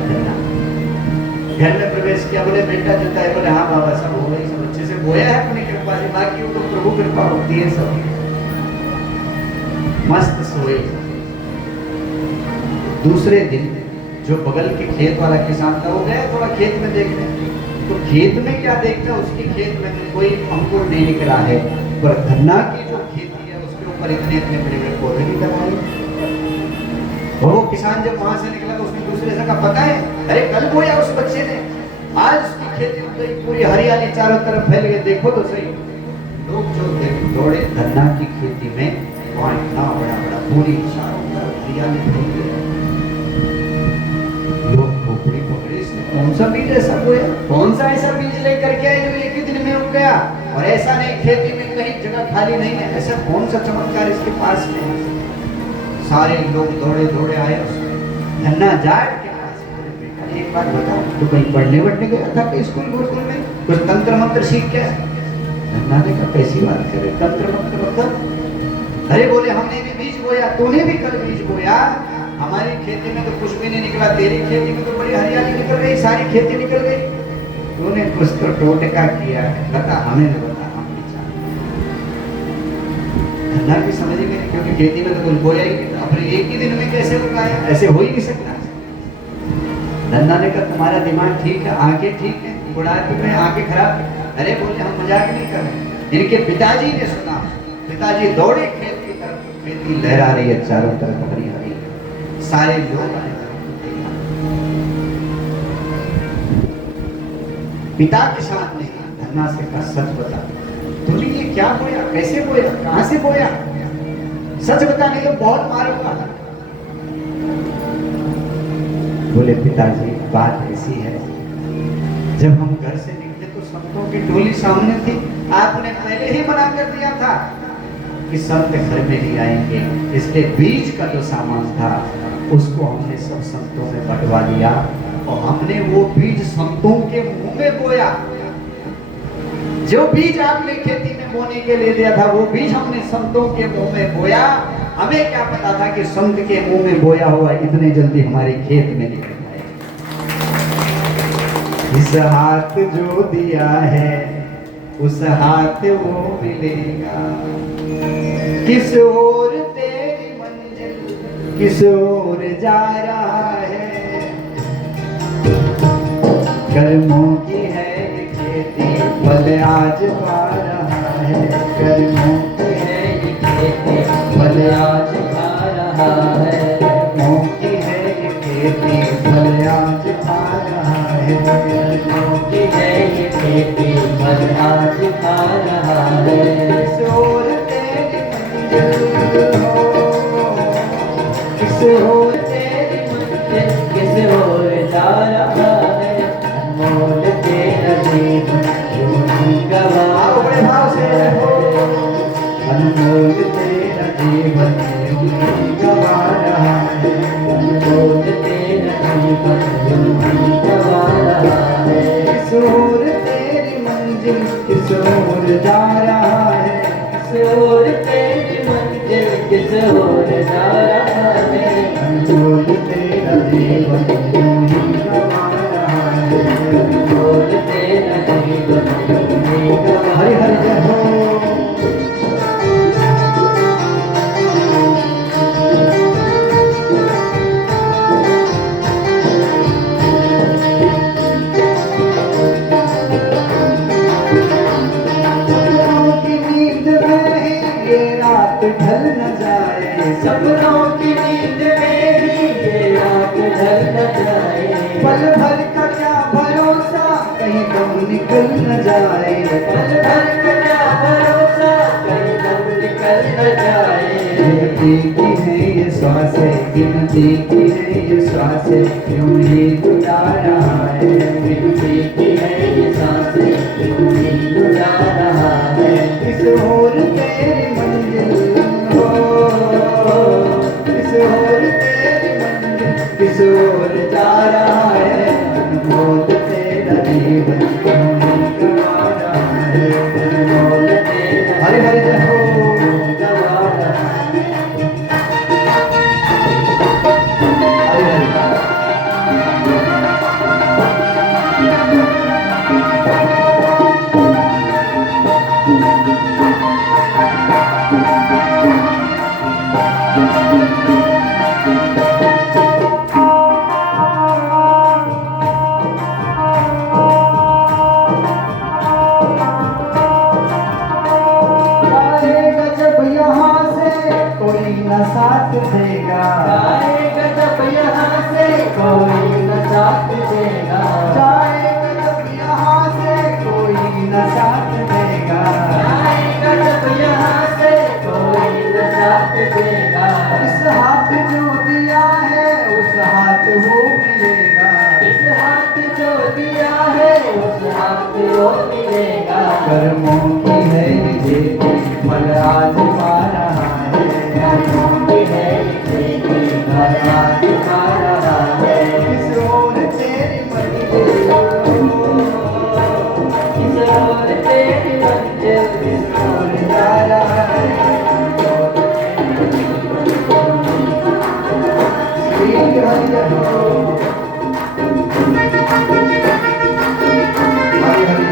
घर में प्रवेश किया, बोले बेटा जुता है? बोले हाँ बाबा, सब हो गई, सब अच्छे से बोया है अपनी कृपा से, बाकी वो तो प्रभु कृपा होती है। सब मस्त सोए। दूसरे दिन जो बगल के खेत वाला किसान था, वो गया थोड़ा खेत में देखने। तो खेत में क्या देखता, उसके खेत में कोई अंकुर नहीं निकला है, पर गन्ना की जो खेती है उसके ऊपर इतने इतने बड़े बड़े पौधे निकल आए। और वो किसान जब वहां से निकला तो उसने दूसरे से कहा, पता है, अरे कल बोया उस बच्चे ने, आज उसकी खेती में गई, पूरी हरियाली चारों तरफ फैल गई, देखो तो सही। लोग जो दौड़े गन्ना की खेती में, वहां इतना बड़ा बड़ा पूरी चारों तरफ हरियाली फैल गई। लोग खोपड़ी पकड़े, कौन सा बीज ऐसा बोया, कौन सा ऐसा बीज लेकर के आए जो एक ही दिन में उग गया, और ऐसा नहीं खेती में कहीं जगह खाली नहीं है, ऐसा कौन सा चमत्कार इसके पास में है। सारे लोग दौड़े दौड़े आए धन्ना जाट के पास। एक बात बताओ, तो कहीं पढ़ने वढ़ने गया था कि स्कूल गुरुकुल में कुछ तंत्र मंत्र सीख के? धन्ना ने कहा कैसी बात करे, तंत्र मंत्र मतलब? अरे बोले हमने भी बीज बोया, तूने भी कल बीज बोया, हमारी खेती में तो कुछ भी नहीं निकला, तेरी खेती में तो बड़ी हरियाली निकल गई, सारी खेती निकल गई। तूने कुछ तो टोटका किया है, बता, हमें नहीं बता, हम नहीं जानते। धन्ना की समझ में नहीं, क्योंकि खेती में तो कुछ बोया ही नहीं था, अपने एक ही दिन में कैसे उगाया, ऐसे हो ही नहीं सकता। धन्ना ने कहा तुम्हारा दिमाग ठीक है, आंखें ठीक है, बुढ़ापे में आंखें खराब है। अरे बोले हम मजाक नहीं कर रहे। इनके पिताजी ने सुना, पिताजी दौड़े खेत की तरफ, खेती लहरा रही है चारों तरफ हरी हरी, सारे लोग आए। पिता के साथ ने धन्ना से कहा सच बता, तूने ये क्या बोया, कैसे बोया, कहां से बोया, सच बता नहीं तो बहुत मारूंगा। बोले पिताजी बात ऐसी है, जब हम घर से निकले तो संतों की टोली सामने थी, आपने पहले ही मना कर दिया था कि संत घर में नहीं आएंगे, इसलिए बीज का जो सामान था उसको हमने सब संतों में बंटवा दिया, और हमने वो बीज संतों के मुंह में बोया। जो बीज आपने खेती में बोने के लिए दिया था, वो बीज हमने संतों के मुंह में बोया। हमें क्या पता था कि संत के मुंह में बोया हुआ इतने जल्दी हमारे खेत में निकल जाए। इस हाथ जो दिया है उस हाथ वो मिलेगा, किस ओर तेरी मंजिल किस ओर जा रहा है, कर्मों की है ये खेती फल आज पा रहा है, कर्मों की है ये खेती फल आज पा रहा है, कर्मों की है ये खेती फल आज पा रहा है, कर्मों की है ये खेती फल आज पा रहा है। किस ओर तेरी मंजिल हो, किस ओर तेरी मंजिल किस ओर जा रहा है, अनमोल तेरा जीवन क्यों नहीं गवा है, अनमोल तेरा जीवन क्यों नहीं गवा रहा है, अनमोल तेरा जीवन क्यों नहीं गवा रहा है। किस ओर तेरी मंजिल किस ओर जा रहा है, किस ओर तेरी मंजिल किस ओर जा रहा है, अनमोल तेरा जीवन क्यों नहीं गवा रहा है, अनमोल तेरा जीवन क्यों नहीं गवा। हरि हरि जय हो। ढल न जाए, सपनों की नींद में ही ये रात ढल न कहीं दम निकल न जाए। पल भर का क्या भरोसा, कहीं दम निकल न जाए। गिनती की है ये सांसें, गिनती की है ये सांसें, यूं ही गुजरा रहा है। गिनती की है ये सांसें, यूं ही गुजरा रहा है। किस ओर तेरी मंजिल हो, किस ओर तेरी मंजिल, किस ओर जा रहा है। अनमोल तेरा जीवन यूं ही गवा रहा है। अनमोल तेरा हरे हरे जय हो। गवा रहा है। हरे हरे। जाएगा जब यहाँ से कोई न साथ देगा। जाएगा जब यहाँ से कोई न साथ देगा। जाएगा जब यहाँ से कोई न साथ देगा। जाएगा जब यहाँ से कोई न साथ देगा। इस हाथ जो दिया है उस हाथ वो मिलेगा। इस हाथ जो दिया है उस हाथ वो मिलेगा। कर्मों की है ये खेती, फल आज पा रहा है। कर्मों की है ये खेती, फल आज पा रहा है। किस ओर तेरी मंजिल हो, किस ओर तेरी मंजिल, किस ओर जा रहा है। श्री हरि जय हो। हरि हरि।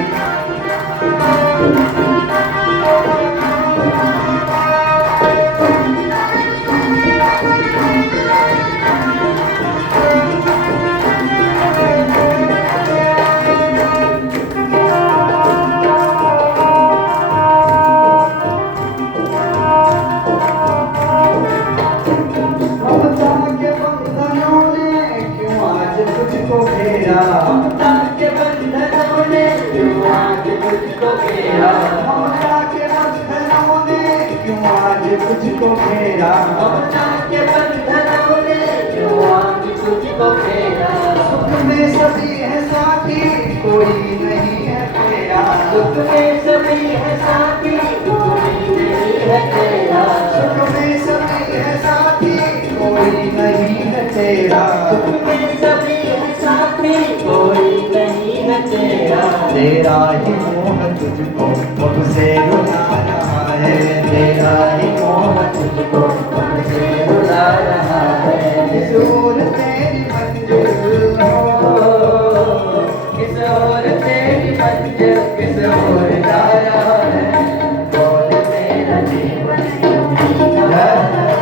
ममता के बंधनों ने क्यों आज तुझको घेरा। ममता के बंधनों ने क्यों आज तुझको घेरा। ममता के बंधनों ने क्यों आज तुझको घेरा। ममता के बंधनों ने क्यों आज तुझको घेरा। सुख में सभी है साथी, कोई नहीं है तेरा। सुख में सभी है साथी, कोई नहीं है तेरा। सुख में सभी है साथी, कोई नहीं है तेरा। सुख में सभी है साथी, कोई नहीं है तेरा। तेरा ही मोह तुझको मुझसे रुला रहा है। तेरा ही मोह तुझको तुझसे रुला रहा है। किस ओर तेरी मंजिल हो, किस ओर तेरी मंजिल, किस ओर जा रहा है। बोल तेरा जीवन यूं ही गवा रहा है।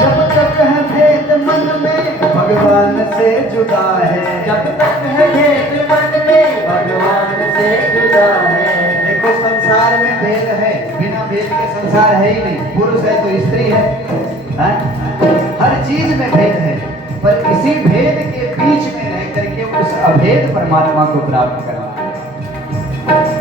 जब तक है भेद मन में भगवान से जुदा है। जब तक है भेद मन में भगवान से जुदा है। देखो संसार में भेद है, बिना भेद के संसार है ही नहीं। पुरुष है तो स्त्री है, हाँ? हर चीज में भेद है, पर इसी भेद के बीच में रह करके उस अभेद परमात्मा को प्राप्त करना।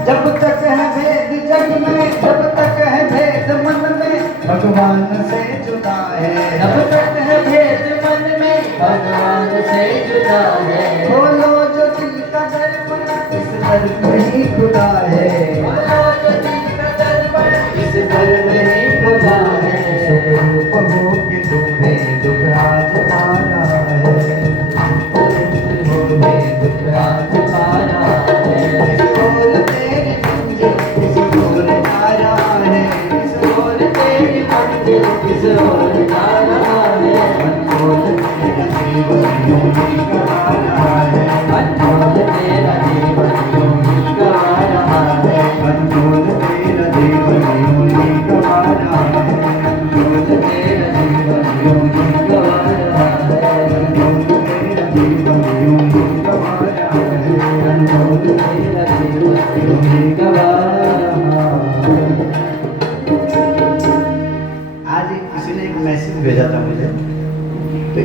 जब तक है भेद जग में, जब तक है भेद मन में भगवान से जुदा है। जब तक है भेद मन में भगवान से जुदा है। बोलो जो दिल का दर्पण, इस दर में ही खुदा है। बोलो जो दिल का दर्पण, इस दर में ही खुदा है। स्वरूप हो के तुम्हें दुख आज पा रहा है। तुम्हें दुख आज पा रहा है। किस ओर तेरी मंजिल, किस ओर जा रहा है। किस ओर तेरी मंजिल, किस ओर जा रहा है। अनमोल तेरा जीवन यूं ही गवा रहा है। अनमोल तेरा जीवन यूं ही गवा रहा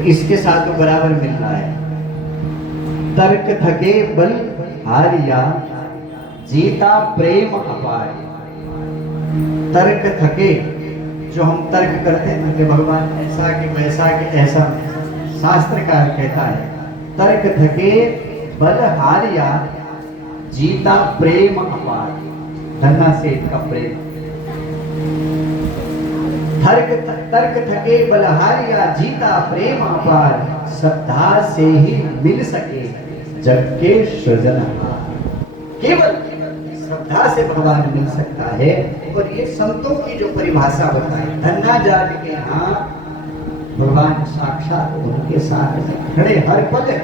इसके साथ तो बराबर मिल रहा है। तर्क थके बल हारिया, जीता प्रेम अपार। तर्क थके, जो हम तर्क करते हैं कि भगवान ऐसा कि वैसा कि ऐसा, शास्त्रकार कहता है तर्क थके बल हारिया, जीता प्रेम अपार। धन्ना सेठ का प्रेम। तर्क थके बलहारिया, जीता प्रेम अपार। श्रद्धा से ही मिल सके जग के सृजनहार। केवल श्रद्धा से भगवान मिल सकता है। और ये संतों की जो परिभाषा बताई, धन्ना जाट के यहाँ भगवान साक्षात उनके साथ खड़े हर पल है,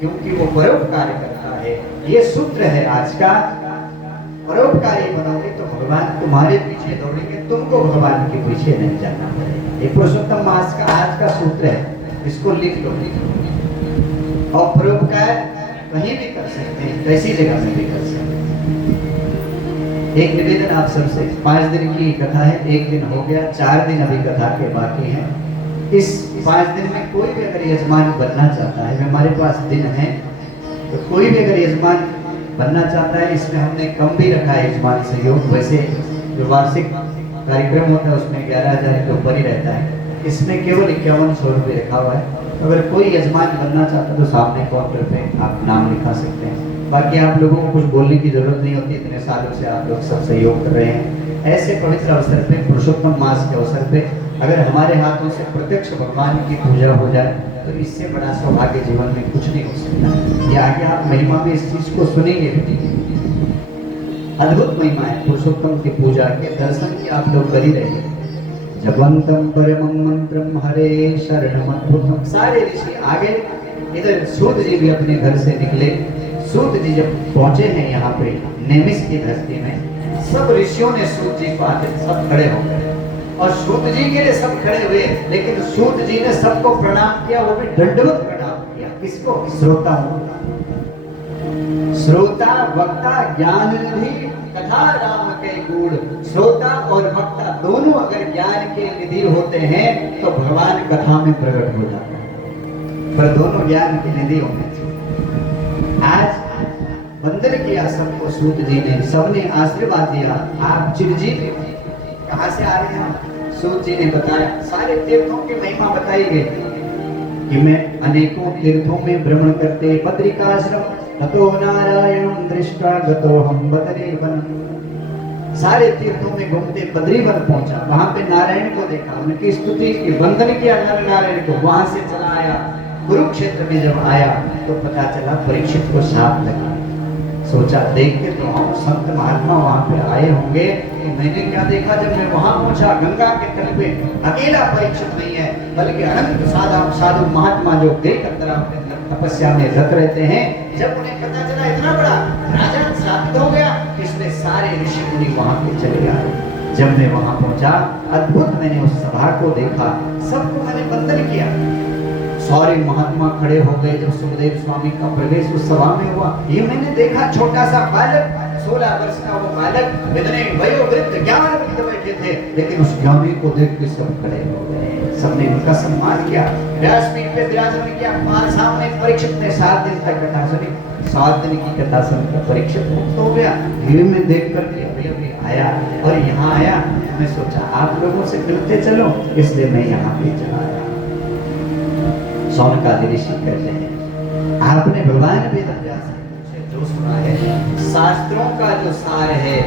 क्योंकि वो परोपकार करता है। ये सूत्र है आज का। परोपकारी बनोगे तो भगवान तुम्हारे पीछे दौड़ेंगे, तुमको भगवान के पीछे नहीं जाना पड़ेगा। ये पुरुषोत्तम मास का आज का सूत्र है, इसको लिख लो। और परोपकार कहीं भी कर सकते हैं, कैसी जगह में भी कर सकते हैं। एक निवेदन आप सबसे, 5 दिन की कथा है, 1 दिन हो गया, 4 दिन अभी कथा के बाकी हैं। इस 5 दिन में कोई भी अगर यजमान बनना चाहता है, हमारे पास दिन है, तो कोई भी अगर यजमान बनना चाहता है, इसमें हमने कम भी रखा है यजमान सहयोग। वैसे जो वार्षिक कार्यक्रम होता है उसमें 11,000 के ऊपर ही रहता है, इसमें केवल 5100 रुपये रखा हुआ है। अगर कोई यजमान बनना चाहता है तो सामने काउंटर पे आप नाम लिखा सकते हैं। बाकी आप लोगों को कुछ बोलने की जरूरत नहीं होती, इतने सालों से आप लोग सब सहयोग कर रहे हैं। ऐसे पवित्र अवसर पे, पुरुषोत्तम मास के अवसर पे अगर हमारे हाथों से प्रत्यक्ष भगवान की पूजा हो जाए तो इससे बड़ा सौभाग्य जीवन में कुछ नहीं हो सकता। ये आगे आप महिमा में इस चीज को सुनेंगे भी। अद्भुत महिमा है पुरुषोत्तम की पूजा के, दर्शन की आप लोग कर ही रहे। जपंतम परमं मंत्रम हरे शरणमद्भुतम। सारे ऋषि आगे, इधर सूत जी भी अपने घर से निकले। सूत जी जब पहुंचे हैं यहाँ पे नेमिस की धरती में, सब ऋषियों ने सूत जी को आके सब खड़े हो गए और सूत जी के लिए सब खड़े हुए। लेकिन सूत जी ने सबको प्रणाम किया, वो भी दंडवत प्रणाम किया। किसको? श्रोता। श्रोता वक्ता ज्ञान निधि कथा राम के गुण। श्रोता और वक्ता दोनों अगर ज्ञान के निधि होते हैं तो भगवान कथा में प्रकट हो जाता है, पर दोनों ज्ञान के निधि होने चाहिए। आज वंदन किया सबको सूत जी ने, सबने आशीर्वाद दिया। आप चिरजीवी कहाँ से आ रहे हैं? सूत जी ने बताया, सारे तीर्थों की महिमा बताई गई कि मैं अनेकों तीर्थों में भ्रमण करते बद्रिकाश्रम ततो नारायणं दृष्ट्वा गतो हम बद्रीवनं। सारे तीर्थों में घूमते बद्रीवन पहुंचा, वहां पे नारायण को देखा, उनकी स्तुति की, वंदन किया नर नारायण को। वहां से चला आया कुरुक्षेत्र में, जब आया तो पता चला परीक्षित को साथ लगा। सोचा देखते तो हम संत महात्मा वहां पे आए होंगे, तो मैंने क्या देखा जब मैं वहां पहुंचा, गंगा के तट पे अकेला परीक्षित नहीं है, बल्कि अनंत साधु महात्मा जो बेकतरा तपस्या में रत रहते हैं। जब उन्हें पता चला इतना बड़ा राजा स्थापित हो गया, इसलिए सारे ऋषि मुनि वहां पे चले आए। जब मैं वहां पहुंचा, अद्भुत मैंने उस सभा को देखा, सबको मैंने वंदन किया। सारे महात्मा खड़े हो गए। जब सुखदेव स्वामी का प्रवेश उस सभा में हुआ, ये मैंने देखा छोटा सा बालक, 16 वर्ष का वो बालक, इतने वयोवृद्ध ज्ञानवृद्ध बैठे थे, लेकिन उस ज्ञानी को देख के सब खड़े हो गए। सबने उनका सम्मान किया, व्यासपीठ पे विराजमान किया। पास सामने परीक्षित ने 7 दिन तक कथा सुनी। 7 दिन की कथा सुनकर परीक्षित मुक्त हो गया। धीरे में देख करके अभी आया और यहाँ आया। मैं सोचा आप लोगों से मिलते चलो, इसलिए मैं यहाँ पे चला आया। सौनकादि ऋषि कहते हैं, आपने भगवान वेदव्यास से जो सुना है, शास्त्रों का जो सार है,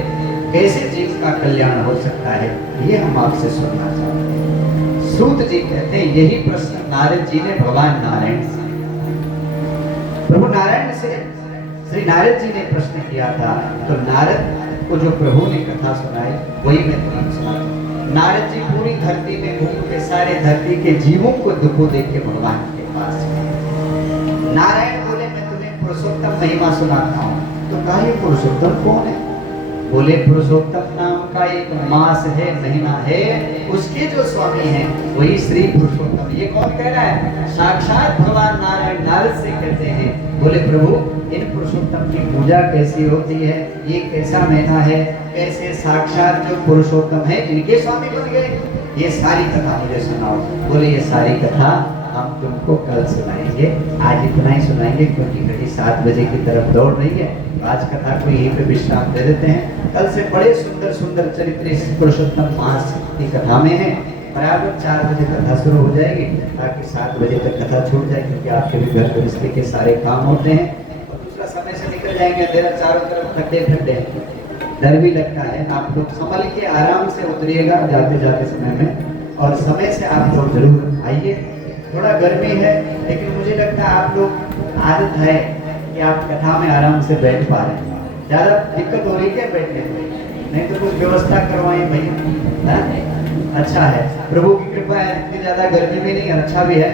कैसे जीव का कल्याण हो सकता है, ये हम आपसे सुनना चाहते हैं। सूत जी कहते हैं, यही प्रश्न नारद जी ने भगवान नारायण से, प्रभु नारायण से श्री नारद जी ने प्रश्न किया था। तो नारद को जो प्रभु ने कथा सुनाई, वही मैं तुम्हें सुनाता। नारद जी पूरी धरती में घूम के सारे धरती के जीवों को दुखों देख के भगवान के पास गए। नारायण बोले, मैं तुम्हें पुरुषोत्तम महिमा सुनाता हूँ। तो कहा, ये पुरुषोत्तम कौन है? बोले, पुरुषोत्तम नाम का एक मास है, महीना है, उसके जो स्वामी हैं वही श्री पुरुषोत्तम। ये कौन कह रहा है? साक्षात भगवान नारायण नारद से कहते हैं। बोले, प्रभु इन पुरुषोत्तम की पूजा कैसी होती है? ये कैसा महीना है? कैसे साक्षात जो पुरुषोत्तम है इनके स्वामी बन गए? ये सारी कथा मुझे सुनाओ। बोले, ये सारी कथा हम तुमको कल सुनाएंगे। आज इतना ही सुनाएंगे क्योंकि घड़ी 7 बजे की तरफ दौड़ रही है। तो आज कथा को यहीं पे विश्राम दे देते हैं। कल से बड़े सुंदर सुंदर चरित्र इस पुरुषोत्तम मास की कथा में है। बराबर 4 बजे कथा शुरू हो जाएगी ताकि 7 बजे तक कथा छूट जाए, क्योंकि आपके भी घर गृहस्थी के सारे काम होते हैं और दूसरा समय से निकल जाएंगे। अंधेरा चारों तरफ ठंडे ठंडे, डर भी लगता है। आप लोग संभल के आराम से उतरिएगा जाते जाते समय में, और समय से आप लोग जरूर आइए। थोड़ा गर्मी है लेकिन मुझे लगता है आप लोग आदत है कि आप कथा में आराम से बैठ पा रहे हैं। ज़्यादा दिक्कत हो रही है क्या बैठने में? नहीं तो कुछ व्यवस्था करवाएं भैया। अच्छा है, प्रभु की कृपा है, इतनी ज़्यादा गर्मी भी नहीं, अच्छा भी है।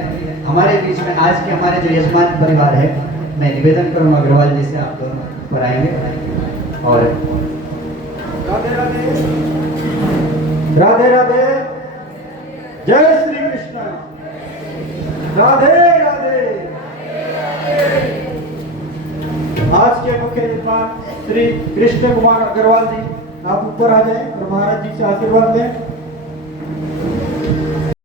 हमारे बीच में आज के हमारे जो यजमान परिवार है, मैं निवेदन करूँगा अग्रवाल जी से, आप दोनों पर आएंगे। और राधे राधे, राधे राधे, जय श्री कृष्ण, राधे राधे। आज के मुख्य यजमान श्री कृष्ण कुमार अग्रवाल जी, आप ऊपर आ जाएं और महाराज जी से आशीर्वाद दें।